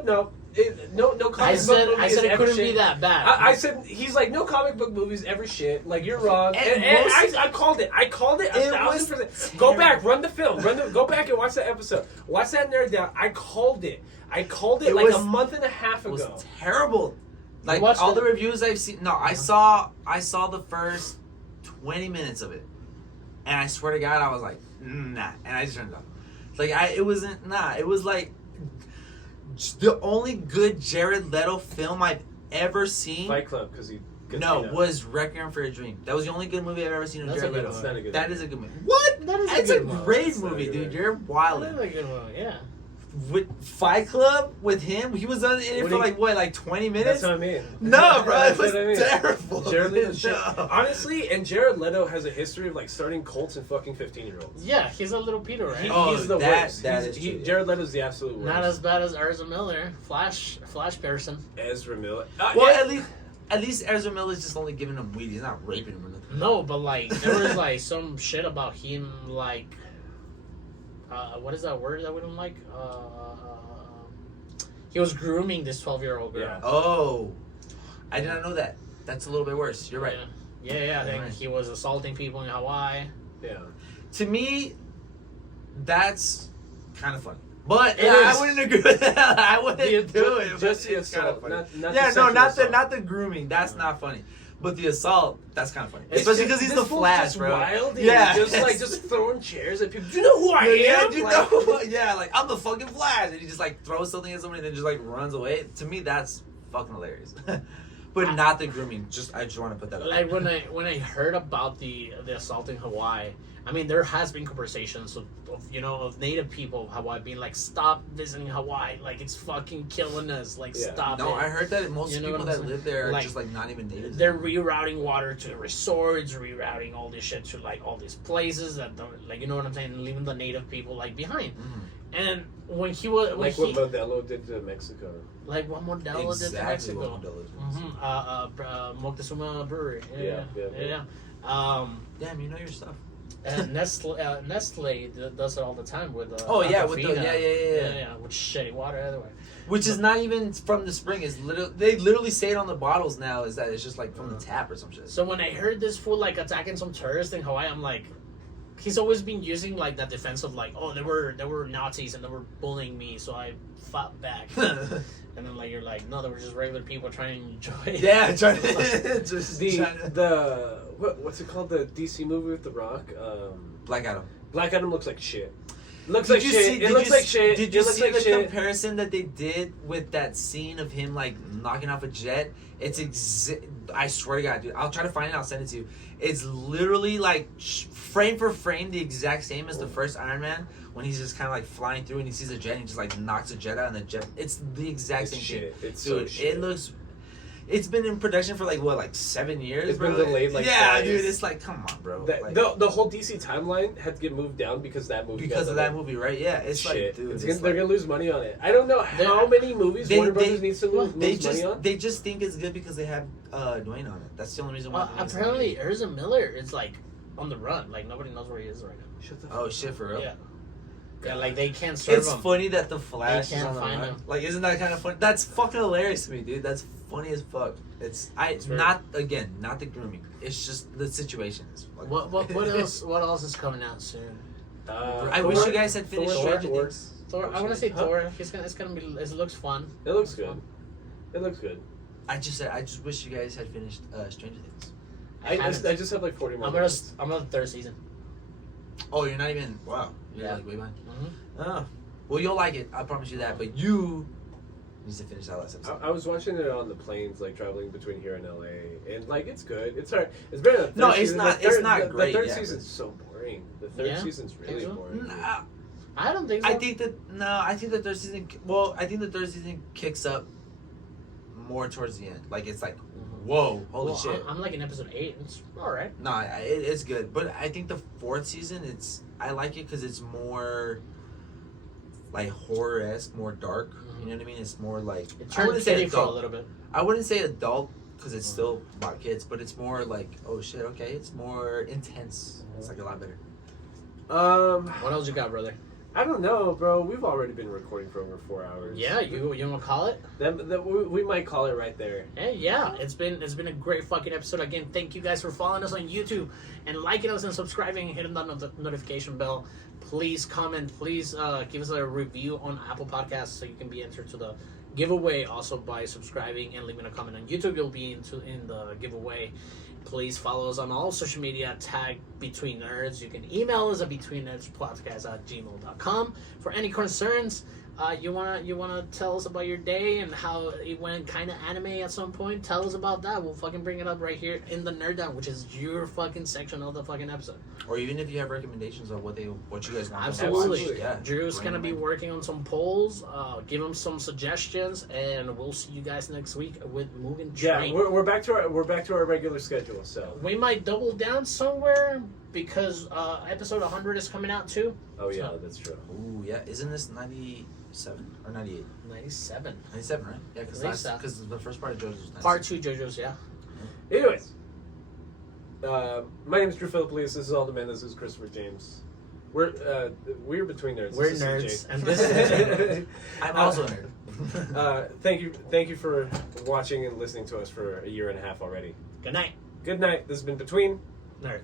I book said movie I is said it ever couldn't shit. be that bad. I said he's like, no comic book movies ever shit. Like you're wrong, And and most- I called it. I called it It 1,000%. Go back, run the film, go back and watch that episode. Watch that nerd down. I called it It like was- a month and a half It was ago. terrible. Like watched all it? the reviews I've seen. No, I saw the first 20 minutes of it, and I swear to God, I was like, nah, and I just turned it off. Like it wasn't nah. It was like the only good Jared Leto film I've ever seen. Fight Club because he gets No, beat up. was Requiem for a Dream. That was the only good movie I've ever seen of That's a Jared good Leto. one. That's not a good That one. is a good movie. What? That is a That's good a movie. great That's not a movie, good dude. one. You're That wildin'. is a good one, yeah. With Fight Club with him, he was in it What for do you- like 20 That's minutes. what I mean. No, bro, it That's was what I mean. terrible. Jared Leto's shit. No. Honestly, and Jared Leto has a history of like starting cults and fucking 15-year-olds. Yeah, he's a little Peter, right? Oh, He's the that- worst. that He's- is true, yeah. Jared Leto's the absolute worst. Not as bad as Ezra Miller, Flash person. Ezra Miller. Well, Yeah. at least Ezra Miller's just only giving him weed. He's not raping him or nothing. No, but like there was like some shit about him, like what is that word that we don't like? He was grooming this 12-year-old girl. Yeah. Oh, I did not know that. That's a little bit worse. You're right. Yeah. I think Right. he was assaulting people in Hawaii. Yeah. To me, that's kind of funny. But It I is. wouldn't agree with that. I wouldn't do it. Just but the it's kind of assault, funny. not Yeah, the no, sexual not assault. the grooming. That's not funny. But the assault, that's kind of funny. It's Especially just- because he's this the fool's Flash, just bro. Wild, Yeah. just throwing chairs at people. Do you know who I Yeah, am? you Like- know, yeah, like I'm the fucking Flash, and he just like throws something at somebody and then just like runs away. To me, that's fucking hilarious. But not the grooming. I just want to put that up. Like when I heard about the assault in Hawaii, I mean there has been conversations of native people of Hawaii being like, stop visiting Hawaii, like it's fucking killing us, like Yeah. stop No, it. I heard that most You know people what I'm that saying? live there are Like, just like not even natives. They're rerouting water to resorts, rerouting all this shit to like all these places that don't, like, you know what I'm saying, leaving the native people like behind. Mhm. And when he was Like what Modelo did to Mexico. like what Modelo did to Exactly Mexico. what Modelo did. Moctezuma Brewery. Yeah. Damn, you know your stuff. And Nestle does it all the time with Oh, yeah, with the- Aquafina. yeah. with shitty water everywhere. Which is not even from the spring. It's they literally say it on the bottles now. Is that it's just like from the tap or some shit. So when I heard this fool like attacking some tourist in Hawaii, I'm like, he's always been using like that defense of like, oh, they were Nazis and they were bullying me, so I fought back. And then like you're like, no, they were just regular people trying to enjoy it. Yeah, trying to just What's it called? The DC movie with The Rock. Black Adam. Black Adam looks like shit. Looks Did like you shit. see? It looks like shit. Did you It looks see like the shit. comparison that they did with that scene of him like knocking off a jet? It's I swear to God, dude. I'll try to find it. I'll send it to you. It's literally like frame for frame the exact same as the first Iron Man when he's just kind of like flying through and he sees a jet and he just like knocks a jet out and the jet. It's the exact It's same shit. thing. It's so Dude, shit. it looks. It's been in production for like what, like 7 years. It's been bro? delayed, like, yeah, twice. dude. It's like, come on, bro. That, Like, the whole DC timeline had to get moved down because that movie. because got of that delayed. movie, right? Yeah, it's Shit. like, dude, They're gonna lose money on it. I don't know how many movies Warner Brothers needs to lose money on. They just think it's good because they have Dwayne on it. That's the only reason why. Well, apparently Ezra Miller is like on the run. Like nobody knows where he is right now. Shut the Oh shit, for real? Yeah. Yeah, like they can't serve It's him. funny that the Flash They is can't on the find run. him. Like, isn't that kind of funny? That's fucking hilarious to me, dude. That's funny as fuck. It's very- not the grooming. It's just the situation. Is fucking What else? What else is coming out soon? I wish you guys had finished Thor, Stranger Thor. Things. Thor. I want to say Huh? Thor. It's gonna be. It looks fun. It looks good. It looks good. I just wish you guys had finished Stranger Things. I just have like 40 more. I'm on the third season. Oh, you're not even. Wow, you're Yeah. like way behind. Mm-hmm. Oh, well, you'll like it. I promise you that. But you need to finish that last episode. I was watching it on the planes, like traveling between here and LA, and like it's good. It's alright. It's better than the third No, it's season. not- The it's third- not the, great, The third yeah, season's so boring. The third Yeah? season's really Think so? boring. Nah, I don't think so. I think the third season. Well, I think the third season kicks up more towards the end. Like it's like, whoa, holy Well, shit. I'm like in episode 8. It's all right. No, it's good, but I think the fourth season, I like it because it's more like horror-esque, more dark. You know what I mean? It's more like It I turned wouldn't say kitty for a adult. little bit. I wouldn't say adult because it's still about kids, but it's more like oh shit, okay, it's more intense. It's like a lot better. What else you got, brother? I don't know, bro. We've already been recording for over 4 hours. Yeah, you want to call it? We might call it right there. Hey, yeah, it's been a great fucking episode. Again, thank you guys for following us on YouTube and liking us and subscribing and hitting that notification bell. Please comment. Please give us a review on Apple Podcasts so you can be entered to the giveaway. Also by subscribing and leaving a comment on YouTube, you'll be in the giveaway. Please follow us on all social media. Tag Between Nerds. You can email us at betweennerdspodcast@gmail.com for any concerns. You wanna tell us about your day and how it went kind of anime at some point? Tell us about that. We'll fucking bring it up right here in the Nerd Down, which is your fucking section of the fucking episode. Or even if you have recommendations of what you guys want. Absolutely. Yeah. Drew's gonna be working on some polls. Give him some suggestions, and we'll see you guys next week with Mugen Train. Yeah, we're back to our regular schedule. So We might double down somewhere because episode 100 is coming out too. oh yeah, that's true. Ooh, yeah. Isn't this 97 or 98? 97. 97, right? Yeah, I think so. because the first part of JoJo's was 97. Part 2 JoJo's, yeah. Anyways, my name is Drew Philippoulias. This is Alden Man. This is Christopher James. We're Between Nerds. We're This is nerds, CJ. and this is Jay. I'm also a nerd. Thank you for watching and listening to us for a year and a half already. Good night, Good night. This has been Between nerds.